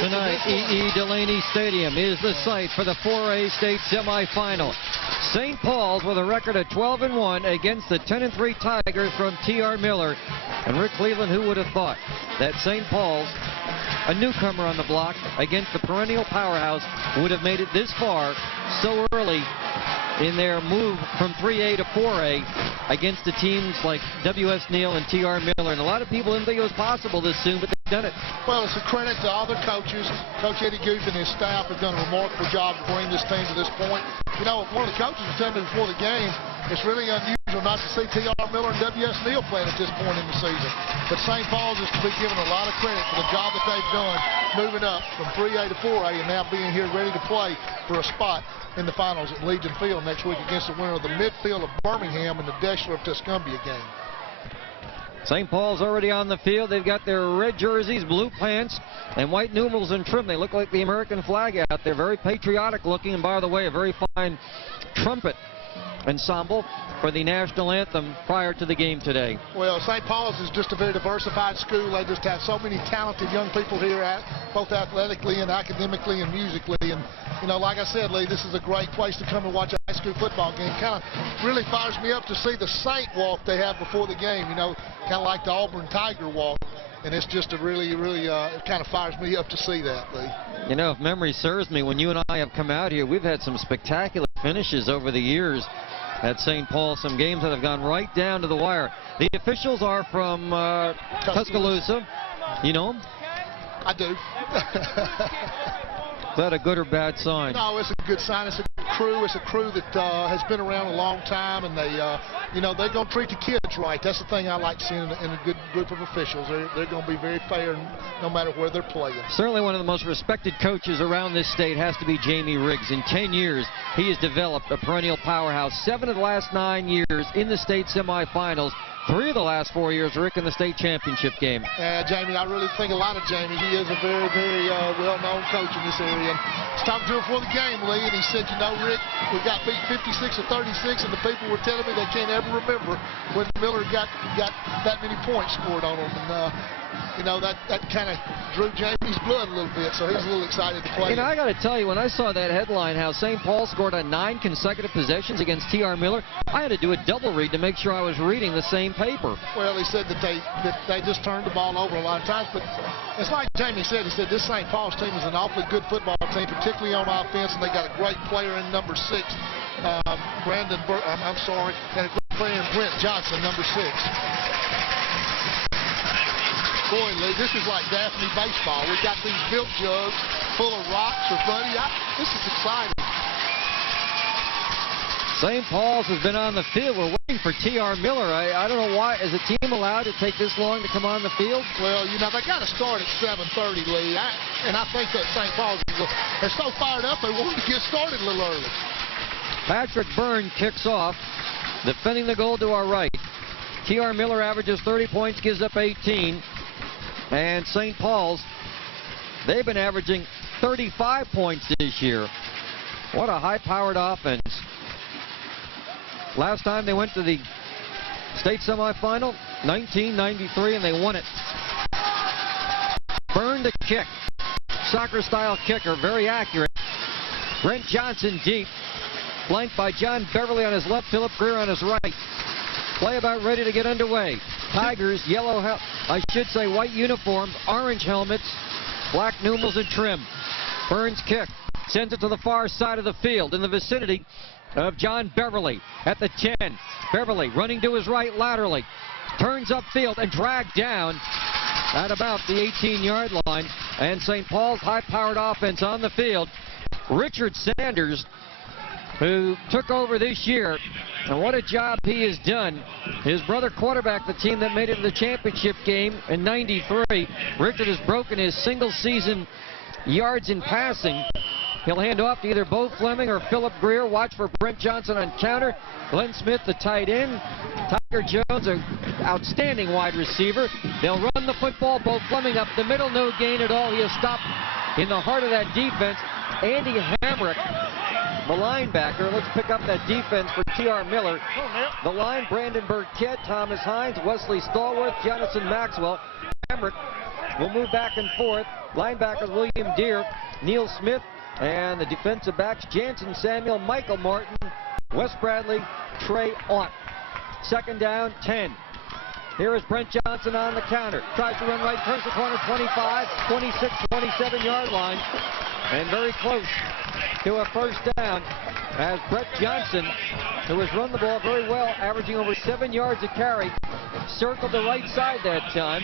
Tonight, E.E. Delaney Stadium is the site for the 4A state semifinal. St. Paul's with a record of 12-1 against the 10-3 Tigers from T.R. Miller. And Rick Cleveland, who would have thought that St. Paul's, a newcomer on the block against the perennial powerhouse, would have made it this far so early in their move from 3A to 4A against the teams like W.S. Neal and T.R. Miller. And a lot of people didn't think it was possible this soon, but they've done it. Well, it's a credit to all the coaches. Coach Eddie Gooch and his staff have done a remarkable job to bring this team to this point. You know, one of the coaches was telling me before the game, it's really unusual not to see T.R. Miller and W.S. Neal playing at this point in the season. But St. Paul's is to be given a lot of credit for the job that they've done moving up from 3A to 4A and now being here ready to play for a spot in the finals at Legion Field next week against the winner of the Midfield of Birmingham and the Deschler of Tuscumbia game. St. Paul's already on the field. They've got their red jerseys, blue pants, and white numerals and trim. They look like the American flag out there. Very patriotic looking, and by the way, a very fine trumpet ensemble for the national anthem prior to the game today. Well, St. Paul's is just a very diversified school. They just have so many talented young people here, both athletically and academically and musically. And, you know, like I said, Lee, this is a great place to come and watch a high school football game. Kind of really fires me up to see the Saint walk they have before the game, you know, kind of like the Auburn Tiger walk. And it's just a really, it kind of fires me up to see that, Lee. You know, if memory serves me, when you and I have come out here, we've had some spectacular finishes over the years at St. Paul, some games that have gone right down to the wire. The officials are from Tuscaloosa. You know them? I do. Is that a good or bad sign? No, it's a good sign. It's a good crew. It's a crew that has been around a long time, and they, you know, they're going to treat the kids right. That's the thing I like seeing in a good group of officials. They're going to be very fair no matter where they're playing. Certainly one of the most respected coaches around this state has to be Jamie Riggs. In 10 years, he has developed a perennial powerhouse. 7 of the last 9 years in the state semifinals. 3 of the last 4 years, Rick, in the state championship game. Jamie, I really think a lot of Jamie. He is a very, very well-known coach in this area. And I was talking to him before the game, Lee, and he said, you know, Rick, we got beat 56 or 36, and the people were telling me they can't ever remember when Miller got that many points scored on them. And, you know, that kind of drew Jamie's blood a little bit, so he's a little excited to play. You know, I got to tell you, when I saw that headline, how St. Paul scored on 9 consecutive possessions against T.R. Miller, I had to do a double read to make sure I was reading the same paper. Well, he said that they just turned the ball over a lot of times, but it's like Jamie said. He said this St. Paul's team is an awfully good football team, particularly on offense, and they got a great player in number 6, Brandon. I'm sorry, and a great player in Brent Johnson, number 6. Boy, Lee, this is like Daphne baseball. We've got these milk jugs full of rocks or buddy. This is exciting. St. Paul's has been on the field. We're waiting for T.R. Miller. I don't know why. Is the team allowed to take this long to come on the field? Well, you know, they got to start at 7:30, Lee. And I think that St. Paul's, they're so fired up, they wanted to get started a little early. Patrick Byrne kicks off, defending the goal to our right. T.R. Miller averages 30 points, gives up 18. And St. Paul's, they've been averaging 35 points this year. What a high-powered offense. Last time they went to the state semifinal, 1993, and they won it. Byrne to kick. Soccer-style kicker, very accurate. Brent Johnson deep. Flanked by John Beverly on his left, Philip Greer on his right. Play about ready to get underway. Tigers, white uniforms, orange helmets, black numerals and trim. Byrne's kick sends it to the far side of the field in the vicinity of John Beverly at the 10. Beverly running to his right laterally. Turns upfield and dragged down at about the 18-yard line. And St. Paul's high-powered offense on the field. Richard Sanders, who took over this year, and what a job he has done. His brother quarterbacked the team that made it to the championship game in '93. Richard has broken his single-season yards in passing. He'll hand off to either Bo Fleming or Philip Greer. Watch for Brent Johnson on counter. Glenn Smith, the tight end. Tiger Jones, an outstanding wide receiver. They'll run the football. Bo Fleming up the middle, no gain at all. He'll stop in the heart of that defense. Andy Hamrick, the linebacker. Let's pick up that defense for T.R. Miller. The line, Brandon Burkett, Thomas Hines, Wesley Stallworth, Jonathan Maxwell. Hamrick will move back and forth. Linebackers William Deere, Neil Smith, and the defensive backs Jansen Samuel, Michael Martin, Wes Bradley, Trey Ott. Second down, 10. Here is Brent Johnson on the counter. Tries to run right, turns the corner, 25, 26, 27-yard line. And very close to a first down as Brett Johnson, who has run the ball very well, averaging over 7 yards a carry, circled the right side that time.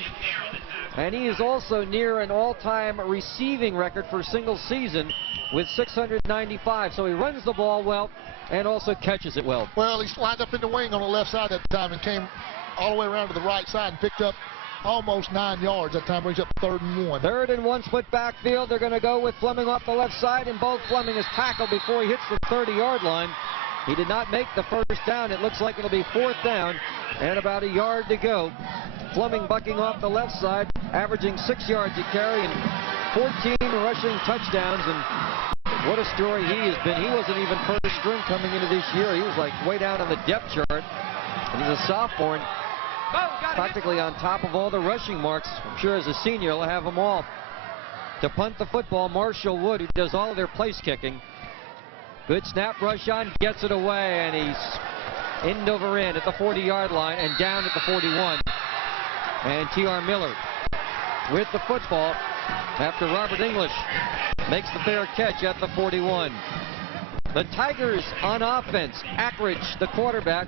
And he is also near an all-time receiving record for a single season with 695. So he runs the ball well and also catches it well. Well, he's lined up in the wing on the left side that time and came all the way around to the right side and picked up almost 9 yards. That time brings up 3rd and 1. 3rd and 1, split backfield. They're going to go with Fleming off the left side, and Bo Fleming is tackled before he hits the 30-yard line. He did not make the first down. It looks like it'll be 4th down and about a yard to go. Fleming bucking off the left side, averaging 6 yards a carry and 14 rushing touchdowns. And what a story he has been. He wasn't even first string coming into this year. He was like way down on the depth chart. And he's a sophomore and practically on top of all the rushing marks. I'm sure as a senior he'll have them all. To punt the football, Marshall Wood, who does all of their place kicking. Good snap, rush on, gets it away, and he's end over end at the 40-yard line and down at the 41. And T.R. Miller with the football after Robert English makes the fair catch at the 41. The Tigers on offense. Ackridge, the quarterback.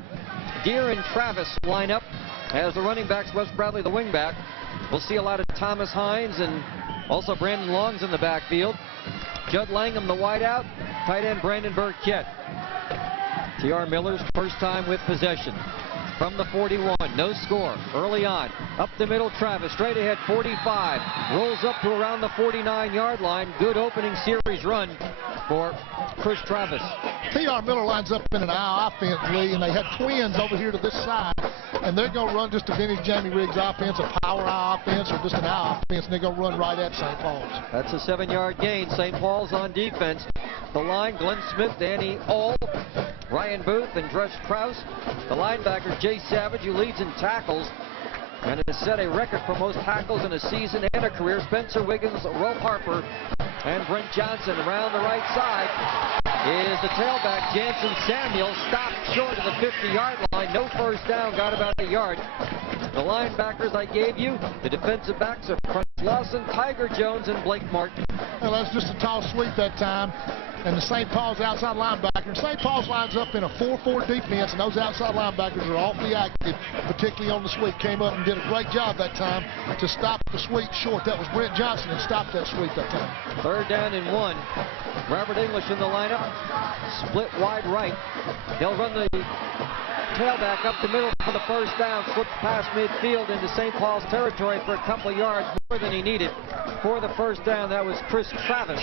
Deere and Travis line up as the running backs. Wes Bradley, the wingback. We'll see a lot of Thomas Hines and also Brandon Long's in the backfield. Judd Langham, the wideout. Tight end Brandon Burkett. T.R. Miller's first time with possession. From the 41, no score. Early on, up the middle, Travis, straight ahead, 45. Rolls up to around the 49-yard line. Good opening series run for Chris Travis. T.R. Miller lines up in an I offense, Lee, and they have twins over here to this side. And they're going to run just a vintage Jamie Riggs offense, a power I offense, or just an I offense, and they're going to run right at St. Paul's. That's a 7-yard gain. St. Paul's on defense. The line, Glenn Smith, Danny All, Ryan Booth, and Dresh Krause. The linebacker, Jay Savage, who leads in tackles and has set a record for most tackles in a season and a career. Spencer Wiggins, Rolf Harper, and Brent Johnson. Around the right side is the tailback, Jansen Samuel, stopped short of the 50-yard line. No first down, got about a yard. The linebackers I gave you, the defensive backs are Prince Lawson, Tiger Jones, and Blake Martin. Well, that's just a tall sweep that time. And the St. Paul's outside linebacker. St. Paul's lines up in a 4-4 defense, and those outside linebackers are awfully active, particularly on the sweep. Came up and did a great job that time to stop the sweep short. That was Brent Johnson that stopped that sweep that time. 3rd down and 1. Robert English in the lineup. Split wide right. They'll run the tailback up the middle for the first down. Slipped past midfield into St. Paul's territory for a couple of yards more than he needed for the first down. That was Chris Travis,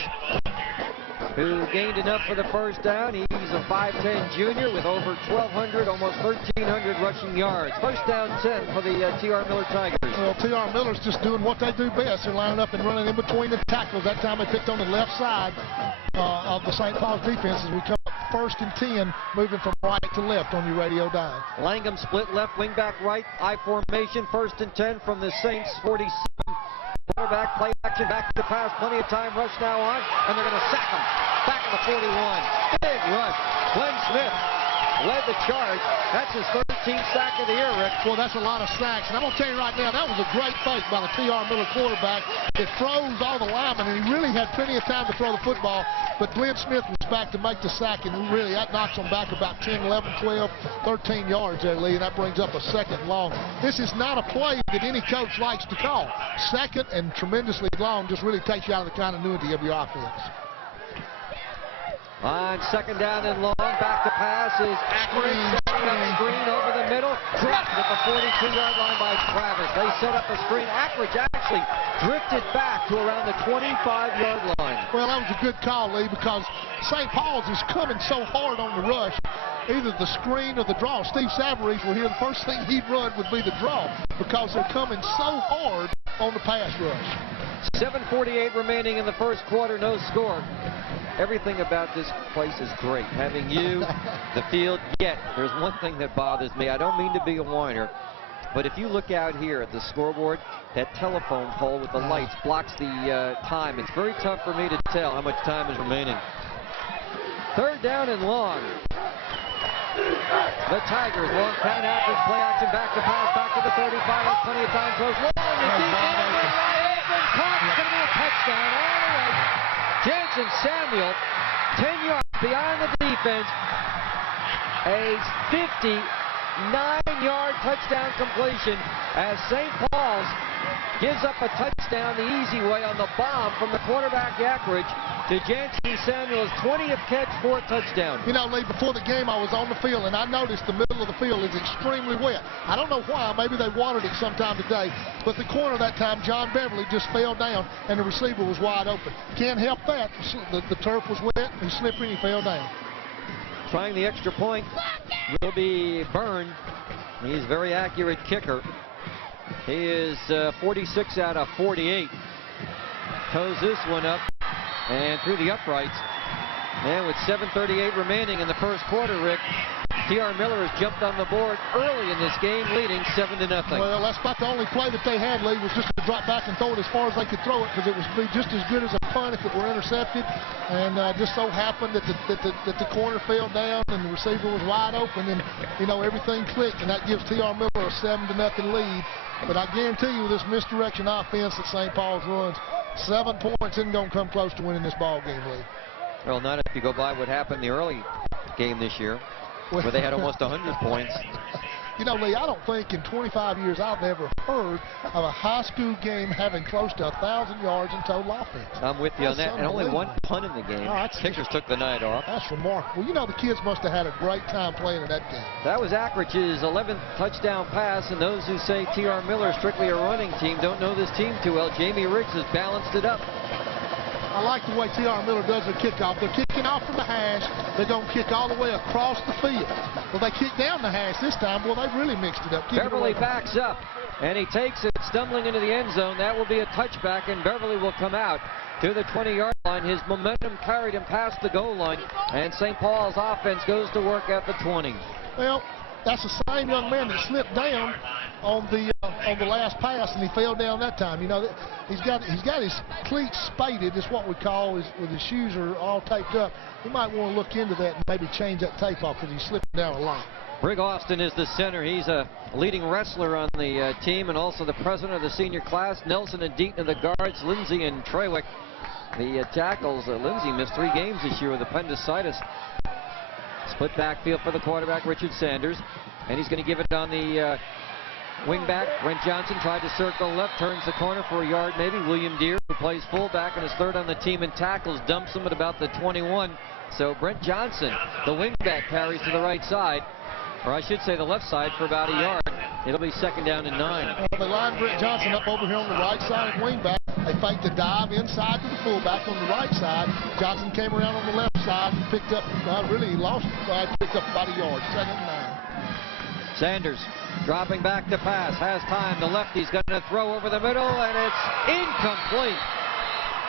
who gained enough for the first down. He's a 5'10 junior with over 1,200, almost 1,300 rushing yards. First down 10 for the T.R. Miller Tigers. Well, T.R. Miller's just doing what they do best. They're lining up and running in between the tackles. That time they picked on the left side of the St. Paul's defense as we come up 1st and 10, moving from right to left on your radio dial. Langham split left, wing back right, I formation. 1st and 10 from the Saints 47. Quarterback, play action, back to pass, plenty of time, rush now on, and they're going to sack him. Back in the 41. Big rush. Glenn Smith led the charge. That's his 13th sack of the year, Rick. Well, that's a lot of sacks. And I'm going to tell you right now, that was a great fake by the T.R. Miller quarterback. It froze all the linemen, and he really had plenty of time to throw the football. But Glenn Smith was back to make the sack, and really that knocks him back about 10, 11, 12, 13 yards there, Lee, and that brings up a 2nd and long. This is not a play that any coach likes to call. 2nd and tremendously long just really takes you out of the continuity of your offense. On 2nd down and long, back to pass is Ackridge, setting up screen over the middle, dropped at the 42-yard line by Travis. They set up a screen. Ackridge actually drifted back to around the 25-yard line. Well, that was a good call, Lee, because St. Paul's is coming so hard on the rush, either the screen or the draw. Steve Savarese were here. The first thing he'd run would be the draw because they're coming so hard on the pass rush. 7:48 remaining in the first quarter, no score. Everything about this place is great. Having you, the field, yet there's one thing that bothers me. I don't mean to be a whiner. But if you look out here at the scoreboard, that telephone pole with the lights blocks the time. It's very tough for me to tell how much time is remaining. 3rd down and long. The Tigers, long pass average, play action, back to pass, back to the 35, has plenty of time, throws long, and deep, wide open, caught, it's going to be a touchdown all the way. Jansen Samuel, 10 yards beyond the defense, a 59-yard touchdown completion as St. Paul's gives up a touchdown the easy way on the bomb from the quarterback Yakridge to Jansen Samuel's 20th catch for a touchdown. You know, Lee, before the game I was on the field and I noticed the middle of the field is extremely wet. I don't know why. Maybe they watered it sometime today. But the corner that time, John Beverly, just fell down and the receiver was wide open. Can't help that. The turf was wet, he's slippery, and he fell down. Trying the extra point will be Byrne. He's a very accurate kicker. He is 46 out of 48. Toes this one up and through the uprights. And with 7:38 remaining in the first quarter, Rick, T.R. Miller has jumped on the board early in this game, leading 7-0. Well, that's about the only play that they had, Lee, was just to drop back and throw it as far as they could throw it, because it was just as good as a punt if it were intercepted. And just so happened that the corner fell down and the receiver was wide open, and you know, everything clicked, and that gives T.R. Miller a 7-0 lead. But I guarantee you, with this misdirection offense that St. Paul's runs, 7 points isn't going to come close to winning this ball game, Lee. Well, not if you go by what happened in the early game this year, where they had almost 100 points. You know, Lee, I don't think in 25 years I've ever heard of a high school game having close to 1,000 yards in total offense. I'm with you on that. And only 1 punt in the game. Oh, Kickers took the night off. That's remarkable. You know, the kids must have had a great time playing in that game. That was Ackridge's 11th touchdown pass, and those who say T.R. Miller is strictly a running team don't know this team too well. Jamie Riggs has balanced it up. I like the way T.R. Miller does their kickoff. They're kicking off from the hash. They're going to kick all the way across the field. Well, they kicked down the hash this time. Well, they've really mixed it up. Beverly backs up, and he takes it, stumbling into the end zone. That will be a touchback, and Beverly will come out to the 20-yard line. His momentum carried him past the goal line, and St. Paul's offense goes to work at the 20. Well, that's the same young man that slipped down on the last pass, and he fell down that time. You know, he's got his cleats spaded, is what we call, with his shoes are all taped up. You might want to look into that and maybe change that tape off, because he's slipping down a lot. Brig Austin is the center. He's a leading wrestler on the team and also the president of the senior class. Nelson and Deaton are the guards. Lindsay and Trawick, the tackles. Lindsay missed 3 games this year with appendicitis. Split backfield for the quarterback, Richard Sanders. And he's going to give it on the wingback. Brent Johnson tried to circle left, turns the corner for a yard maybe. William Deere, who plays fullback and is 3rd on the team in tackles, dumps him at about the 21. So Brent Johnson, the wingback, carries to the right side, or I should say the left side, for about a yard. It'll be 2nd down and 9. Well, they lined Brent Johnson up over here on the right side of wingback. They faked a dive inside to the fullback on the right side. Johnson came around on the left side and picked up, picked up about a yard. 2nd and 9. Sanders dropping back to pass, has time. The lefty's going to throw over the middle, and it's incomplete.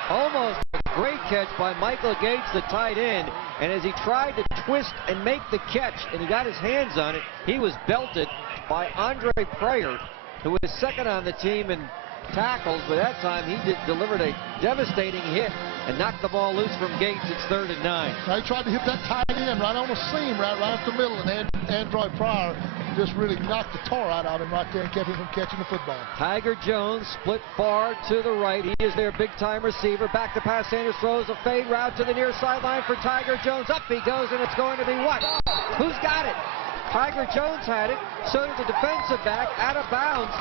Almost a great catch by Michael Gates, the tight end. And as he tried to twist and make the catch, and he got his hands on it, he was belted by Andre Prayer, who was 2nd on the team in tackles, but that time he delivered a devastating hit and knocked the ball loose from Gates. It's 3rd and 9. They tried to hit that tight end right on the seam, right up the middle, and Andre Pryor just really knocked the tar out of him right there and kept him from catching the football. Tiger Jones split far to the right. He is their big-time receiver. Back to pass. Sanders throws a fade route to the near sideline for Tiger Jones. Up he goes, and it's going to be what? Who's got it? Tiger Jones had it. So did the defensive back, out of bounds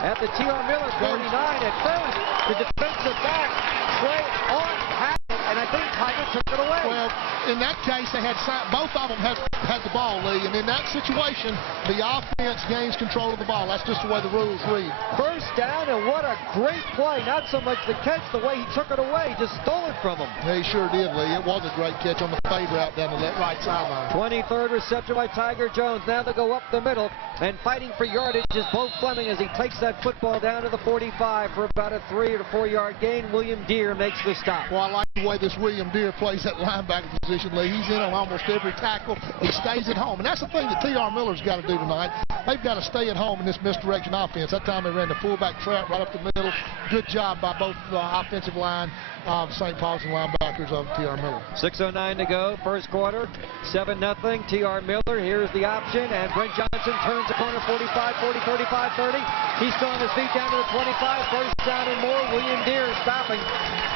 at the T.R. Miller 49 at first. The defensive back, Trey on had it, and I think Tiger took it away. Well, in that case, they had both of them had the ball, Lee, and in that situation, the offense gains control of the ball. That's just the way the rules read. 1st down, and what a great play. Not so much the catch, the way he took it away, just stole it from him. Yeah, he sure did, Lee. It was a great catch on the fade route down the right sideline. 23rd reception by Tiger Jones. Now they go up the middle, and fighting for yardage is Bo Fleming as he takes that football down to the 45 for about a 3 or 4 yard gain. William Deere makes the stop. Well, I like the way this William Deere plays that linebacker. linebacker position, Lee. He's in on almost every tackle. He stays at home. And that's the thing that T.R. Miller's got to do tonight. They've got to stay at home in this misdirection offense. That time they ran the fullback trap right up the middle. Good job by both the offensive line of St. Paul's and linebackers of T.R. Miller. 6:09 to go, first quarter. 7-0. T.R. Miller, here's the option, and Brent Johnson turns the corner, 45, 40, 45, 30. He's still on his feet down to the 25. First down and more. William Deere stopping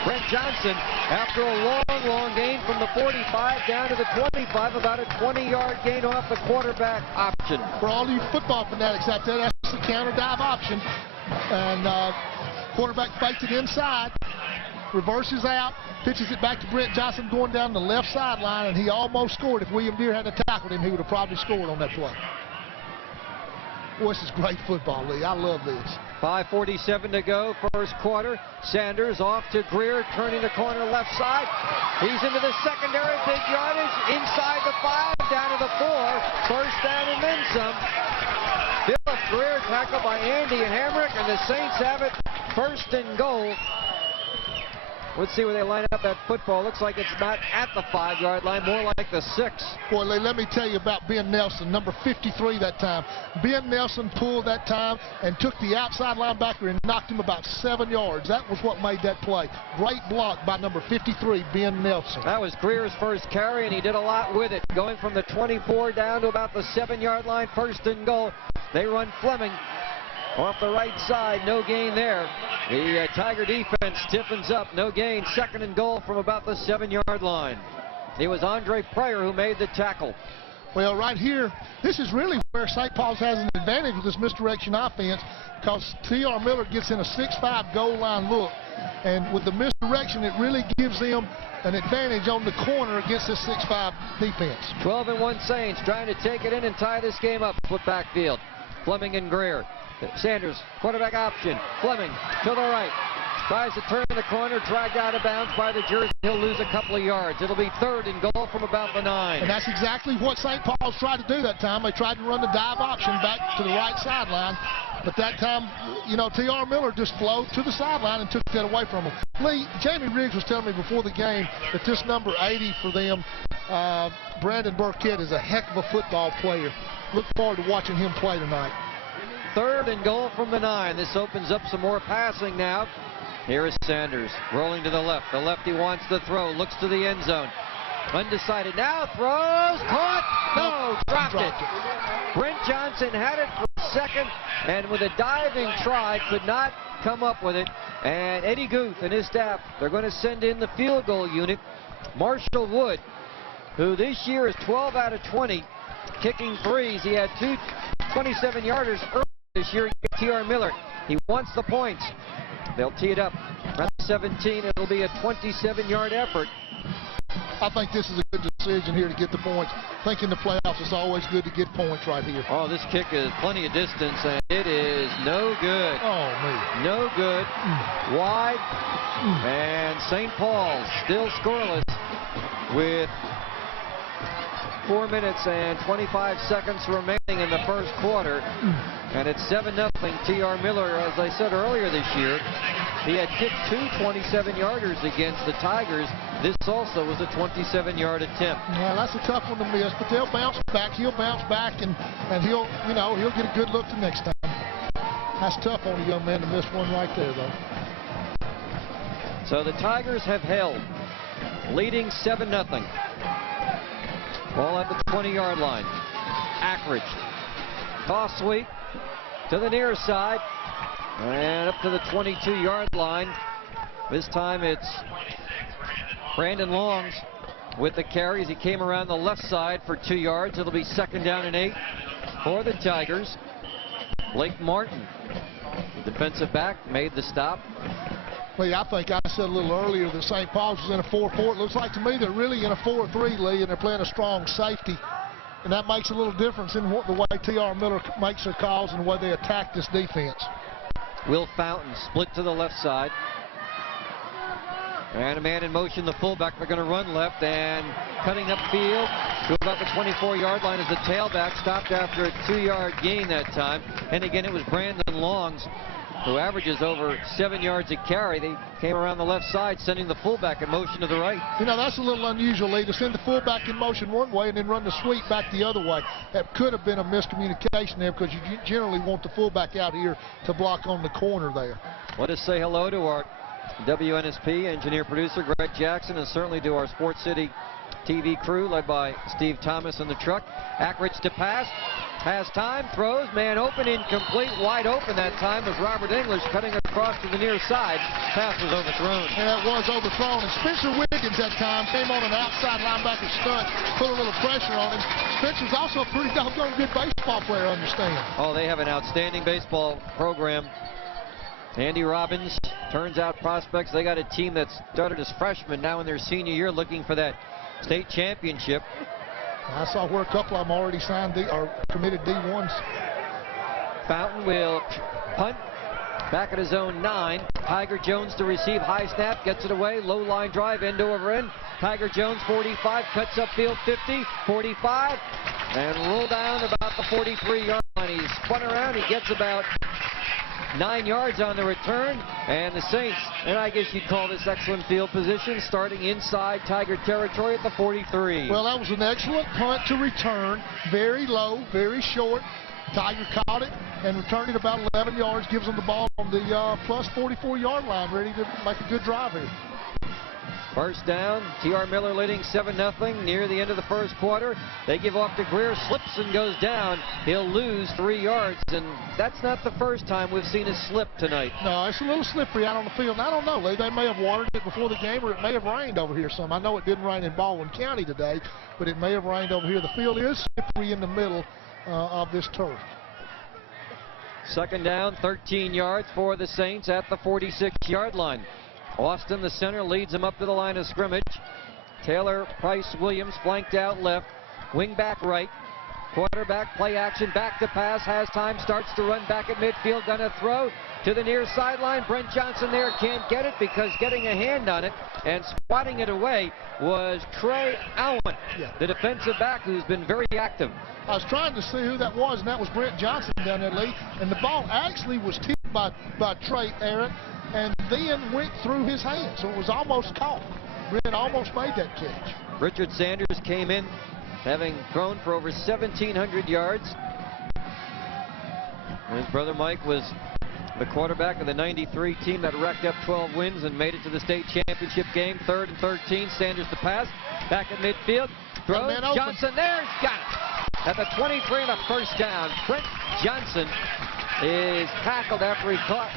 Brent Johnson after a long gain from the 45 down to the 25. About a 20-yard gain off the quarterback option. For all you football fanatics out there, that's the counter dive option. And quarterback fakes it inside, reverses out, pitches it back to Brent Johnson going down the left sideline, and he almost scored. If William Deere hadn't tackled him, he would have probably scored on that play. Boy, this is great football, Lee. I love this. 5:47 to go, first quarter. Sanders off to Greer, turning the corner left side. He's into the secondary, big yardage, inside the 5, down to the 4. First down and then some. Philip Greer tackled by Andy Hamrick, and the Saints have it first and goal. Let's see where they line up that football. Looks like it's not at the 5-yard line, more like the 6. Boy, Lee, let me tell you about Ben Nelson, number 53 that time. Ben Nelson pulled that time and took the outside linebacker and knocked him about 7 yards. That was what made that play. Great block by number 53, Ben Nelson. That was Greer's first carry, and he did a lot with it. Going from the 24 down to about the 7-yard line, first and goal. They run Fleming off the right side, no gain there. The Tiger defense stiffens up, no gain. Second and goal from about the 7-yard line. It was Andre Pryor who made the tackle. Well, right here, this is really where St. Paul's has an advantage with this misdirection offense, because T.R. Miller gets in a 6'5" goal line look, and with the misdirection, it really gives them an advantage on the corner against this 6'5" defense. 12-1 Saints trying to take it in and tie this game up. Split backfield. Fleming and Greer. Sanders, quarterback option. Fleming to the right. Tries to turn the corner, dragged out of bounds by the Jersey. He'll lose a couple of yards. It'll be third and goal from about the 9. And that's exactly what St. Paul's tried to do that time. They tried to run the dive option back to the right sideline. But that time, you know, T.R. Miller just flowed to the sideline and took that away from him. Lee, Jamie Riggs was telling me before the game that this number 80 for them, Brandon Burkett, is a heck of a football player. Look forward to watching him play tonight. Third and goal from the 9. This opens up some more passing now. Here is Sanders rolling to the left. The lefty wants to throw, looks to the end zone. Undecided now, throws, caught, no, dropped it. Brent Johnson had it for a second, and with a diving try, could not come up with it. And Eddie Guth and his staff, they're going to send in the field goal unit. Marshall Wood, who this year is 12 out of 20, kicking threes. He had 2 27-yarders early this year against T.R. Miller. He wants the points. They'll tee it up. At 17, it'll be a 27-yard effort. I think this is a good decision here to get the points. I think in the playoffs, it's always good to get points right here. Oh, this kick is plenty of distance, and it is no good. Oh, man. No good. Wide. And St. Paul's still scoreless with 4 minutes and 25 seconds remaining in the first quarter. And it's 7-0. T.R. Miller, as I said earlier this year, he had kicked 2 27-yarders against the Tigers. This also was a 27-yard attempt. Well, that's a tough one to miss, but they'll bounce back. He'll bounce back, and he'll get a good look the next time. That's tough on a young man to miss one right there, though. So the Tigers have held, leading 7-0. Ball at the 20-yard line. Ackridge. Toss sweep to the near side. And up to the 22-yard line. This time it's Brandon Longs with the carries. He came around the left side for 2 yards. It'll be second down and 8 for the Tigers. Blake Martin, defensive back, made the stop. Lee, I think I said a little earlier that St. Paul's was in a 4-4. It looks like to me they're really in a 4-3, Lee, and they're playing a strong safety. And that makes a little difference in the way T.R. Miller makes their calls and the way they attack this defense. Will Fountain split to the left side. And a man in motion, the fullback. They're going to run left and cutting upfield to about the 24-yard line as the tailback stopped after a 2-yard gain that time. And again, it was Brandon Longs who averages over 7 yards a carry. They came around the left side, sending the fullback in motion to the right. You know, that's a little unusual, Lee, to send the fullback in motion one way and then run the sweep back the other way. That could have been a miscommunication there, because you generally want the fullback out here to block on the corner there. Let us say hello to our WNSP engineer producer Greg Jackson, and certainly to our Sports City TV crew led by Steve Thomas in the truck. Ackridge to pass. Has time, throws, man open, incomplete, wide open that time was Robert English cutting across to the near side. Pass was overthrown. Yeah, it was overthrown. And Spencer Wiggins that time came on an outside linebacker stunt, put a little pressure on him. Spencer's also a pretty doggone good baseball player, I understand. Oh, they have an outstanding baseball program. Andy Robbins turns out prospects. They got a team that started as freshmen, now in their senior year, looking for that state championship. I saw where a couple of them already signed or committed D1s. Fountain will punt back at his own 9. Tiger Jones to receive. High snap, gets it away. Low line drive, end over end. Tiger Jones 45, cuts upfield 50, 45, and roll down about the 43-yard line. He's spun around. He gets about 9 yards on the return, and the Saints, and I guess you'd call this excellent field position, starting inside Tiger territory at the 43. Well, that was an excellent punt to return. Very low, very short. Tiger caught it and returned it about 11 yards, gives them the ball on the plus 44-yard line, ready to make a good drive here. First down, T.R. Miller leading 7-0 near the end of the first quarter. They give off to Greer, slips and goes down. He'll lose 3 yards, and that's not the first time we've seen a slip tonight. No, it's a little slippery out on the field. And I don't know, Lee, they may have watered it before the game, or it may have rained over here some. I know it didn't rain in Baldwin County today, but it may have rained over here. The field is slippery in the middle of this turf. Second down, 13 yards for the Saints at the 46-yard line. Austin, the center, leads him up to the line of scrimmage. Taylor Price Williams flanked out left. Wing back right. Quarterback play action, back to pass, has time, starts to run back at midfield, gonna throw to the near sideline. Brent Johnson there can't get it because getting a hand on it and swatting it away was Trey Allen, the defensive back who's been very active. I was trying to see who that was, and that was Brent Johnson down there, Lee. And the ball actually was tipped by Trey Allen and then went through his hand, so it was almost caught. Brent almost made that catch. Richard Sanders came in having thrown for over 1,700 yards. His brother Mike was the quarterback of the '93 team that racked up 12 wins and made it to the state championship game. 3rd and 13, Sanders to pass, back at midfield, throws, Johnson there's got it. At the 23 and a first down, Brent Johnson is tackled after he caught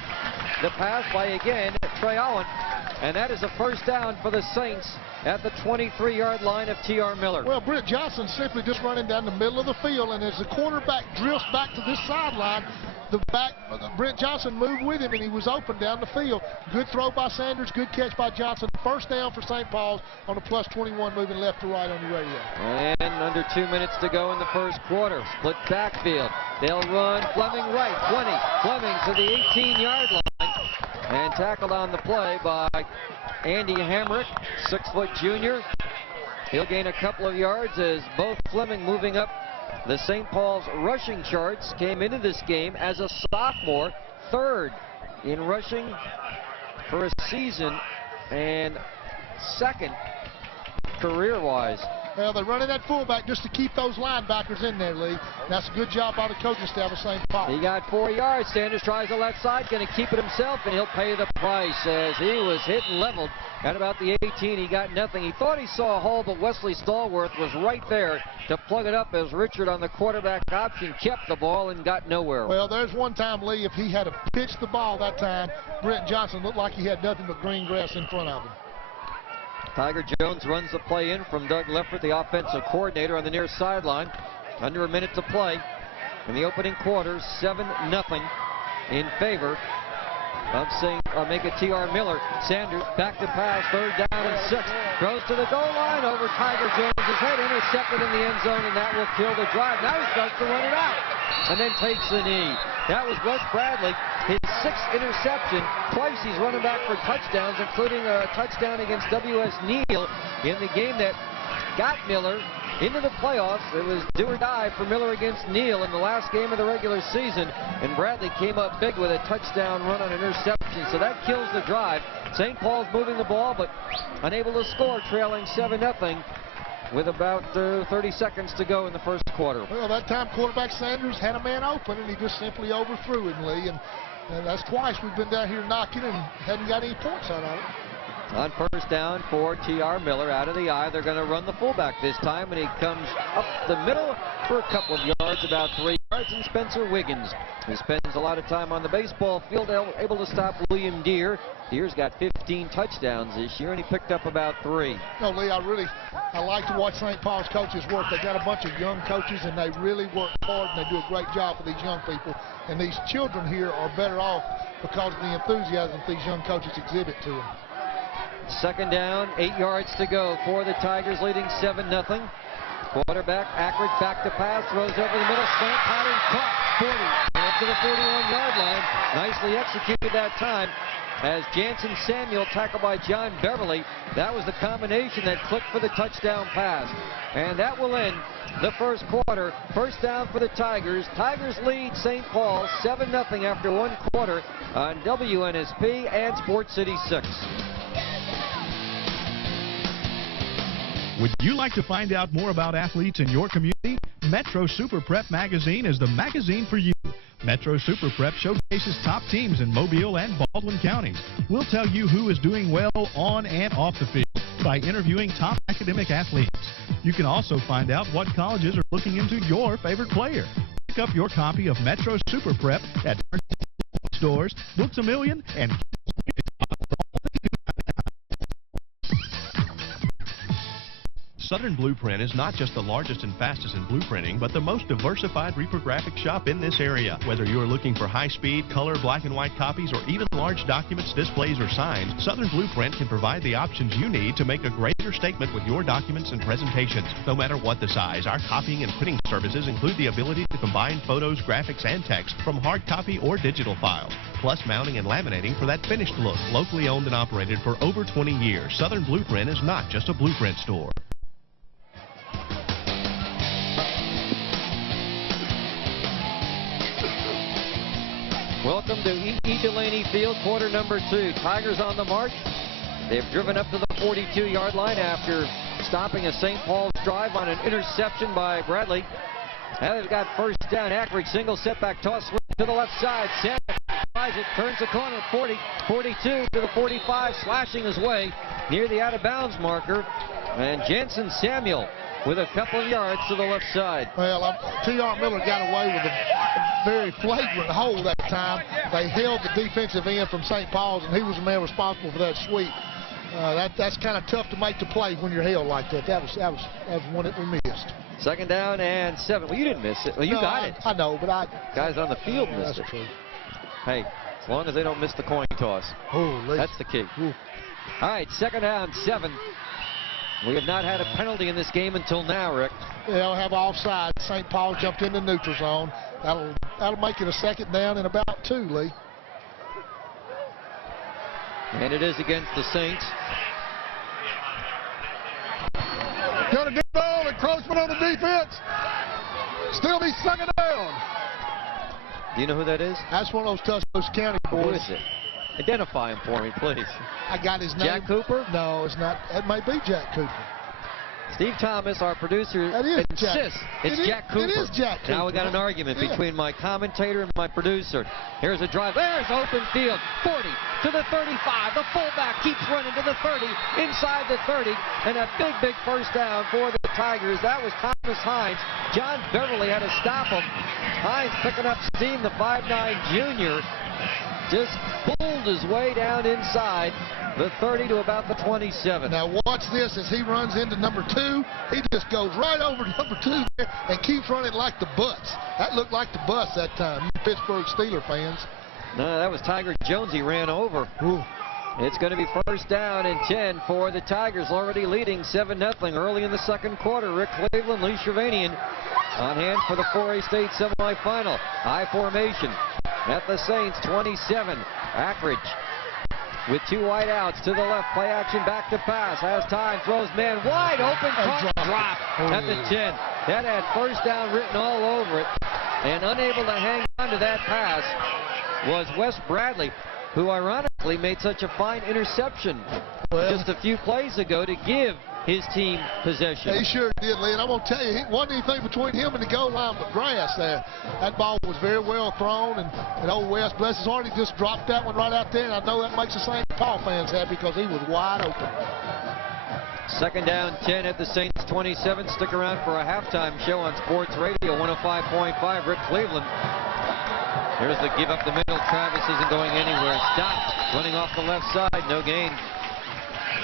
the pass by, again, Trey Allen. And that is a first down for the Saints at the 23-yard line of T.R. Miller. Well, Brent Johnson simply just running down the middle of the field, and as the quarterback drifts back to this sideline, Brent Johnson moved with him, and he was open down the field. Good throw by Sanders, good catch by Johnson. First down for St. Paul's on the plus 21, moving left to right on the radio. And under 2 minutes to go in the first quarter. Split backfield. They'll run Fleming right, 20. Fleming to the 18-yard line. And tackled on the play by Andy Hamrick, 6-foot junior. He'll gain a couple of yards as both Fleming moving up the St. Paul's rushing charts. Came into this game as a sophomore, 3rd in rushing for a season and 2nd career-wise. Well, they're running that fullback just to keep those linebackers in there, Lee. That's a good job by the coaching staff of St. Paul. He got 4 yards. Sanders tries the left side, going to keep it himself, and he'll pay the price as he was hit and leveled at about the 18. He got nothing. He thought he saw a hole, but Wesley Stallworth was right there to plug it up as Richard on the quarterback option kept the ball and got nowhere. Well, there's one time, Lee, if he had pitched the ball that time, Brent Johnson looked like he had nothing but green grass in front of him. Tiger Jones runs the play in from Doug Leffert, the offensive coordinator, on the near sideline. Under a minute to play in the opening quarter, 7-0 in favor of T.R. Miller. Sanders back to pass, 3rd down and 6. Throws to the goal line over Tiger Jones' head, intercepted in the end zone, and that will kill the drive. Now he starts to run it out and then takes the knee. That was Wes Bradley, his 6th interception. Twice he's running back for touchdowns, including a touchdown against W.S. Neal in the game that got Miller into the playoffs. It was do or die for Miller against Neal in the last game of the regular season, and Bradley came up big with a touchdown run on an interception, so that kills the drive. St. Paul's moving the ball, but unable to score, trailing 7-0 with about 30 seconds to go in the first quarter. Well, that time quarterback Sanders had a man open, and he just simply overthrew him, Lee, and that's twice we've been down here knocking and hadn't got any points out of it. On first down for T.R. Miller out of the eye. They're going to run the fullback this time, and he comes up the middle for a couple of yards, about 3 yards, and Spencer Wiggins, who spends a lot of time on the baseball field, able to stop William Deere. Deere's got 15 touchdowns this year, and he picked up about 3. No, Lee, I like to watch St. Paul's coaches work. They got a bunch of young coaches, and they really work hard, and they do a great job for these young people. And these children here are better off because of the enthusiasm that these young coaches exhibit to them. Second down, 8 yards to go for the Tigers, leading 7-0. Quarterback Ackridge back to pass, throws over the middle, slant pattern, caught 40, up to the 41-yard line. Nicely executed that time as Jansen Samuel tackled by John Beverly. That was the combination that clicked for the touchdown pass. And that will end the first quarter. First down for the Tigers. Tigers lead St. Paul 7-0 after 1 quarter on WNSP and Sports City 6. Would you like to find out more about athletes in your community? Metro Super Prep magazine is the magazine for you. Metro Super Prep showcases top teams in Mobile and Baldwin counties. We'll tell you who is doing well on and off the field by interviewing top academic athletes. You can also find out what colleges are looking into your favorite player. Pick up your copy of Metro Super Prep at stores, Books A Million, and Southern Blueprint is not just the largest and fastest in blueprinting, but the most diversified reprographic shop in this area. Whether you are looking for high-speed, color, black and white copies, or even large documents, displays, or signs, Southern Blueprint can provide the options you need to make a greater statement with your documents and presentations. No matter what the size, our copying and printing services include the ability to combine photos, graphics, and text from hard copy or digital files, plus mounting and laminating for that finished look. Locally owned and operated for over 20 years, Southern Blueprint is not just a blueprint store. Welcome to E. Delaney Field, quarter number 2. Tigers on the march. They've driven up to the 42-yard line after stopping a St. Paul's drive on an interception by Bradley. Now they've got first down. Ackridge, single setback toss swing to the left side. Samuel tries it, turns the corner, 40, 42 to the 45, slashing his way near the out-of-bounds marker. And Jansen Samuel with a couple of yards to the left side. Well, T.R. Miller got away with a very flagrant hold that time. They held the defensive end from St. Paul's, and he was the man responsible for that sweep. That's kind of tough to make the play when you're held like that. That was one that we missed. Second down and 7. Well, you didn't miss it. Well, you got it. I know, but guys on the field missed it. True. Hey, as long as they don't miss the coin toss. That's the key. Ooh. All right, second down, 7. We have not had a penalty in this game until now, Rick. They'll have offside. St. Paul jumped in the neutral zone. That'll make it a second down and about 2, Lee. And it is against the Saints. Got a deep ball, encroachment on the defense. Still be second down. Do you know who that is? That's one of those Tuscaloosa County boys. Who is it? Identify him for me, please. I got his name. Jack Cooper? No, it's not. It might be Jack Cooper. Steve Thomas, our producer, insists it's Jack Cooper. It is Jack Cooper. Now we got an argument between my commentator and my producer. Here's a drive. There's open field. 40 to the 35. The fullback keeps running to the 30, inside the 30, and a big first down for the Tigers. That was Thomas Hines. John Beverly had to stop him. Hines picking up steam, the 5'9" junior. Just pulled his way down inside the 30 to about the 27. Now watch this as he runs into number 2. He just goes right over number 2 there and keeps running like the bus. That looked like the bus that time, you Pittsburgh Steelers fans. No, that was Tiger Jones he ran over. Ooh. It's going to be first down and 10 for the Tigers, already leading 7-0 early in the second quarter. Rick Cleveland, Lee Shervanian on hand for the 4A state semifinal. High formation at the Saints, 27. Ackridge with 2 wide outs to the left. Play action, back to pass. Has time, throws man wide open. Drop at the 10. That had first down written all over it. And unable to hang on to that pass was Wes Bradley, who ironically made such a fine interception just a few plays ago to give his team possession. He sure did, Lee. And I'm going to tell you, it wasn't anything between him and the goal line but grass there. That ball was very well thrown, and old Wes, bless his heart, he just dropped that one right out there, and I know that makes the St. Paul fans happy because he was wide open. Second down, 10 at the Saints 27. Stick around for a halftime show on Sports Radio 105.5. Rick Cleveland. Here's the give up the middle. Travis isn't going anywhere. Stopped. Running off the left side. No gain.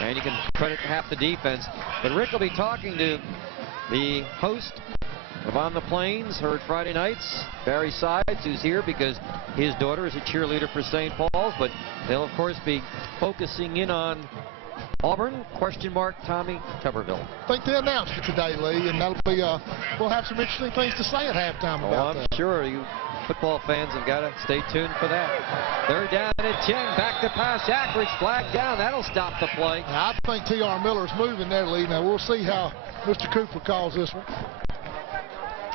And you can credit half the defense. But Rick will be talking to the host of On the Plains, heard Friday nights, Barry Sides, who's here because his daughter is a cheerleader for St. Paul's. But they'll, of course, be focusing in on Auburn, question mark, Tommy Tuberville. I think they announced it today, Lee, and that'll be, we'll have some interesting things to say at halftime about that. I'm sure you football fans have got to stay tuned for that. Third down at 10, back to pass. Ackridge flag down. That'll stop the play. Now, I think T.R. Miller's moving there, Lee. Now, we'll see how Mr. Cooper calls this one.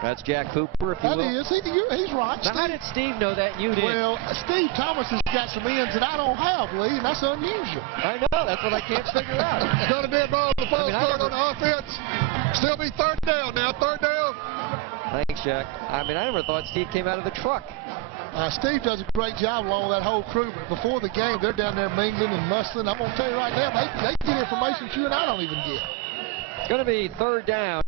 That's Jack Cooper, if you will. That is. He's right. Now, how did Steve know that you did? Well, Steve Thomas has got some ends that I don't have, Lee, and that's unusual. I know. That's what I can't figure out. It's going to be a ball on the false start on the offense. Still be third down now. Third down. Thanks, Jack. I mean, I never thought Steve came out of the truck. Steve does a great job along with that whole crew, but before the game, they're down there mingling and muscling. I'm going to tell you right now, they get information you and I don't even get. It's going to be third down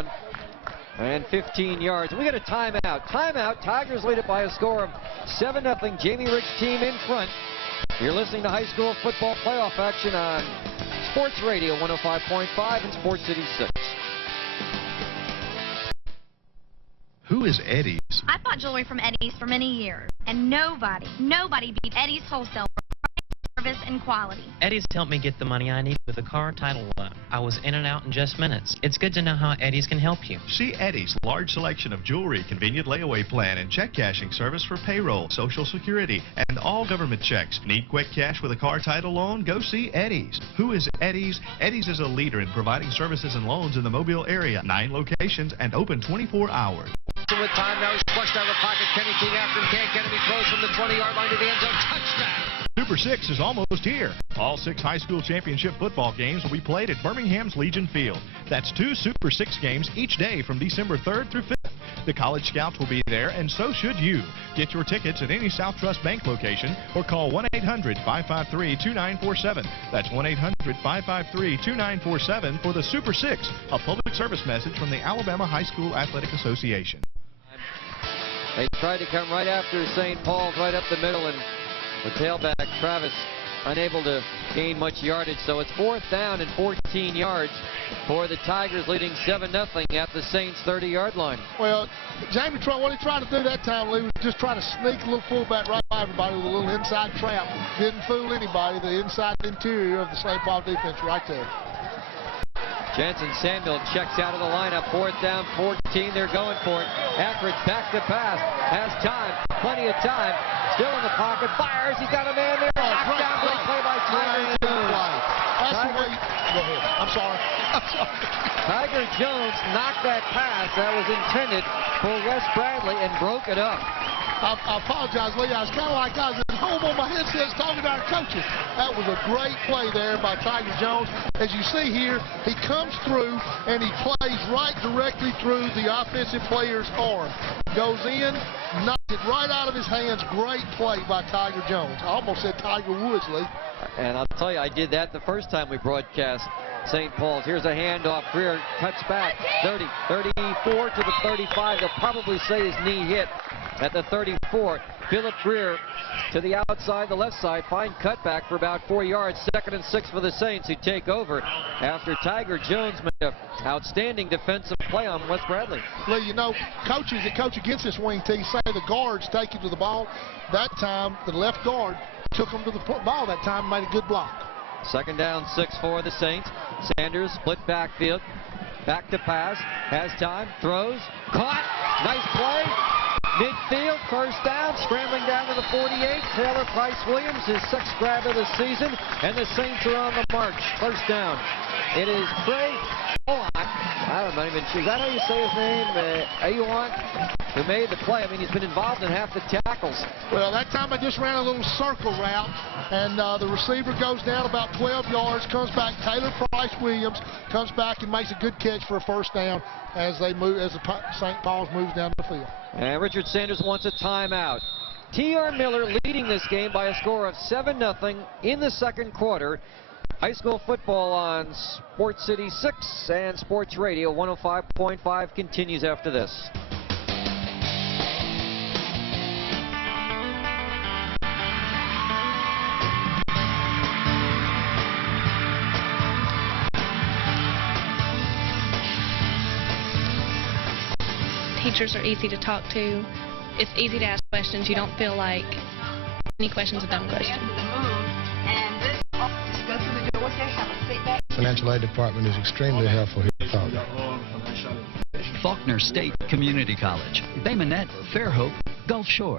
and 15 yards. We got a timeout. Timeout. Tigers lead it by a score of 7-0. Jamie Rick's team in front. You're listening to high school football playoff action on Sports Radio 105.5 and Sports City 6. Who is Eddie's? I bought jewelry from Eddie's for many years, and nobody beat Eddie's wholesale service and quality. Eddie's helped me get the money I need with a car title loan. I was in and out in just minutes. It's good to know how Eddie's can help you. See Eddie's large selection of jewelry, convenient layaway plan, and check cashing service for payroll, Social Security, and all government checks. Need quick cash with a car title loan? Go see Eddie's. Who is Eddie's? Eddie's is a leader in providing services and loans in the Mobile area. 9 locations and open 24 hours. With time now, he's flushed out of the pocket. Kenny King after him. Can't get him. He throws from the 20-yard line to the end zone. Touchdown. Super 6 is almost here. All 6 high school championship football games will be played at Birmingham's Legion Field. That's 2 Super 6 games each day from December 3rd through 5th. The College Scouts will be there, and so should you. Get your tickets at any South Trust Bank location or call 1-800-553-2947. That's 1-800-553-2947 for the Super 6, a public service message from the Alabama High School Athletic Association. They tried to come right after St. Paul's, right up the middle, and the tailback, Travis, unable to gain much yardage. So it's 4th down and 14 yards for the Tigers, leading 7-0 at the Saints' 30-yard line. Well, Jamie Trump, what he tried to do that time, Lee, was just try to sneak a little fullback right by everybody with a little inside trap. Didn't fool anybody. The inside interior of the St. Paul defense right there. Jansen Samuel checks out of the lineup. 4th down, 14. They're going for it. Ackridge back to pass. Has time. Plenty of time. Still in the pocket. Fires. He's got a man there. Knocked down. Great play by Tiger Jones. That's the way. Go ahead. I'm sorry. Tiger Jones knocked that pass that was intended for Wes Bradley and broke it up. I apologize, Lee. I was kind of like I was at home on my headsets talking to our coaches. That was a great play there by Tiger Jones. As you see here, he comes through and he plays right directly through the offensive player's arm. Goes in, knocks it right out of his hands. Great play by Tiger Jones. I almost said Tiger Woods, Lee. And I'll tell you, I did that the first time we broadcast St. Paul's. Here's a handoff. Greer cuts back. 30, 34 to the 35. They'll probably say his knee hit at the 34. Philip Greer to the outside, the left side. Fine cutback for about 4 yards. 2nd and 6 for the Saints, who take over after Tiger Jones made an outstanding defensive play on Wes Bradley. Lee, you know, coaches that coach against this wing team say the guards take him to the ball. That time, the left guard took him to the ball that time and made a good block. 2nd down, 6 for the Saints. Sanders split backfield. Back to pass. Has time. Throws. Caught. Nice play. Midfield, first down, scrambling down to the 48. Taylor Price Williams, his 6th grab of the season, and the Saints are on the march. First down. It is Craig Aouan. I'm not even sure. Is that how you say his name? Aouan, who made the play. I mean, he's been involved in half the tackles. Well, that time I just ran a little circle route, and the receiver goes down about 12 yards, comes back. Taylor Price Williams comes back and makes a good catch for a first down as they move, as the St. Paul's moves down the field. And Richard Sanders wants a timeout. T.R. Miller leading this game by a score of 7-0 in the second quarter. High school football on Sports City 6 and Sports Radio 105.5 continues after this. Teachers are easy to talk to. It's easy to ask questions. You don't feel like any question's a dumb question. Financial aid department is extremely helpful here. Faulkner State Community College, Bay Minette, Fairhope, Gulf Shore.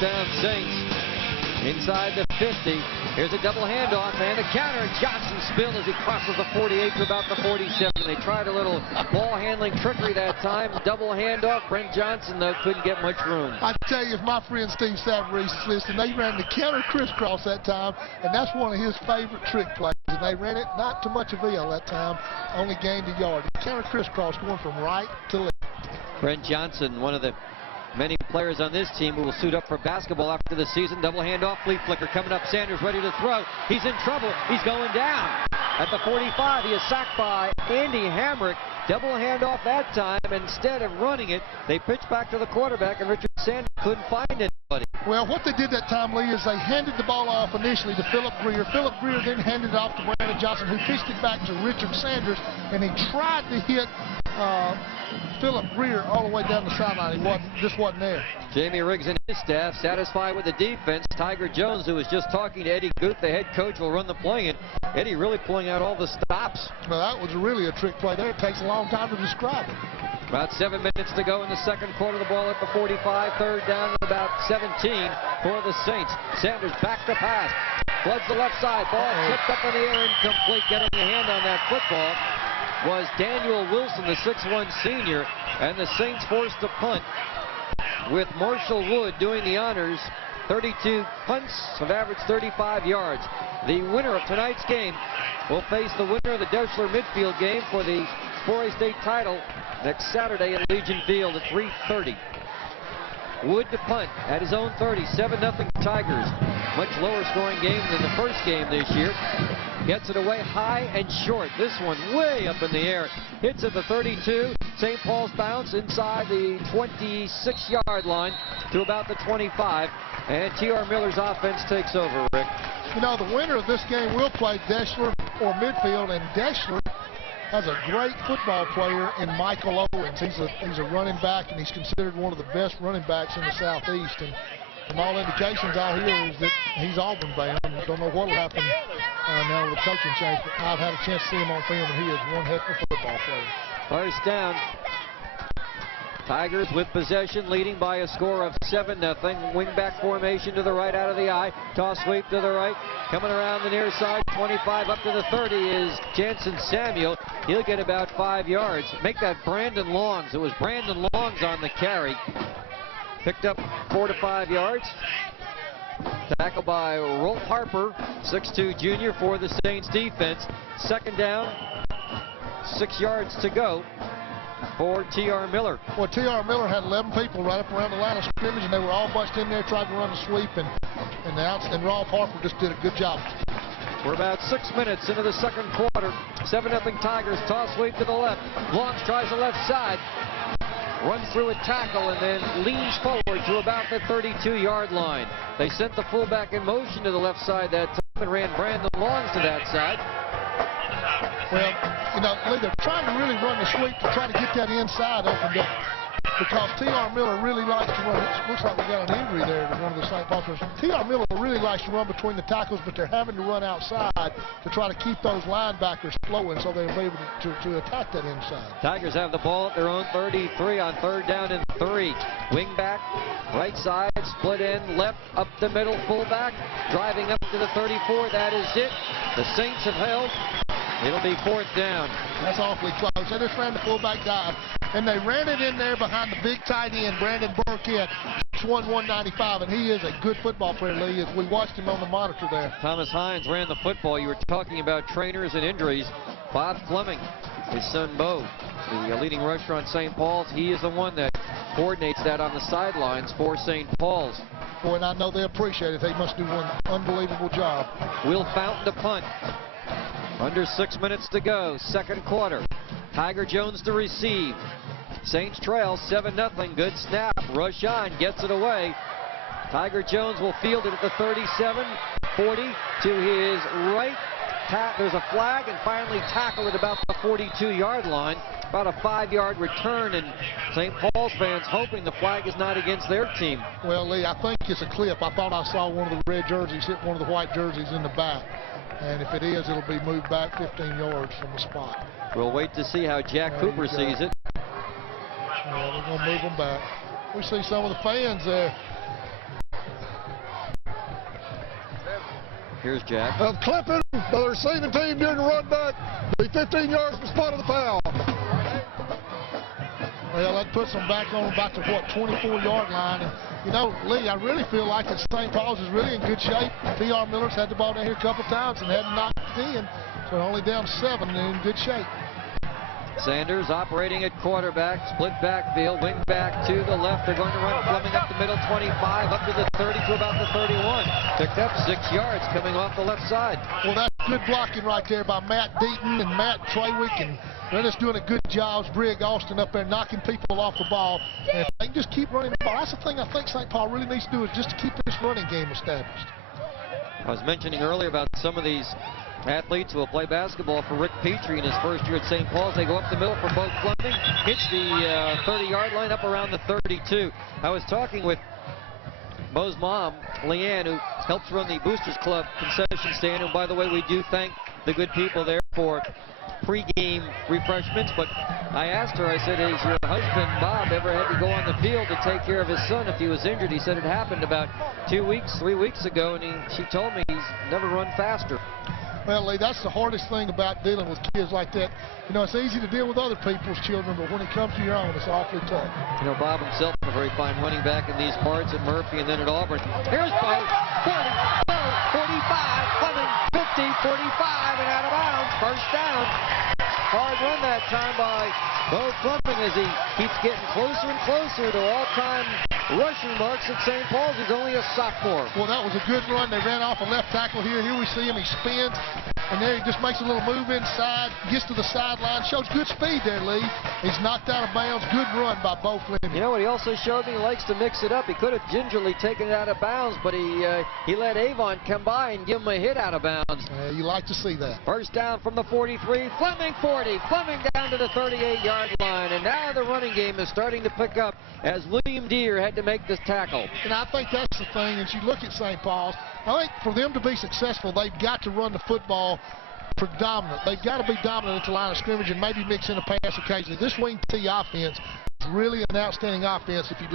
Down Saints inside the 50. Here's a double handoff and a counter. Johnson spilled as he crosses the 48 to about the 47. They tried a little ball handling trickery that time. Double handoff. Brent Johnson, though, couldn't get much room. I tell you, if my friend Steve Savarese is listening, they ran the counter crisscross that time, and that's one of his favorite trick plays. And they ran it not to much avail that time, only gained a yard. The counter crisscross going from right to left. Brent Johnson, one of the many players on this team who will suit up for basketball after the season. Double handoff, flea flicker coming up. Sanders ready to throw. He's in trouble. He's going down at the 45. He is sacked by Andy Hamrick. Double handoff that time. Instead of running it, they pitched back to the quarterback, and Richard Sanders couldn't find anybody. Well, what they did that time, Lee, is they handed the ball off initially to Philip Greer. Philip Greer then handed it off to Brandon Johnson, who pitched it back to Richard Sanders, and he tried to hit Philip Greer all the way down the sideline. He just wasn't there. Jamie Riggs and his staff satisfied with the defense. Tiger Jones, who was just talking to Eddie Guth, the head coach, will run the play, and Eddie really pulling out all the stops. Well, that was really a trick play there. It takes a long time to describe it. About 7 minutes to go in the second quarter. The ball at the 45. Third down at about 17 for the Saints. Sanders back to pass. Floods the left side. Ball tipped up in the air, incomplete. Getting a hand on that football was Daniel Wilson, the 6'1 senior, and the Saints forced a punt with Marshall Wood doing the honors. 32 punts have averaged 35 yards. The winner of tonight's game will face the winner of the Deschler midfield game for the 4A state title next Saturday at Legion Field at 3:30. Wood to punt at his own 30, 7-0 Tigers. Much lower scoring game than the first game this year. Gets it away high and short. This one way up in the air. Hits at the 32. St. Paul's bounce inside the 26-yard line to about the 25. And T.R. Miller's offense takes over, Rick. You know, the winner of this game will play Deschler or midfield, and Deschler has a great football player in Michael Owens. He's a running back, and he's considered one of the best running backs in the Southeast. And from all indications out here is that he's Auburn bound. Don't know what will happen now with the coaching change, but I've had a chance to see him on film, and he is one heck of a football player. First down. Tigers with possession, leading by a score of 7-0. Wingback formation to the right out of the eye. Toss sweep to the right. Coming around the near side, 25 up to the 30 is Jansen Samuel. He'll get about 5 yards. Make that Brandon Longs. It was Brandon Longs on the carry. Picked up 4 to 5 yards. Tackled by Rolf Harper, 6'2 junior for the Saints defense. Second down, 6 yards to go for T.R. Miller. Well, T.R. Miller had 11 people right up around the line of scrimmage, and they were all bunched in there trying to run the sweep, and Rolf Harper just did a good job. We're about 6 minutes into the second quarter. 7-0 Tigers. Toss sweep to the left. Longs tries the left side. runs through a tackle and then leans forward to about the 32-yard line. They sent the fullback in motion to the left side that time and ran Brandon Longs to that side. Well, you know, they're trying to really run the sweep to try to get that inside opened up, because T.R. Miller really likes to run. It looks like we got an injury there to one of the St. Paul players. T.R. Miller really likes to run between the tackles, but they're having to run outside to try to keep those linebackers flowing so they'll be able to attack that inside. Tigers have the ball at their own 33 on 3rd down and 3. Wing back, right side, split in, left, up the middle, fullback, driving up to the 34. That is it. The Saints have held. It'll be 4th down. That's awfully close. They just ran the fullback dive, and they ran it in there behind the big tight end, Brandon Burkett. He's 195, and he is a good football player, Lee, as we watched him on the monitor there. Thomas Hines ran the football. You were talking about trainers and injuries. Bob Fleming, his son Bo, the leading rusher on St. Paul's, he is the one that coordinates that on the sidelines for St. Paul's. Boy, and I know they appreciate it. They must do one unbelievable job. Will Fountain to punt. Under 6 minutes to go, 2nd quarter. Tiger Jones to receive. Saints trail 7-0. Good snap. Rashawn gets it away. Tiger Jones will field it at the 37, 40 to his right. There's a flag, and finally tackled at about the 42-yard line. About a 5-yard return, and St. Paul's fans hoping the flag is not against their team. Well, Lee, I think it's a clip. I thought I saw one of the red jerseys hit one of the white jerseys in the back. And if it is, it'll be moved back 15 yards from the spot. We'll wait to see how Jack Cooper sees it. Well, we're going to move them back. We see some of the fans there. Here's Jack. Clipping the receiving team during the run back. Be 15 yards from the spot of the foul. Well, that puts them back on about the, 24-yard line. And, you know, Lee, I really feel like that St. Paul's is really in good shape. T.R. Miller's had the ball down here a couple times and hadn't knocked it in. So they're only down 7 and in good shape. Sanders operating at quarterback, split backfield, wing back to the left. They're going to run Fleming up the middle, 25, up to the 30 to about the 31. Picked up 6 yards coming off the left side. Well, that's good blocking right there by Matt Deaton and Matt Trawick, and they're just doing a good job. Brig Austin up there knocking people off the ball. And if they can just keep running the ball, that's the thing I think St. Paul really needs to do, is just to keep this running game established. I was mentioning earlier about some of these athletes who will play basketball for Rick Petrie in his first year at St. Paul's. They go up the middle for Bo Fleming, hits the 30-yard line up around the 32. I was talking with Bo's mom, Leanne, who helps run the Boosters Club concession stand. And by the way, we do thank the good people there for pre-game refreshments. But I asked her, I said, has your husband, Bob, ever had to go on the field to take care of his son if he was injured? He said it happened about 3 weeks ago, and she told me he's never run faster. Well, Lee, that's the hardest thing about dealing with kids like that. You know, it's easy to deal with other people's children, but when it comes to your own, it's awfully tough. You know, Bob himself, a very fine running back in these parts at Murphy and then at Auburn. Here's Bo, 40, 45, Fleming, 50, 45, and out of bounds. First down. Hard run that time by Bo Fleming as he keeps getting closer and closer to all-time rushing marks at St. Paul's. He's only a sophomore. Well, that was a good run. They ran off a left tackle here. Here we see him. He spins, and there he just makes a little move inside, gets to the sideline, shows good speed there, Lee. He's knocked out of bounds. Good run by Bo Fleming. You know what he also showed me? He likes to mix it up. He could have gingerly taken it out of bounds, but he let Avon come by and give him a hit out of bounds. You like to see that. First down from the 43. Fleming 40. Fleming down to the 38-yard line. And now the running game is starting to pick up as William Deere had to make this tackle. And I think that's the thing. As you look at St. Paul's, I think for them to be successful, they've got to run the football predominant. They've got to be dominant at the line of scrimmage and maybe mix in a pass occasionally. This wing T offense is really an outstanding offense if you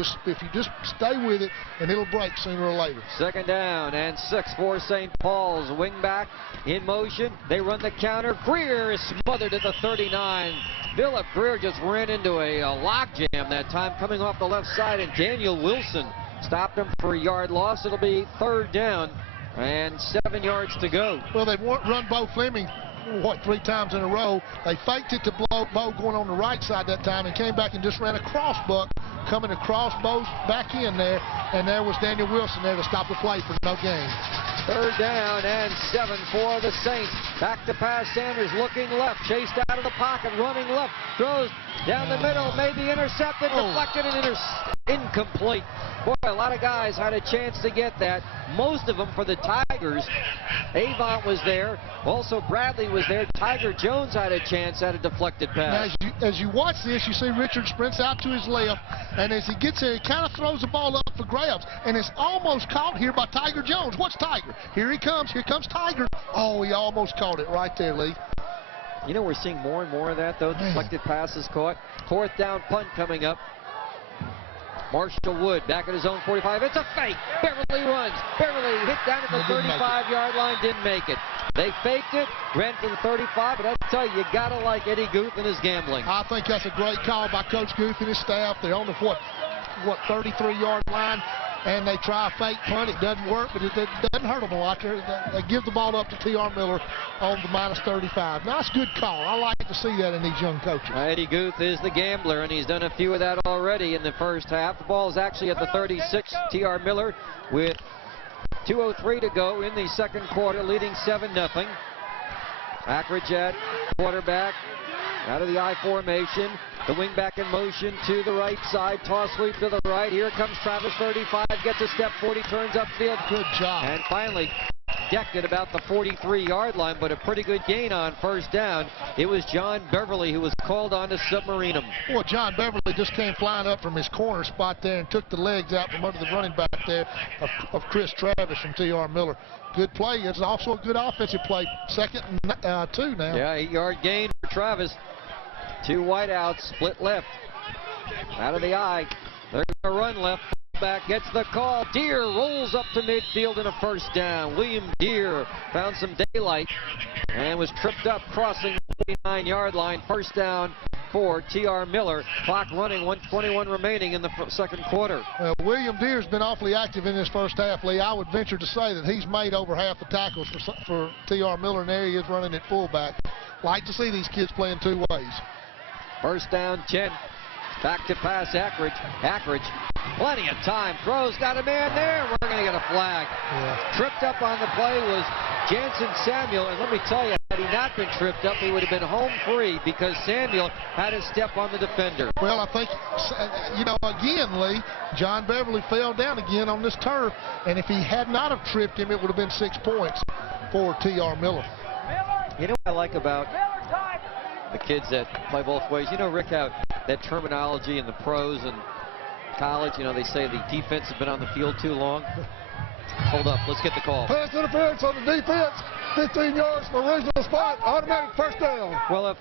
just stay with it, and it'll break sooner or later. Second down and 6 for St. Paul's. Wing back in motion. They run the counter. Greer is smothered at the 39. Philip Greer just ran into a logjam that time coming off the left side, and Daniel Wilson stopped him for a yard loss. It'll be 3rd down and 7 yards to go. Well, they've run Bo Fleming, 3 times in a row. They faked it to Bo going on the right side that time and came back and just ran a cross buck coming across Bo's back in there, and there was Daniel Wilson there to stop the play for no gain. 3rd down and 7 for the Saints. Back to pass, Sanders looking left, chased out of the pocket, running left, throws down the middle, maybe intercepted, deflected, and incomplete. Boy, a lot of guys had a chance to get that. Most of them for the Tigers. Avant was there. Also, Bradley was there. Tiger Jones had a chance at a deflected pass. As you watch this, you see Richard sprints out to his left, and as he gets there, he kind of throws the ball up for grabs, and it's almost caught here by Tiger Jones. What's Tiger? Here he comes. Here comes Tiger. Oh, he almost caught it right there, Lee. You know, we're seeing more and more of that, though. Deflected passes caught. 4th down punt coming up. Marshall Wood back at his own 45. It's a fake. Beverly runs. Beverly hit down at the 35-yard line. Didn't make it. They faked it. Ran to the 35. But I tell you got to like Eddie Guth and his gambling. I think that's a great call by Coach Guth and his staff. They're on the, what 33-yard line. And they try a fake punt. It doesn't work, but it doesn't hurt them a lot. They give the ball up to T.R. Miller on the -35. Nice, good call. I like to see that in these young coaches. Eddie Guth is the gambler, and he's done a few of that already in the first half. The ball is actually at the 36. T.R. Miller with 2:03 to go in the second quarter, leading 7-0. Ackridge at quarterback. Out of the I formation, the wing back in motion to the right side, toss sweep to the right. Here comes Travis, 35, gets a step 40, turns upfield. Good job. And finally decked at about the 43-yard line, but a pretty good gain on 1st down. It was John Beverly who was called on to submarine him. Boy, John Beverly just came flying up from his corner spot there and took the legs out from under the running back there of Chris Travis from T.R. Miller. Good play. It's also a good offensive play. 2nd and 2 now. Yeah, 8-yard gain for Travis. 2 wideouts, split left. Out of the I. They're going to run left. Back gets the call. Deere rolls up to midfield and a 1st down. William Deere found some daylight and was tripped up crossing the 49-yard line. 1st down for T.R. Miller. Clock running, 1:21 remaining in the second quarter. William Deere's been awfully active in this first half, Lee. I would venture to say that he's made over half the tackles for T.R. Miller, and there he is running at fullback. Like to see these kids playing 2 ways. 1st down, 10. Back to pass, Ackridge. Ackridge, plenty of time. Throws, got a man there. We're going to get a flag. Yeah. Tripped up on the play was Jansen Samuel. And let me tell you, had he not been tripped up, he would have been home free because Samuel had a step on the defender. Well, I think, you know, again, Lee, John Beverly fell down again on this turf. And if he had not have tripped him, it would have been 6 points for T.R. Miller. You know what I like about the kids that play both ways? You know, Rick, how that terminology in the pros and college, you know, they say the defense has been on the field too long. Hold up, let's get the call. Pass interference on the defense, 15 yards from original spot, automatic 1st down. Well, if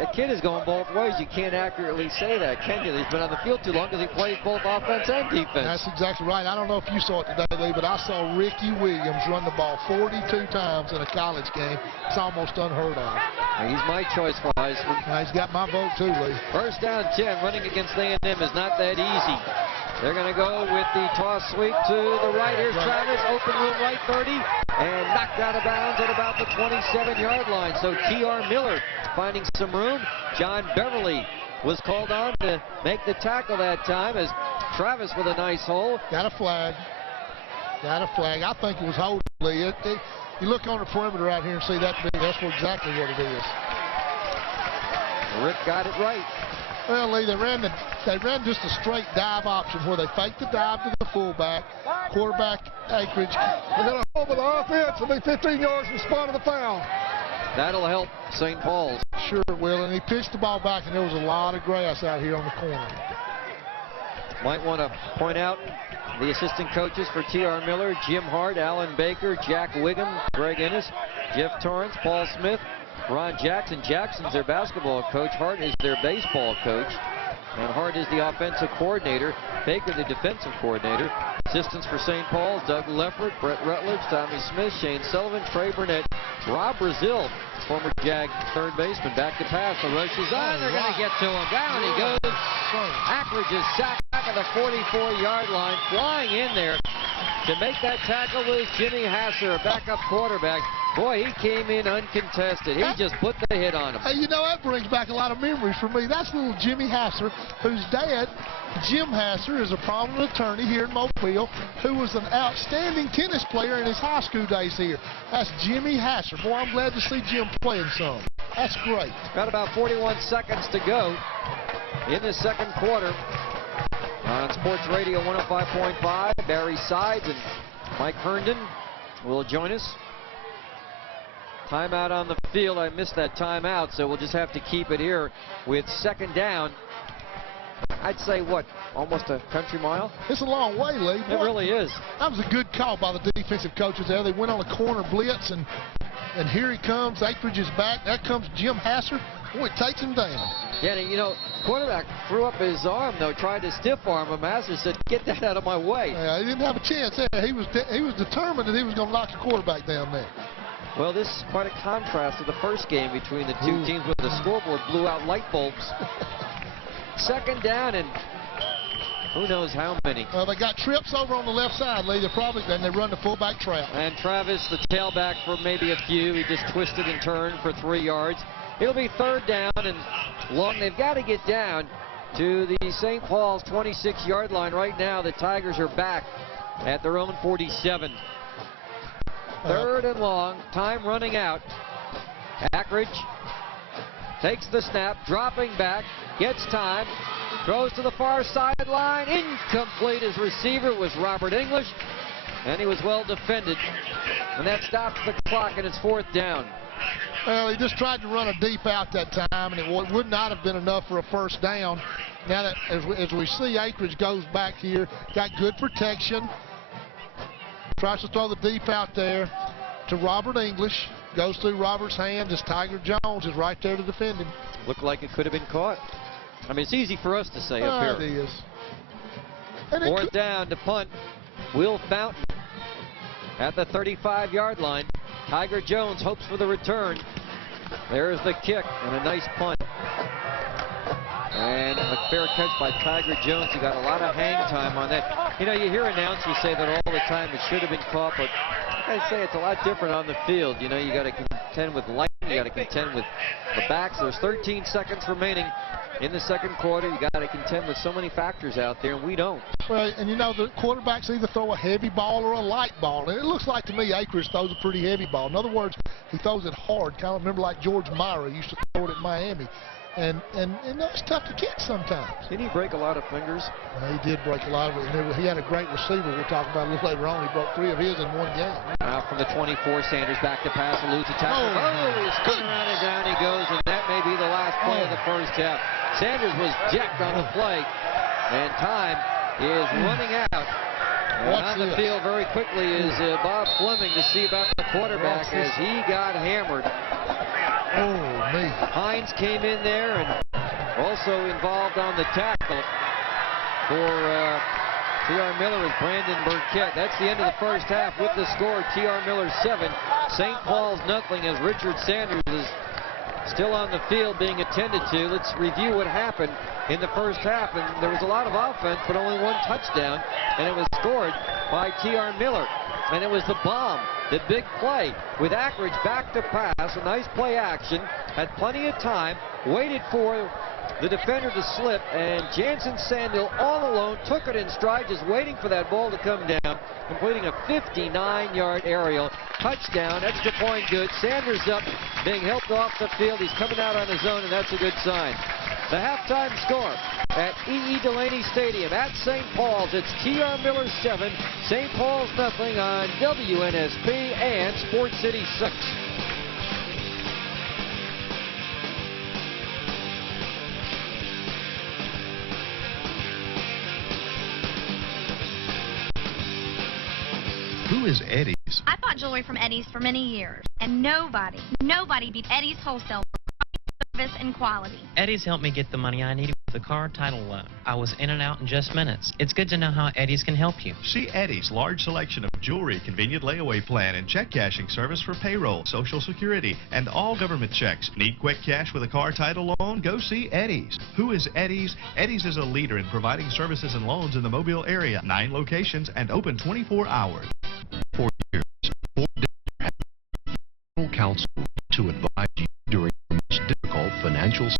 a kid is going both ways, you can't accurately say that, can you? He's been on the field too long because he plays both offense and defense. That's exactly right. I don't know if you saw it today, Lee, but I saw Ricky Williams run the ball 42 times in a college game. It's almost unheard of. He's my choice for Heisman. He's got my vote too, Lee. 1st down, 10. Running against A&M is not that easy. They're going to go with the toss sweep to the right. Here's Travis, open room right, 30, and knocked out of bounds at about the 27-yard line. So T.R. Miller finding some room. John Beverly was called on to make the tackle that time as Travis with a nice hole. Got a flag. Got a flag. I think it was holding, Lee. You look on the perimeter out here and see that. That's exactly what it is. Rick got it right. Well, Lee, they ran just a straight dive option where they faked the dive to the fullback, quarterback Ackridge. They're going to hold with the offense. It'll be 15 yards from the spot of the foul. That'll help St. Paul's. Sure it will, and he pitched the ball back, and there was a lot of grass out here on the corner. Might want to point out the assistant coaches for T.R. Miller: Jim Hart, Alan Baker, Jack Wiggum, Greg Ennis, Jeff Torrance, Paul Smith, Ron Jackson. Jackson's their basketball coach. Hart is their baseball coach. And Hart is the offensive coordinator. Baker, the defensive coordinator. Assistants for St. Paul's: Doug Leffert, Brett Rutledge, Tommy Smith, Shane Sullivan, Trey Burnett, Rob Brazil, former Jag third baseman. Back to pass. The rush is on. They're going to get to him. Down he goes. Ackridge is sacked back at the 44-yard line. Flying in there to make that tackle was Jimmy Hasser, a backup quarterback. Boy, he came in uncontested. He just put the hit on him. Hey, you know, that brings back a lot of memories for me. That's little Jimmy Hasser, whose dad, Jim Hasser, is a prominent attorney here in Mobile, who was an outstanding tennis player in his high school days here. That's Jimmy Hasser. Boy, I'm glad to see Jim playing some. That's great. Got about 41 seconds to go in the second quarter. On Sports Radio 105.5, Barry Sides and Mike Herndon will join us. Timeout on the field. I missed that timeout, so we'll just have to keep it here with second down. I'd say, what, almost a country mile? It's a long way, Lee. It really is. That was a good call by the defensive coaches there. They went on a corner blitz, and here he comes. Akridge is back. There comes Jim Hasser. Boy, it takes him down. Yeah, you know, quarterback threw up his arm, though, tried to stiff arm him. Hasser said, get that out of my way. Yeah, he didn't have a chance there. He was determined that he was going to knock the quarterback down there. Well, this is quite a contrast to the first game between the two teams where the scoreboard blew out light bulbs. Second down and who knows how many. Well, they got trips over on the left side, Lee. Then they run the fullback trap. And Travis, the tailback for maybe a few. He just twisted and turned for 3 yards. It'll be third down and long. They've got to get down to the St. Paul's 26-yard line. Right now, the Tigers are back at their own 47. Third and long, time running out. Akridge takes the snap, dropping back, gets time, throws to the far sideline, incomplete. His receiver was Robert English, and he was well defended. And that stops the clock, and it's fourth down. Well, he just tried to run a deep out that time, and it would not have been enough for a first down. Now that, as we see, Akridge goes back here, got good protection. Tries to throw the deep out there to Robert English. Goes through Robert's hands as Tiger Jones is right there to defend him. Looked like it could have been caught. I mean, it's easy for us to say up here. It is. Fourth down to punt. Will Fountain at the 35-yard line. Tiger Jones hopes for the return. There's the kick and a nice punt. And a fair catch by Tiger Jones. He got a lot of hang time on that. You know, you hear announcers say that all the time it should have been caught, but I'd say it's a lot different on the field. You know, you got to contend with light, you got to contend with the backs. There's 13 seconds remaining in the second quarter. You got to contend with so many factors out there, and we don't. Well, and you know, the quarterbacks either throw a heavy ball or a light ball, and it looks like to me Akridge throws a pretty heavy ball. In other words, he throws it hard. Kind of remember like George Myra used to throw it at Miami. And that's tough to catch sometimes. Did he break a lot of fingers? He did break a lot of it. And he had a great receiver we'll talk about a little later on. He broke 3 of his in one game. Now from the 24, Sanders back to pass, eludes a tackle. He's spinning around and down he goes, and that may be the last play of the first half. Sanders was jacked on the play, and time is running out. And on the field very quickly is Bob Fleming to see about the quarterback as he got hammered. Oh, me. Hines came in there and also involved on the tackle for T.R. Miller is Brandon Burkett. That's the end of the first half with the score. T.R. Miller 7, St. Paul's nothing, as Richard Sanders is still on the field being attended to. Let's review what happened in the first half. And there was a lot of offense, but only 1 touchdown, and it was scored by T.R. Miller. And it was the bomb, the big play with Akridge back to pass, a nice play action, had plenty of time, waited for the defender to slip, and Jansen Sandhill all alone took it in stride, just waiting for that ball to come down, completing a 59-yard aerial touchdown, extra point good. Sanders up, being helped off the field. He's coming out on his own, and that's a good sign. The halftime score at E.E. Delaney Stadium at St. Paul's. It's T.R. Miller 7, St. Paul's nothing on WNSP and Sports City 6. Who is Eddie's? I bought jewelry from Eddie's for many years, and nobody beat Eddie's wholesale service and quality. Eddie's helped me get the money I needed with a car title loan. I was in and out in just minutes. It's good to know how Eddie's can help you. See Eddie's large selection of jewelry, convenient layaway plan, and check cashing service for payroll, Social Security, and all government checks. Need quick cash with a car title loan? Go see Eddie's. Who is Eddie's? Eddie's is a leader in providing services and loans in the Mobile area. 9 locations and open 24 hours. 4 years. to advise you during your most difficult financial situation.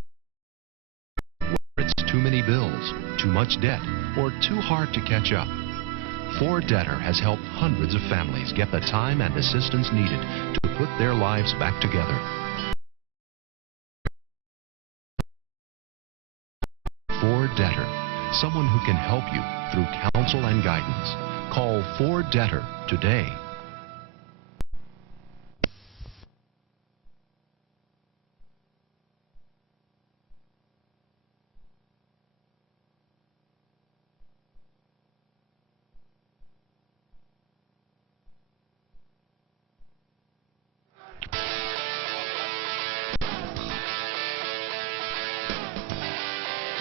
Whether it's too many bills, too much debt, or too hard to catch up, For Debtor has helped hundreds of families get the time and assistance needed to put their lives back together. For Debtor, someone who can help you through counsel and guidance. Call For Debtor today.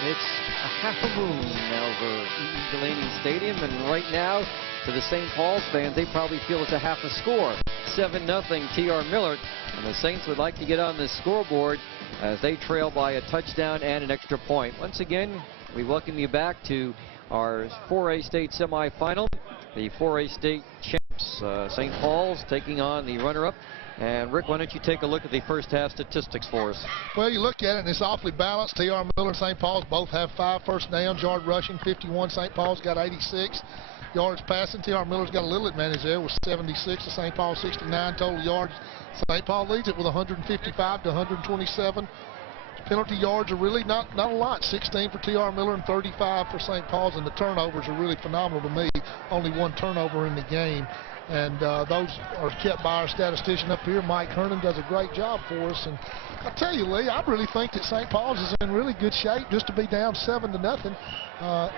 It's a half a moon over E.E. Delaney Stadium, and right now, to the St. Paul's fans, they probably feel it's a half a score. 7-0 T.R. Millard, and the Saints would like to get on the scoreboard as they trail by a touchdown and an extra point. Once again, we welcome you back to our 4A state semifinal. The 4A state champs, St. Paul's, taking on the runner-up. And Rick, why don't you take a look at the first half statistics for us? Well, you look at it, and it's awfully balanced. T.R. Miller and St. Paul's both have 5 first downs. Yard rushing, 51. St. Paul's got 86. Yards passing, T.R. Miller's got a little advantage there with 76 to St. Paul 69. Total yards, St. Paul leads it with 155 to 127. Penalty yards are really not a lot. 16 for T.R. Miller and 35 for St. Paul's, and the turnovers are really phenomenal to me. Only 1 turnover in the game. And those are kept by our statistician up here. Mike Hernan does a great job for us. And I tell you, Lee, I really think that St. Paul's is in really good shape just to be down 7-0,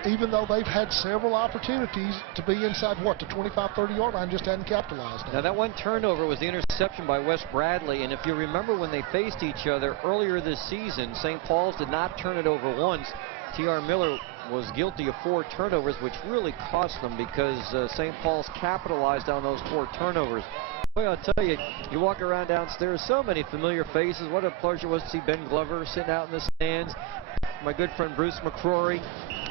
even though they've had several opportunities to be inside, what, the 25, 30-yard line, just hadn't capitalized on. Now, that 1 turnover was the interception by Wes Bradley. And if you remember when they faced each other earlier this season, St. Paul's did not turn it over once. T.R. Miller was guilty of 4 turnovers, which really cost them because St. Paul's capitalized on those 4 turnovers. Boy, I'll tell you, you walk around downstairs, so many familiar faces. What a pleasure it was to see Ben Glover sitting out in the stands. My good friend Bruce McCrory,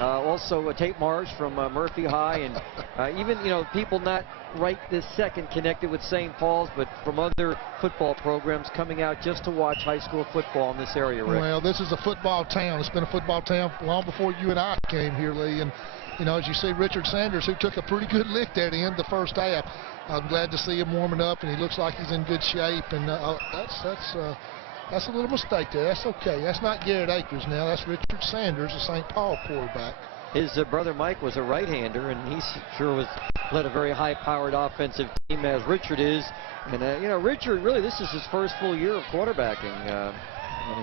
also Tate Marsh from Murphy High, and even, you know, people not right this second connected with St. Paul's, but from other football programs coming out just to watch high school football in this area, Rick. Well, this is a football town. It's been a football town long before you and I came here, Lee. And, you know, as you see Richard Sanders, who took a pretty good lick there at the end of the first half. I'm glad to see him warming up, and he looks like he's in good shape. And that's a little mistake there. That's okay. That's not Garrett Akers now. That's Richard Sanders, a St. Paul quarterback. His brother Mike was a right-hander, and he sure led a very high-powered offensive team as Richard is. And, you know, Richard, really, this is his first full year of quarterbacking.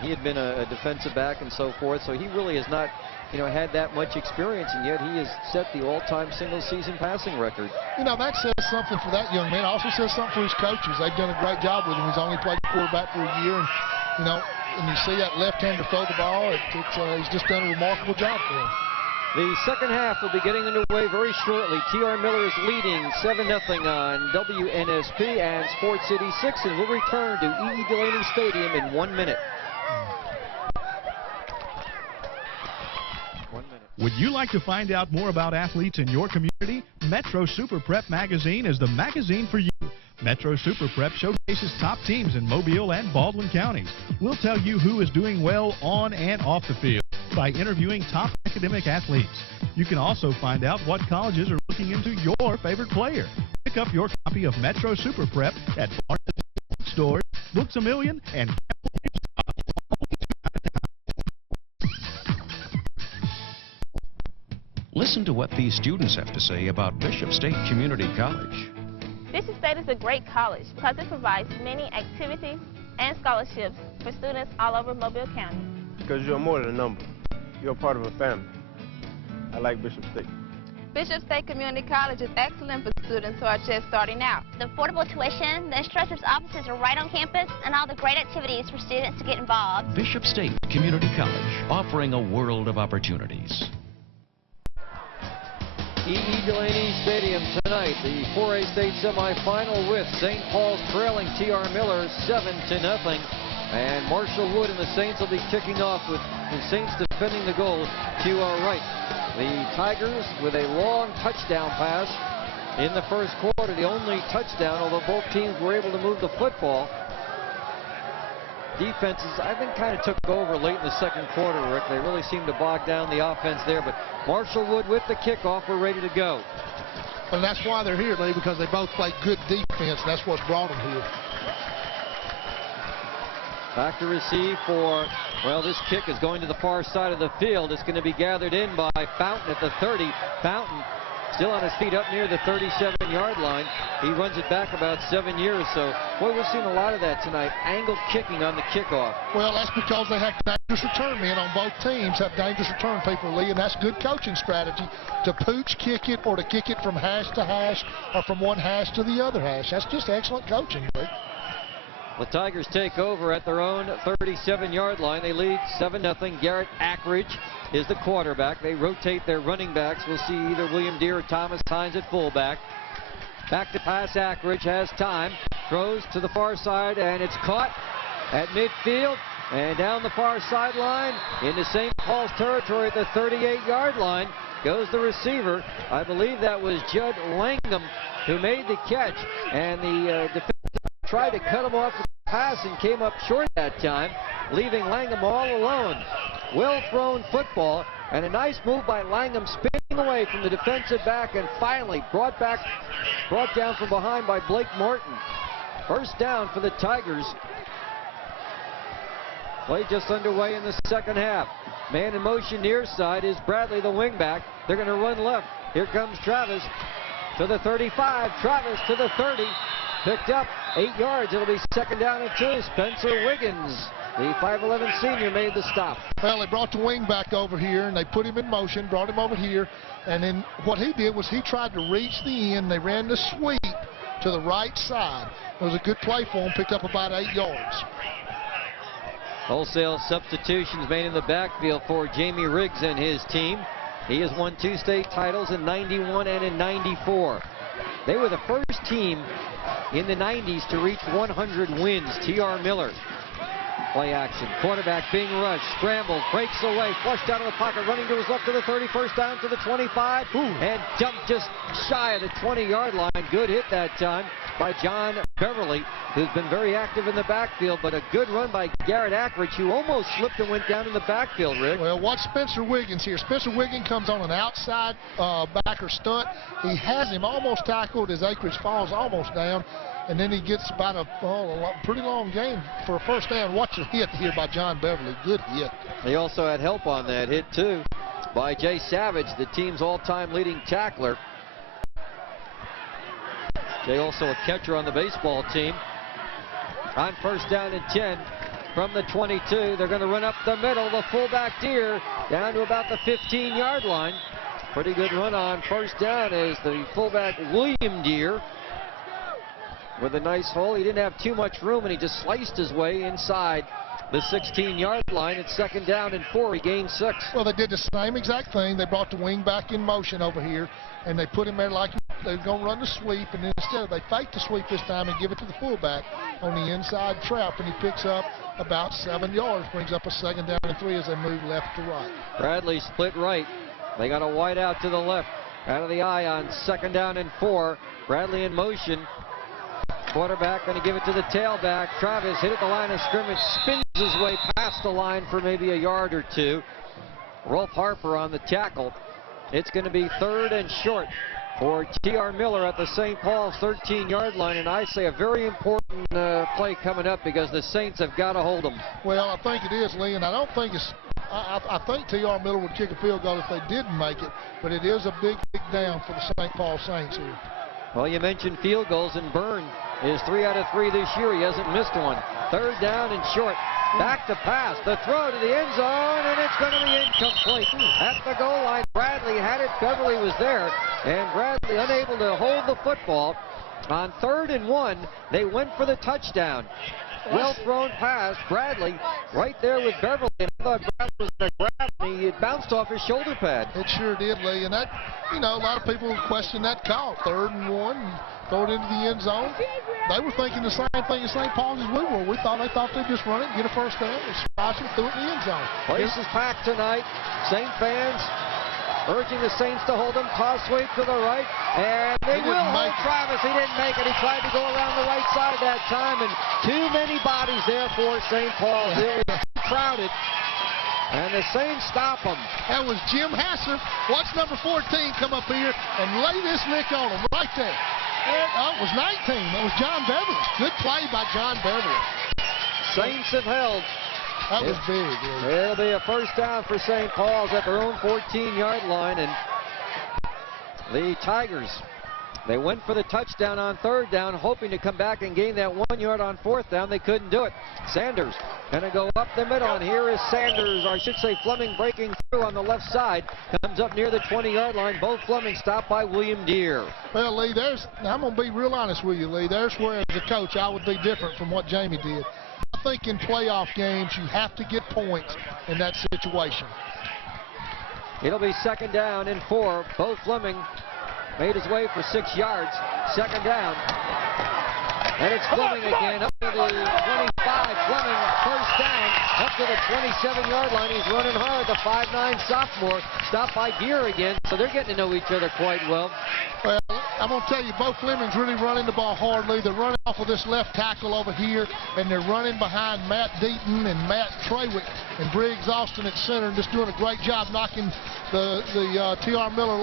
He had been a defensive back and so forth, so he really has not, you know, had that much experience, and yet he has set the all-time single-season passing record. You know, that says something for that young man. It also says something for his coaches. They've done a great job with him. He's only played quarterback for a year, and, you know, when you see that left-hander throw the ball, he's just done a remarkable job for him. The second half will be getting underway very shortly. T.R. Miller is leading 7-0 on WNSP and Sports City 6, and will return to E.E. Delaney Stadium in 1 minute. Would you like to find out more about athletes in your community? Metro Super Prep magazine is the magazine for you. Metro Super Prep showcases top teams in Mobile and Baldwin counties. We'll tell you who is doing well on and off the field by interviewing top academic athletes. You can also find out what colleges are looking into your favorite player. Pick up your copy of Metro Super Prep at Barnes stores, Books A Million, and Listen to what these students have to say about Bishop State Community College. Bishop State is a great college because it provides many activities and scholarships for students all over Mobile County. Because you're more than a number. You're part of a family. I like Bishop State. Bishop State Community College is excellent for students who are just starting out. The affordable tuition, the instructors' offices are right on campus, and all the great activities for students to get involved. Bishop State Community College, offering a world of opportunities. E.E. Delaney Stadium tonight, the 4A state semifinal with St. Paul's trailing T.R. Miller 7-0. And Marshall Wood and the Saints will be kicking off with the Saints defending the goal to our right. The Tigers with a long touchdown pass in the first quarter, the only touchdown, although both teams were able to move the football. defenses, I think, kind of took over late in the second quarter, Rick. They really seemed to bog down the offense there. But Marshall Wood with the kickoff. We're ready to go. And that's why they're here, Lee, because they both play good defense. And that's what's brought them here. Back to receive for, well, this kick is going to the far side of the field. It's going to be gathered in by Fountain at the 30. Fountain still on his feet up near the 37-yard line. He runs it back about 7 years. So, boy, we've seen a lot of that tonight. Angle kicking on the kickoff. Well, that's because they have dangerous return men on both teams, have dangerous return people, Lee, and that's good coaching strategy to pooch kick it or to kick it from hash to hash or from one hash to the other hash. That's just excellent coaching, Lee. The Tigers take over at their own 37-yard line. They lead 7-0. Garrett Ackridge is the quarterback. They rotate their running backs. We'll see either William Deere or Thomas Hines at fullback. Back to pass. Ackridge has time. Throws to the far side, and it's caught at midfield. And down the far sideline into St. Paul's territory at the 38-yard line goes the receiver. I believe that was Judd Langham who made the catch. And the defense tried to cut him off the pass and came up short that time, leaving Langham all alone. Well thrown football, and a nice move by Langham, spinning away from the defensive back and finally brought down from behind by Blake Morton. First down for the Tigers. Play just underway in the second half. Man in motion near side is Bradley, the wingback. They're going to run left. Here comes Travis to the 35. Travis to the 30. Picked up 8 yards. It'll be second down and 2. Spencer Wiggins, the 5'11 senior, made the stop. Well, they brought the wing back over here, and they put him in motion, brought him over here. And then what he did was he tried to reach the end. They ran the sweep to the right side. It was a good play for him, picked up about 8 yards. Wholesale substitutions made in the backfield for Jamie Riggs and his team. He has won 2 state titles in '91 and in '94. They were the first team in the 90s to reach 100 wins. T.R. Miller. Play action. Quarterback being rushed. Scrambles. Breaks away. Flushed out of the pocket. Running to his left to the 30. First down to the 25. And jumped just shy of the 20-yard line. Good hit that time by John Beverly, who's been very active in the backfield. But a good run by Garrett Ackridge, who almost slipped and went down in the backfield, Rick. Well, watch Spencer Wiggins here. Spencer Wiggins comes on an outside backer stunt. He has him almost tackled as Ackridge falls almost down. And then he gets about a pretty long game for a first down. Watch the hit here by John Beverly. Good hit. They also had help on that hit, too, by Jay Savage, the team's all-time leading tackler. Jay also a catcher on the baseball team. On first down and 10 from the 22. They're going to run up the middle. The fullback Deere down to about the 15-yard line. Pretty good run on first down as the fullback William Deere with a nice hole. He didn't have too much room, and he just sliced his way inside the 16-yard line. It's second down and 4. He gained 6. Well, they did the same exact thing. They brought the wing back in motion over here, and they put him there like they're going to run the sweep, and then instead they fake the sweep this time and give it to the fullback on the inside trap, and he picks up about 7 yards, brings up a second down and 3 as they move left to right. Bradley split right. They got a wide out to the left. Out of the eye on second down and 4. Bradley in motion. Quarterback going to give it to the tailback. Travis hit at the line of scrimmage, spins his way past the line for maybe a yard or 2. Rolf Harper on the tackle. It's going to be third and short for T.R. Miller at the St. Paul's 13-yard line, and I say a very important play coming up because the Saints have got to hold them. Well, I think it is, Lee, and I don't think it's I think T.R. Miller would kick a field goal if they didn't make it, but it is a big down for the St. Paul Saints here. Well, you mentioned field goals, and Byrne is 3 out of 3 this year. He hasn't missed one. Third down and short. Back to pass. The throw to the end zone, and it's going to be incomplete. At the goal line, Bradley had it. Beverly was there, and Bradley unable to hold the football. On 3rd and 1, they went for the touchdown. Well thrown pass. Bradley right there with Beverly. And I thought Bradley was going to grab him. It bounced off his shoulder pad. It sure did, Lee. And that, you know, a lot of people question that call. 3rd and 1, and throw it into the end zone. They were thinking the same thing as St. Paul's as we were. They thought they'd just run it, get a first down, and splash it through it in the end zone. Place is packed tonight. Saint fans urging the Saints to hold him. Toss sweep to the right, and they will hold Travis. He didn't make it. He tried to go around the right side that time, and too many bodies there for St. Paul's. It was crowded, and the Saints stop him. That was Jim Hasser. Watch number 14 come up here and lay this lick on him right there. It was 19. That was John Beverly. Good play by John Beverly. Saints have held. That was big. It'll be a first down for St. Paul's at their own 14-yard line, and the Tigers, they went for the touchdown on third down, hoping to come back and gain that 1 yard on fourth down. They couldn't do it. Sanders going to go up the middle, and here is Sanders, or I should say Fleming, breaking through on the left side. Comes up near the 20-yard line. Bo Fleming stopped by William Deere. Well, Lee, I'm going to be real honest with you, Lee. There's where, as a coach, I would be different from what Jamie did. I think in playoff games, you have to get points in that situation. It'll be second down and 4. Bo Fleming made his way for 6 yards. Second down. And it's Fleming again up to the 25. Fleming first down up to the 27-yard line. He's running hard. The 5'9" sophomore stopped by Deere again. So they're getting to know each other quite well. Well, I'm going to tell you, Bo Fleming's really running the ball hardly. They're running off of this left tackle over here, and they're running behind Matt Deaton and Matt Trawick and Briggs Austin at center, and just doing a great job knocking the T.R. Miller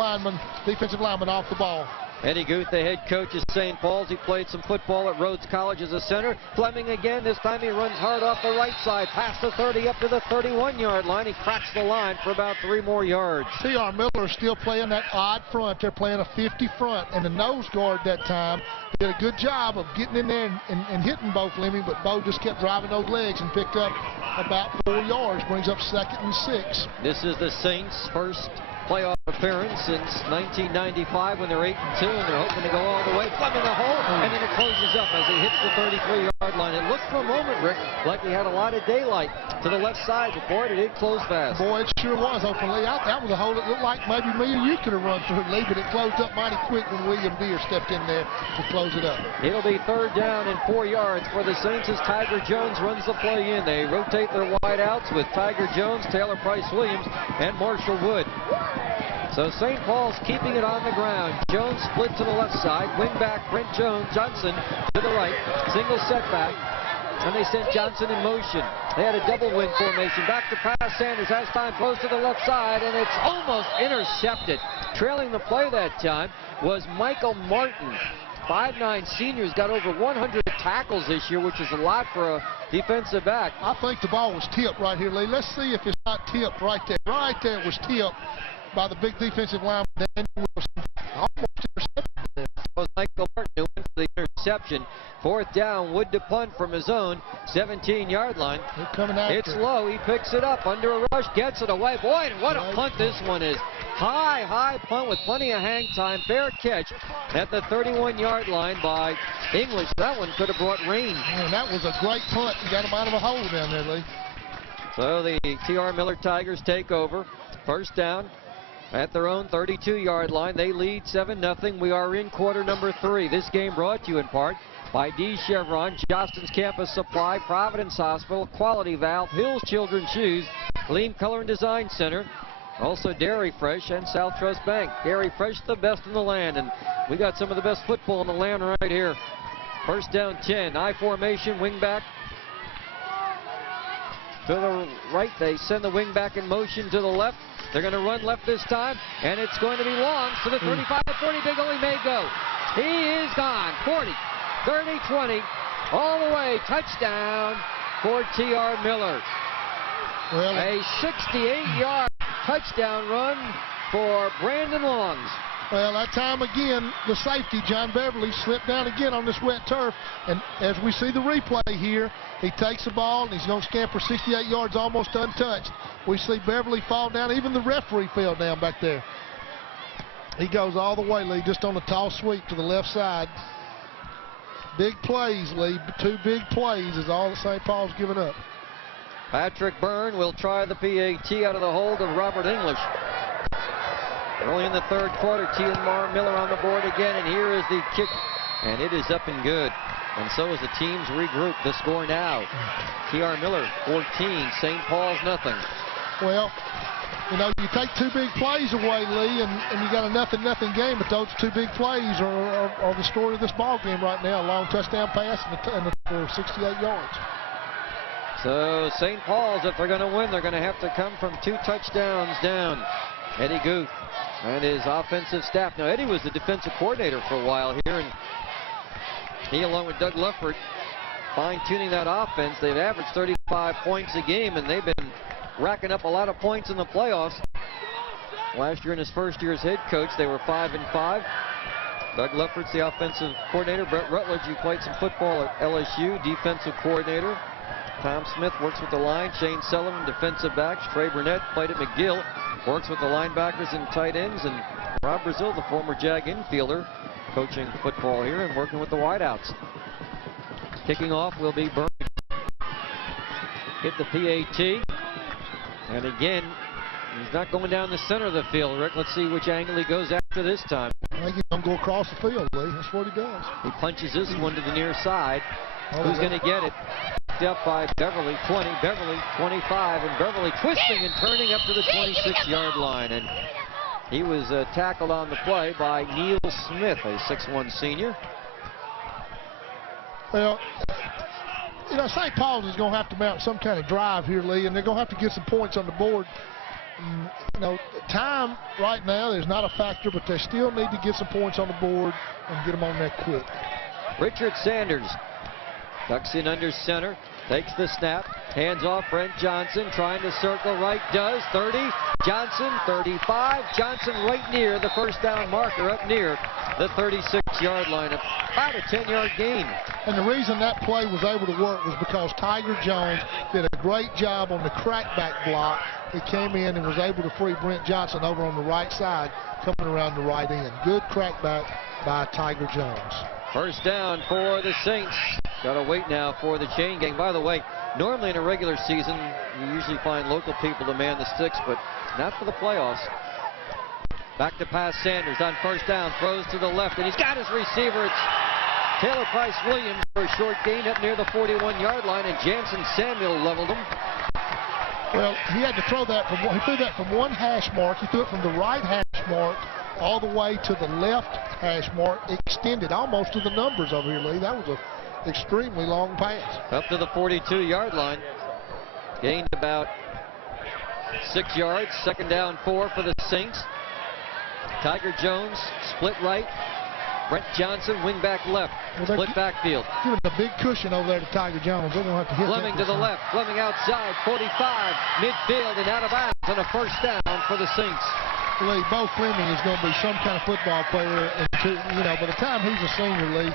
defensive lineman off the ball. Eddie Guth, the head coach of St. Paul's. He played some football at Rhodes College as a center. Fleming again. This time he runs hard off the right side, past the 30 up to the 31-yard line. He cracks the line for about 3 more yards. T.R. Miller is still playing that odd front. They're playing a 50 front, and the nose guard that time did a good job of getting in there and hitting Bo Fleming, but Bo just kept driving those legs and picked up about 4 yards, brings up 2nd and 6. This is the Saints' first playoff appearance since 1995 when they're 8-2 and they're hoping to go all the way. Fleming a hole, and then it closes up as he hits the 33-yard line. It looked for a moment, Rick, like he had a lot of daylight to the left side, but boy, did it close fast. Boy, it sure was open, Lee. That was a hole that looked like maybe me or you could have run through, Lee, but it closed up mighty quick when William Deere stepped in there to close it up. It'll be third down and 4 yards for the Saints as Tiger Jones runs the play in. They rotate their wideouts with Tiger Jones, Taylor Price Williams, and Marshall Wood. So St. Paul's keeping it on the ground. Jones split to the left side. Wing back Brent Johnson to the right. Single setback. And they sent Johnson in motion. They had a double wing formation. Back to pass. Sanders has time. Close to the left side. And it's almost intercepted. Trailing the play that time was Michael Martin. 5'9" senior's got over 100 tackles this year, which is a lot for a defensive back. I think the ball was tipped right here, Lee. Let's see if it's not tipped right there. Right there it was tipped by the big defensive lineman, Daniel Wilson. Almost intercepted there. It was Michael Martin who went for the interception. Fourth down, Wood to punt from his own 17-yard line. They're coming after. It's low. He picks it up under a rush, gets it away. Boy, what a punt this one is. High punt with plenty of hang time. Fair catch at the 31-yard line by English. That one could have brought rain. Man, that was a great punt. You got him out of a hole down there, Lee. So the T.R. Miller Tigers take over. First down at their own 32-yard line. They lead 7-0. We are in quarter number 3. This game brought to you in part by D. Chevron, Johnston's Campus Supply, Providence Hospital, Quality Valve, Hills Children's Shoes, Lean Color and Design Center, also Dairy Fresh and South Trust Bank. Dairy Fresh, the best in the land, and we got some of the best football in the land right here. First down 10, I formation, wing back to the right. They send the wing back in motion to the left. They're going to run left this time, and it's going to be long to the 35-40. Big Ole may go. He is gone. 40, 30, 20, all the way. Touchdown for T.R. Miller. Well, a 68-yard touchdown run for Brandon Longs. Well, that time again, the safety, John Beverly, slipped down again on this wet turf. And as we see the replay here, he takes the ball, and he's going to scamper 68 yards almost untouched. We see Beverly fall down. Even the referee fell down back there. He goes all the way, Lee, just on a tall sweep to the left side. Big plays, Lee. 2 big plays is all that St. Paul's giving up. Patrick Byrne will try the PAT out of the hold of Robert English. Early in the third quarter, T.R. Miller on the board again, and here is the kick, and it is up and good. And so as the teams regroup, the score now, T.R. Miller 14, St. Paul's nothing. Well, You know, you take two big plays away, Lee, and you got a nothing game, but those two big plays are the story of this ball game right now. A long touchdown pass and for 68 yards. So St. Paul's, if they're going to win, they're going to have to come from 2 touchdowns down. Eddie Guth and his offensive staff. Now, Eddie was the defensive coordinator for a while here, and he, along with Doug Lufford, fine-tuning that offense. They've averaged 35 points a game, and they've been racking up a lot of points in the playoffs. Last year in his first year as head coach, they were 5-5. Doug Lufford's the offensive coordinator. Brett Rutledge, who played some football at LSU, defensive coordinator. Tom Smith works with the line. Shane Sullivan, defensive backs. Trey Burnett played at McGill, works with the linebackers and tight ends. And Rob Brazil, the former Jag infielder, coaching football here and working with the wideouts. Kicking off will be Burns. Hit the PAT. And again, he's not going down the center of the field, Rick. Let's see which angle he goes after this time. I think he's going to go across the field, Lee. That's what he does. He punches this one to the near side. Who's going to get it? Up by Beverly, 20, Beverly, 25, and Beverly twisting and turning up to the 26-yard line. And he was tackled on the play by Neil Smith, a 6'1 senior. Well, you know, St. Paul's is going to have to mount some kind of drive here, Lee, and they're going to have to get some points on the board. You know, time right now is not a factor, but they still need to get some points on the board and get them on that quick. Richard Sanders ducks in under center, takes the snap, hands off Brent Johnson, trying to circle right, does, 30, Johnson, 35, Johnson right near the first down marker, up near the 36-yard line, about a 10-yard gain. And the reason that play was able to work was because Tiger Jones did a great job on the crackback block. He came in and was able to free Brent Johnson over on the right side, coming around the right end. Good crackback by Tiger Jones. First down for the Saints. Got to wait now for the chain gang. By the way, normally in a regular season, you usually find local people to man the sticks, but not for the playoffs. Back to pass Sanders on first down, throws to the left, and he's got his receiver. It's Taylor Price Williams for a short gain up near the 41-yard line, and Jansen Samuel leveled him. Well, he had to throw that from he threw that from one hash mark. He threw it from the right hash mark all the way to the left hash mark, extended almost to the numbers over here, Lee. That was an extremely long pass. Up to the 42-yard line. Gained about 6 yards. Second down 4 for the Saints. Tiger Jones, split right. Brent Johnson, wing back left. Split backfield. Giving a big cushion over there to Tiger Jones. They're going to have to hit Fleming to the left. Fleming outside. 45. Midfield and out of bounds on a first down for the Saints. Lee, Bo Fleming is going to be some kind of football player. And you know, by the time he's a senior, Lee,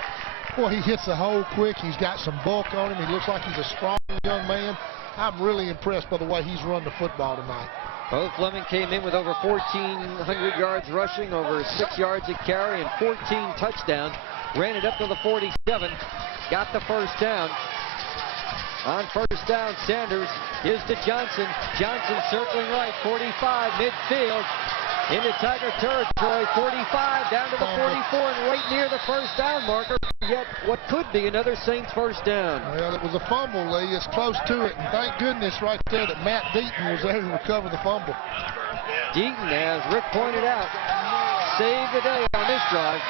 boy, he hits the hole quick. He's got some bulk on him. He looks like he's a strong young man. I'm really impressed by the way he's run the football tonight. Bo Fleming came in with over 1,400 yards rushing, over 6 yards a carry, and 14 touchdowns. Ran it up to the 47. Got the first down. On first down, Sanders is to Johnson. Johnson circling right, 45, midfield. Into Tiger territory, 45, down to the 44, and right near the first down marker. Yet what could be another Saints first down. Well, it was a fumble, Lee. It's close to it, and thank goodness right there that Matt Deaton was there to recover the fumble. Deaton, as Rick pointed out, saved the day on this drive.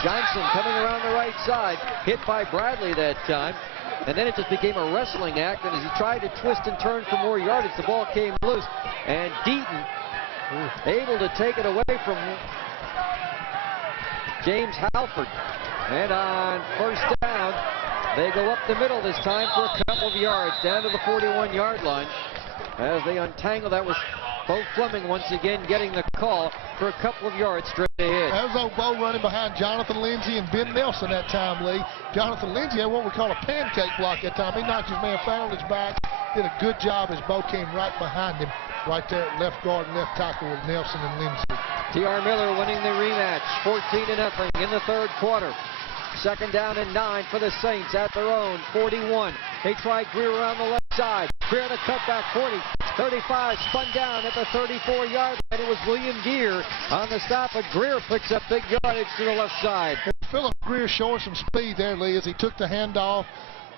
Johnson coming around the right side, hit by Bradley that time. And then it just became a wrestling act, and as he tried to twist and turn for more yardage, the ball came loose. And Deaton able to take it away from James Halford. And on first down, they go up the middle this time for a couple of yards, down to the 41-yard line. As they untangle, that was Bo Fleming once again getting the call for a couple of yards straight ahead. That was old Bo running behind Jonathan Lindsay and Ben Nelson that time, Lee. Jonathan Lindsay had what we call a pancake block that time. He knocked his man flat on his back, did a good job as Bo came right behind him, right there at left guard and left tackle with Nelson and Lindsay. T.R. Miller winning the rematch, 14-0 in the third quarter. Second down and 9 for the Saints at their own 41. They tried Greer around the left side. Greer the cutback, 40, 35, spun down at the 34-yard line. It was William Gear on the stop, but Greer picks up big yardage to the left side. Philip Greer showing some speed there, Lee, as he took the handoff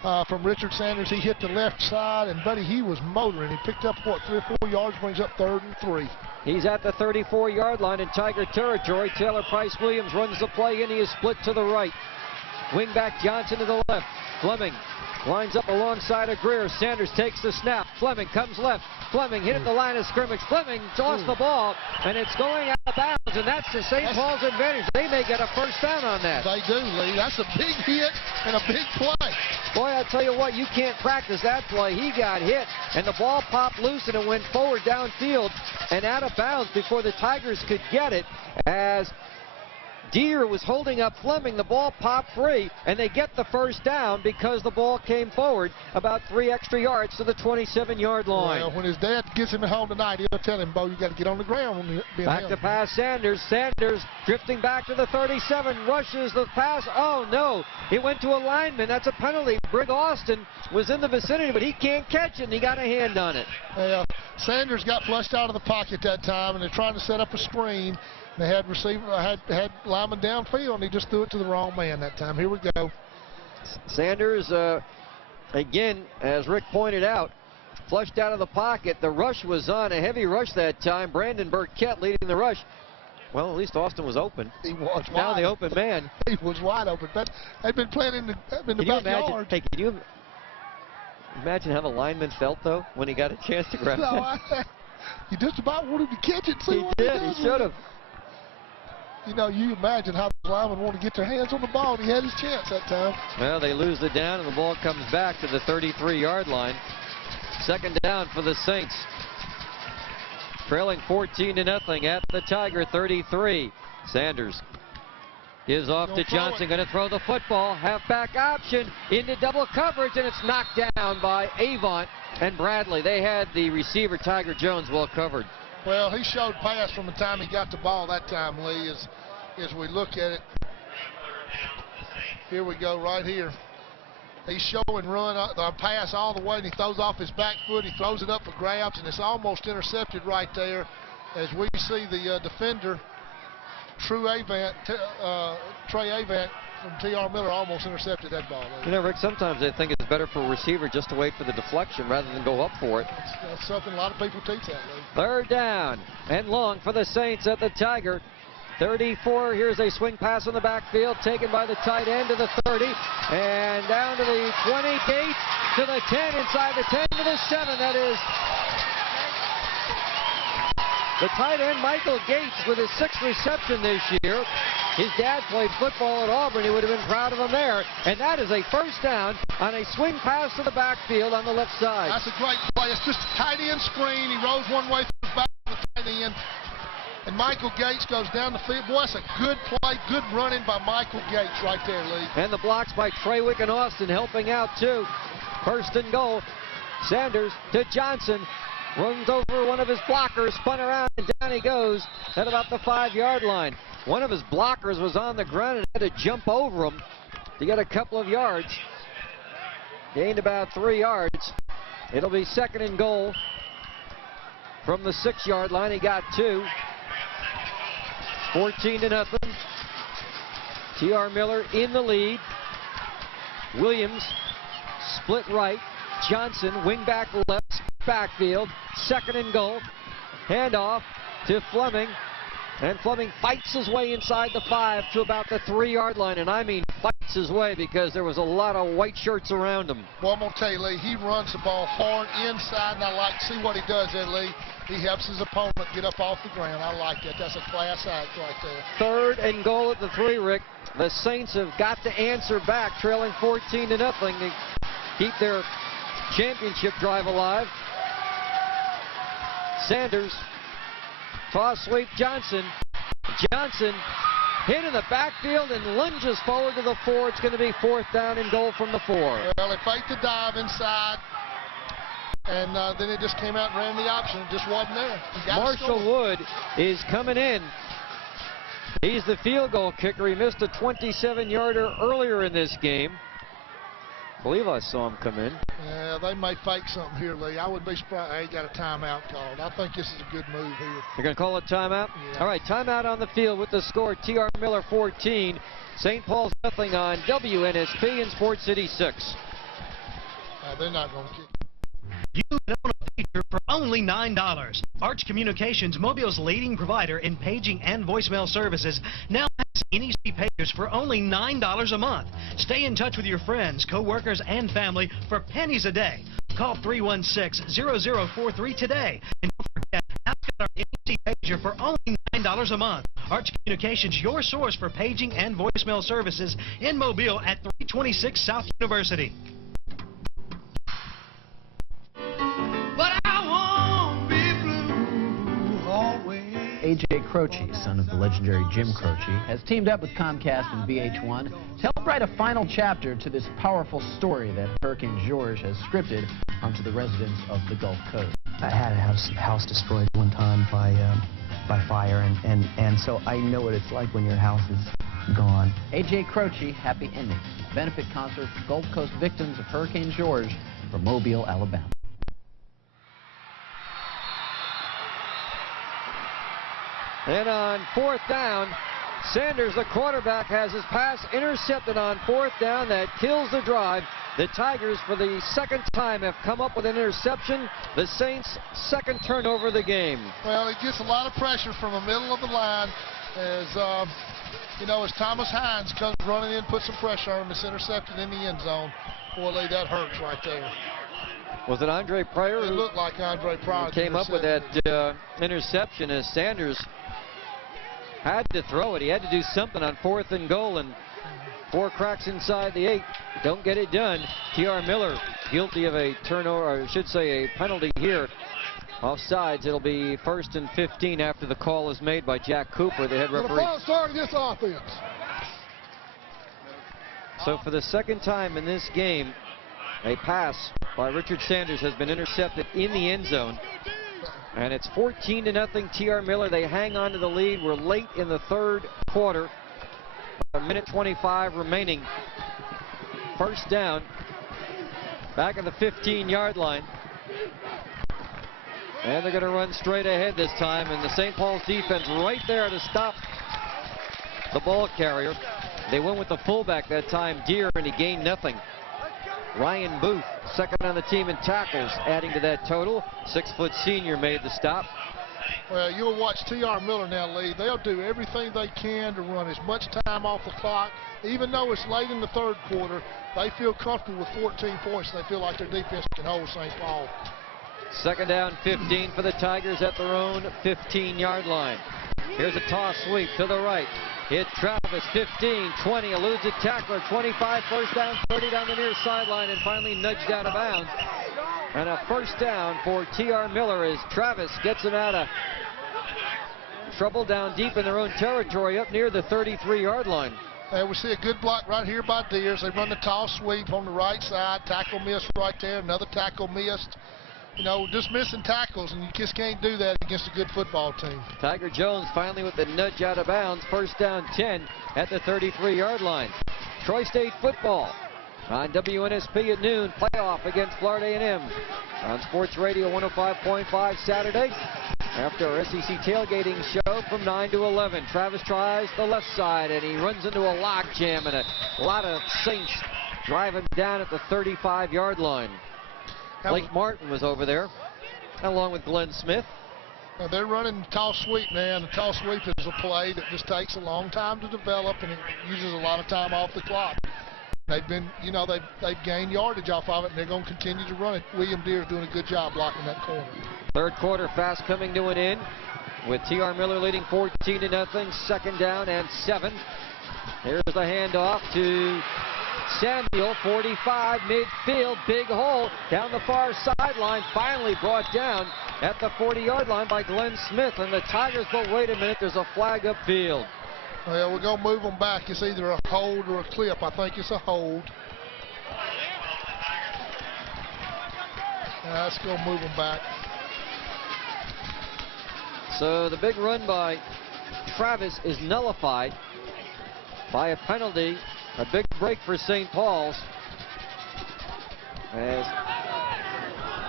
from Richard Sanders. He hit the left side, and buddy, he was motoring. He picked up, what, 3 or 4 yards, brings up 3rd and 3. He's at the 34-yard line in Tiger territory. Taylor Price Williams runs the play, and he is split to the right. Wingback Johnson to the left. Fleming lines up alongside of Greer. Sanders takes the snap. Fleming comes left. Fleming hit at the line of scrimmage. Fleming lost the ball, and it's going out of bounds, and that's the St. Paul's advantage. They may get a first down on that. They do, Lee. That's a big hit and a big play. Boy, I'll tell you what, you can't practice that play. He got hit, and the ball popped loose, and it went forward downfield and out of bounds before the Tigers could get it, as Deere was holding up Fleming. The ball popped free, and they get the first down because the ball came forward about 3 extra yards to the 27-yard line. Well, when his dad gets him at home tonight, he'll tell him, Bo, you got to get on the ground when you're being back held. to pass Sanders. Sanders drifting back to the 37, rushes the pass. Oh, no. It went to a lineman. That's a penalty. Brig Austin was in the vicinity, but he can't catch it, and he got a hand on it. Sanders got flushed out of the pocket that time, and they're trying to set up a screen. They had had lineman downfield, and he just threw it to the wrong man that time. Here we go. Sanders, again, as Rick pointed out, flushed out of the pocket. The rush was on, a heavy rush that time. Brandon Burkett leading the rush. Well, at least Austin was open. He was now the open man. He was wide open. But they'd been playing in the backyard. Hey, can you imagine how the lineman felt, though, when he got a chance to grab it? You just about wanted to catch it. See what he did. He should have. You know, you imagine how the linemen want to get their hands on the ball, and he had his chance that time. Well, they lose the down, and the ball comes back to the 33-yard line. Second down for the Saints. Trailing 14-0 at the Tiger 33. Sanders gives off to Johnson, going to throw the football. Halfback option into double coverage, and it's knocked down by Avant and Bradley. They had the receiver, Tiger Jones, well covered. Well, he showed pass from the time he got the ball that time, Lee, as we look at it. Here we go, right here. He's showing run, pass all the way, and he throws off his back foot. He throws it up for grabs, and it's almost intercepted right there as we see the defender, Trey Avant from T.R. Miller, almost intercepted that ball. You know, Rick, sometimes they think it's better for a receiver just to wait for the deflection rather than go up for it. That's something a lot of people teach that, Lee. Third down and long for the Saints at the Tiger. 34, here's a swing pass on the backfield, taken by the tight end to the 30, and down to the 20, Gates to the 10, inside the 10 to the 7. That is the tight end, Michael Gates, with his 6th reception this year. His dad played football at Auburn. He would have been proud of him there. And that is a first down on a swing pass to the backfield on the left side. That's a great play. It's just a tight end screen. He rolls one way through the back of the tight end. And Michael Gates goes down the field. Boy, that's a good play, good running by Michael Gates right there, Lee. And the blocks by Trawick and Austin helping out, too. First and goal. Sanders to Johnson. Runs over one of his blockers, spun around, and down he goes at about the 5-yard line. One of his blockers was on the ground and had to jump over him to get a couple of yards. Gained about 3 yards. It'll be second and goal from the 6-yard line. He got 2. 14-0. T.R. Miller in the lead. Williams split right. Johnson wing back left, backfield. Second and goal. Handoff to Fleming. And Fleming fights his way inside the 5 to about the 3-yard line. And I mean fights his way because there was a lot of white shirts around him. Well, I'm going to tell you, Lee, he runs the ball hard inside, and I like to see what he does there, Lee. He helps his opponent get up off the ground. I like that. That's a class act right there. Third and goal at the 3, Rick. The Saints have got to answer back, trailing 14-0 to keep their championship drive alive. Sanders, toss sweep Johnson. Johnson hit in the backfield and lunges forward to the 4. It's going to be 4th down and goal from the 4. Well, they faked the dive inside, and then it just came out and ran the option. It just wasn't there. Marshall Wood is coming in. He's the field goal kicker. He missed a 27-yarder earlier in this game. I believe I saw him come in. Yeah, they may fake something here, Lee. I would be surprised. They got a timeout called. I think this is a good move here. You're going to call a timeout? Yeah. All right, timeout on the field with the score. T.R. Miller 14, St. Paul's nothing on WNSP and Sports City 6. No, they're not going to kick. You can own a pager for only $9. Arch Communications, Mobile's leading provider in paging and voicemail services, now has NEC pagers for only $9 a month. Stay in touch with your friends, co-workers, and family for pennies a day. Call 316-0043 today. And don't forget, now get our NEC pager for only $9 a month. Arch Communications, your source for paging and voicemail services in Mobile at 326 South University. A.J. Croce, son of the legendary Jim Croce, has teamed up with Comcast and VH1 to help write a final chapter to this powerful story that Hurricane George has scripted onto the residents of the Gulf Coast. I had a house destroyed one time by fire, and so I know what it's like when your house is gone. A.J. Croce, Happy Endings, benefit concert for Gulf Coast victims of Hurricane George from Mobile, Alabama. And on 4th down, Sanders, the quarterback, has his pass intercepted on 4th down. That kills the drive. The Tigers, for the second time, have come up with an interception. The Saints' second turnover of the game. Well, it gets a lot of pressure from the middle of the line as, as Thomas Hines comes running in, puts some pressure on him. It's intercepted in the end zone. Boy, Lee, that hurts right there. Was it Andre Pryor? It looked like Andre Pryor. Came up with that interception as Sanders had to throw it. He had to do something on 4th and goal, and 4 cracks inside the 8. Don't get it done. T.R. Miller guilty of a turnover, or I should say a penalty here. Offsides. It'll be 1st and 15 after the call is made by Jack Cooper, the head referee. Starting this offense. So for the second time in this game, a pass by Richard Sanders has been intercepted in the end zone. And it's 14-0 T.R. Miller. They hang on to the lead. We're late in the third quarter. A minute 25 remaining. First down. Back at the 15-yard line. And they're going to run straight ahead this time. And the St. Paul's defense right there to stop the ball carrier. They went with the fullback that time, Deere, and he gained nothing. Ryan Booth, second on the team in tackles, adding to that total. 6-foot senior made the stop. Well, you'll watch T.R. Miller now, Lee. They'll do everything they can to run as much time off the clock. Even though it's late in the third quarter, they feel comfortable with 14 points. They feel like their defense can hold St. Paul. Second down, 15 for the Tigers at their own 15-yard line. Here's a toss sweep to the right. Hit Travis, 15, 20, eludes a tackler, 25, first down, 30 down the near sideline, and finally nudged out of bounds. And a first down for T.R. Miller as Travis gets him out of trouble down deep in their own territory up near the 33-yard line. We see a good block right here by Deers. They run the toss sweep on the right side. Tackle missed right there. Another tackle missed. Just missing tackles, and you just can't do that against a good football team. Tiger Jones finally with the nudge out of bounds. First down 10 at the 33-yard line. Troy State football on WNSP at noon. Playoff against Florida A&M on Sports Radio 105.5 Saturday. After our SEC tailgating show from 9 to 11. Travis tries the left side, and he runs into a log jam, and a lot of Saints drive him down at the 35-yard line. Blake Martin was over there, along with Glenn Smith. They're running toss sweep, man. The toss sweep is a play that just takes a long time to develop, and it uses a lot of time off the clock. They've been, they've gained yardage off of it, and they're going to continue to run it. William Deere is doing a good job blocking that corner. Third quarter fast coming to an end with T.R. Miller leading 14-0. Second down and 7. Here's the handoff to Samuel, 45, midfield, big hole down the far sideline, finally brought down at the 40-yard line by Glenn Smith, and the Tigers, but wait a minute, there's a flag upfield. Well, we're going to move them back. It's either a hold or a clip. I think it's a hold. Let's go move them back. So the big run by Travis is nullified by a penalty. A big break for St. Paul's. As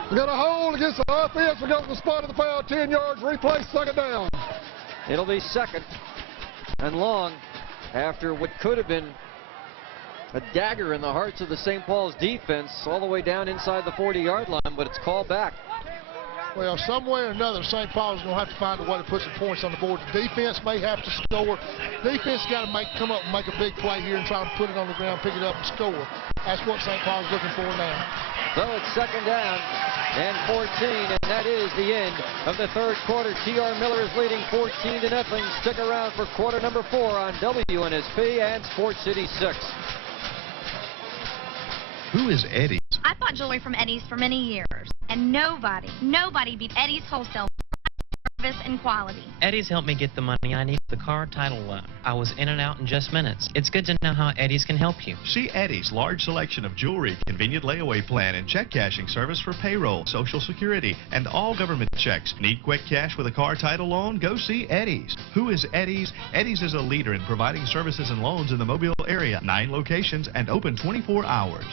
we got a hold against the offense. We go to the spot of the foul, 10 yards, replay, second down. It'll be second and long after what could have been A dagger in the hearts of the St. Paul's defense all the way down inside the 40-yard line, but it's called back. Well, some way or another, St. Paul's going to have to find a way to put some points on the board. The defense may have to score. Defense got to come up and make a big play here and try to put it on the ground, pick it up, and score. That's what St. Paul's looking for now. So it's second down and 14, and that is the end of the third quarter. T.R. Miller is leading 14-0. Stick around for quarter number 4 on WNSP and Sports City 6. Who is Eddie's? I bought jewelry from Eddie's for many years, and nobody beat Eddie's wholesale service and quality. Eddie's helped me get the money I need for the car title loan. I was in and out in just minutes. It's good to know how Eddie's can help you. See Eddie's large selection of jewelry, convenient layaway plan, and check cashing service for payroll, Social Security, and all government checks. Need quick cash with a car title loan? Go see Eddie's. Who is Eddie's? Eddie's is a leader in providing services and loans in the Mobile area. 9 locations and open 24 hours.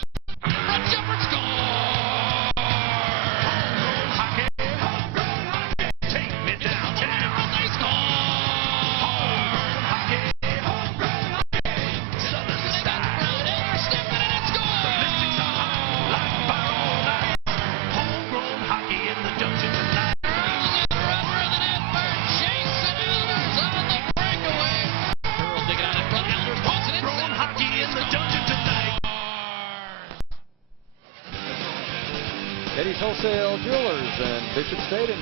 Eddie's Wholesale Jewelers and Bishop Stadium.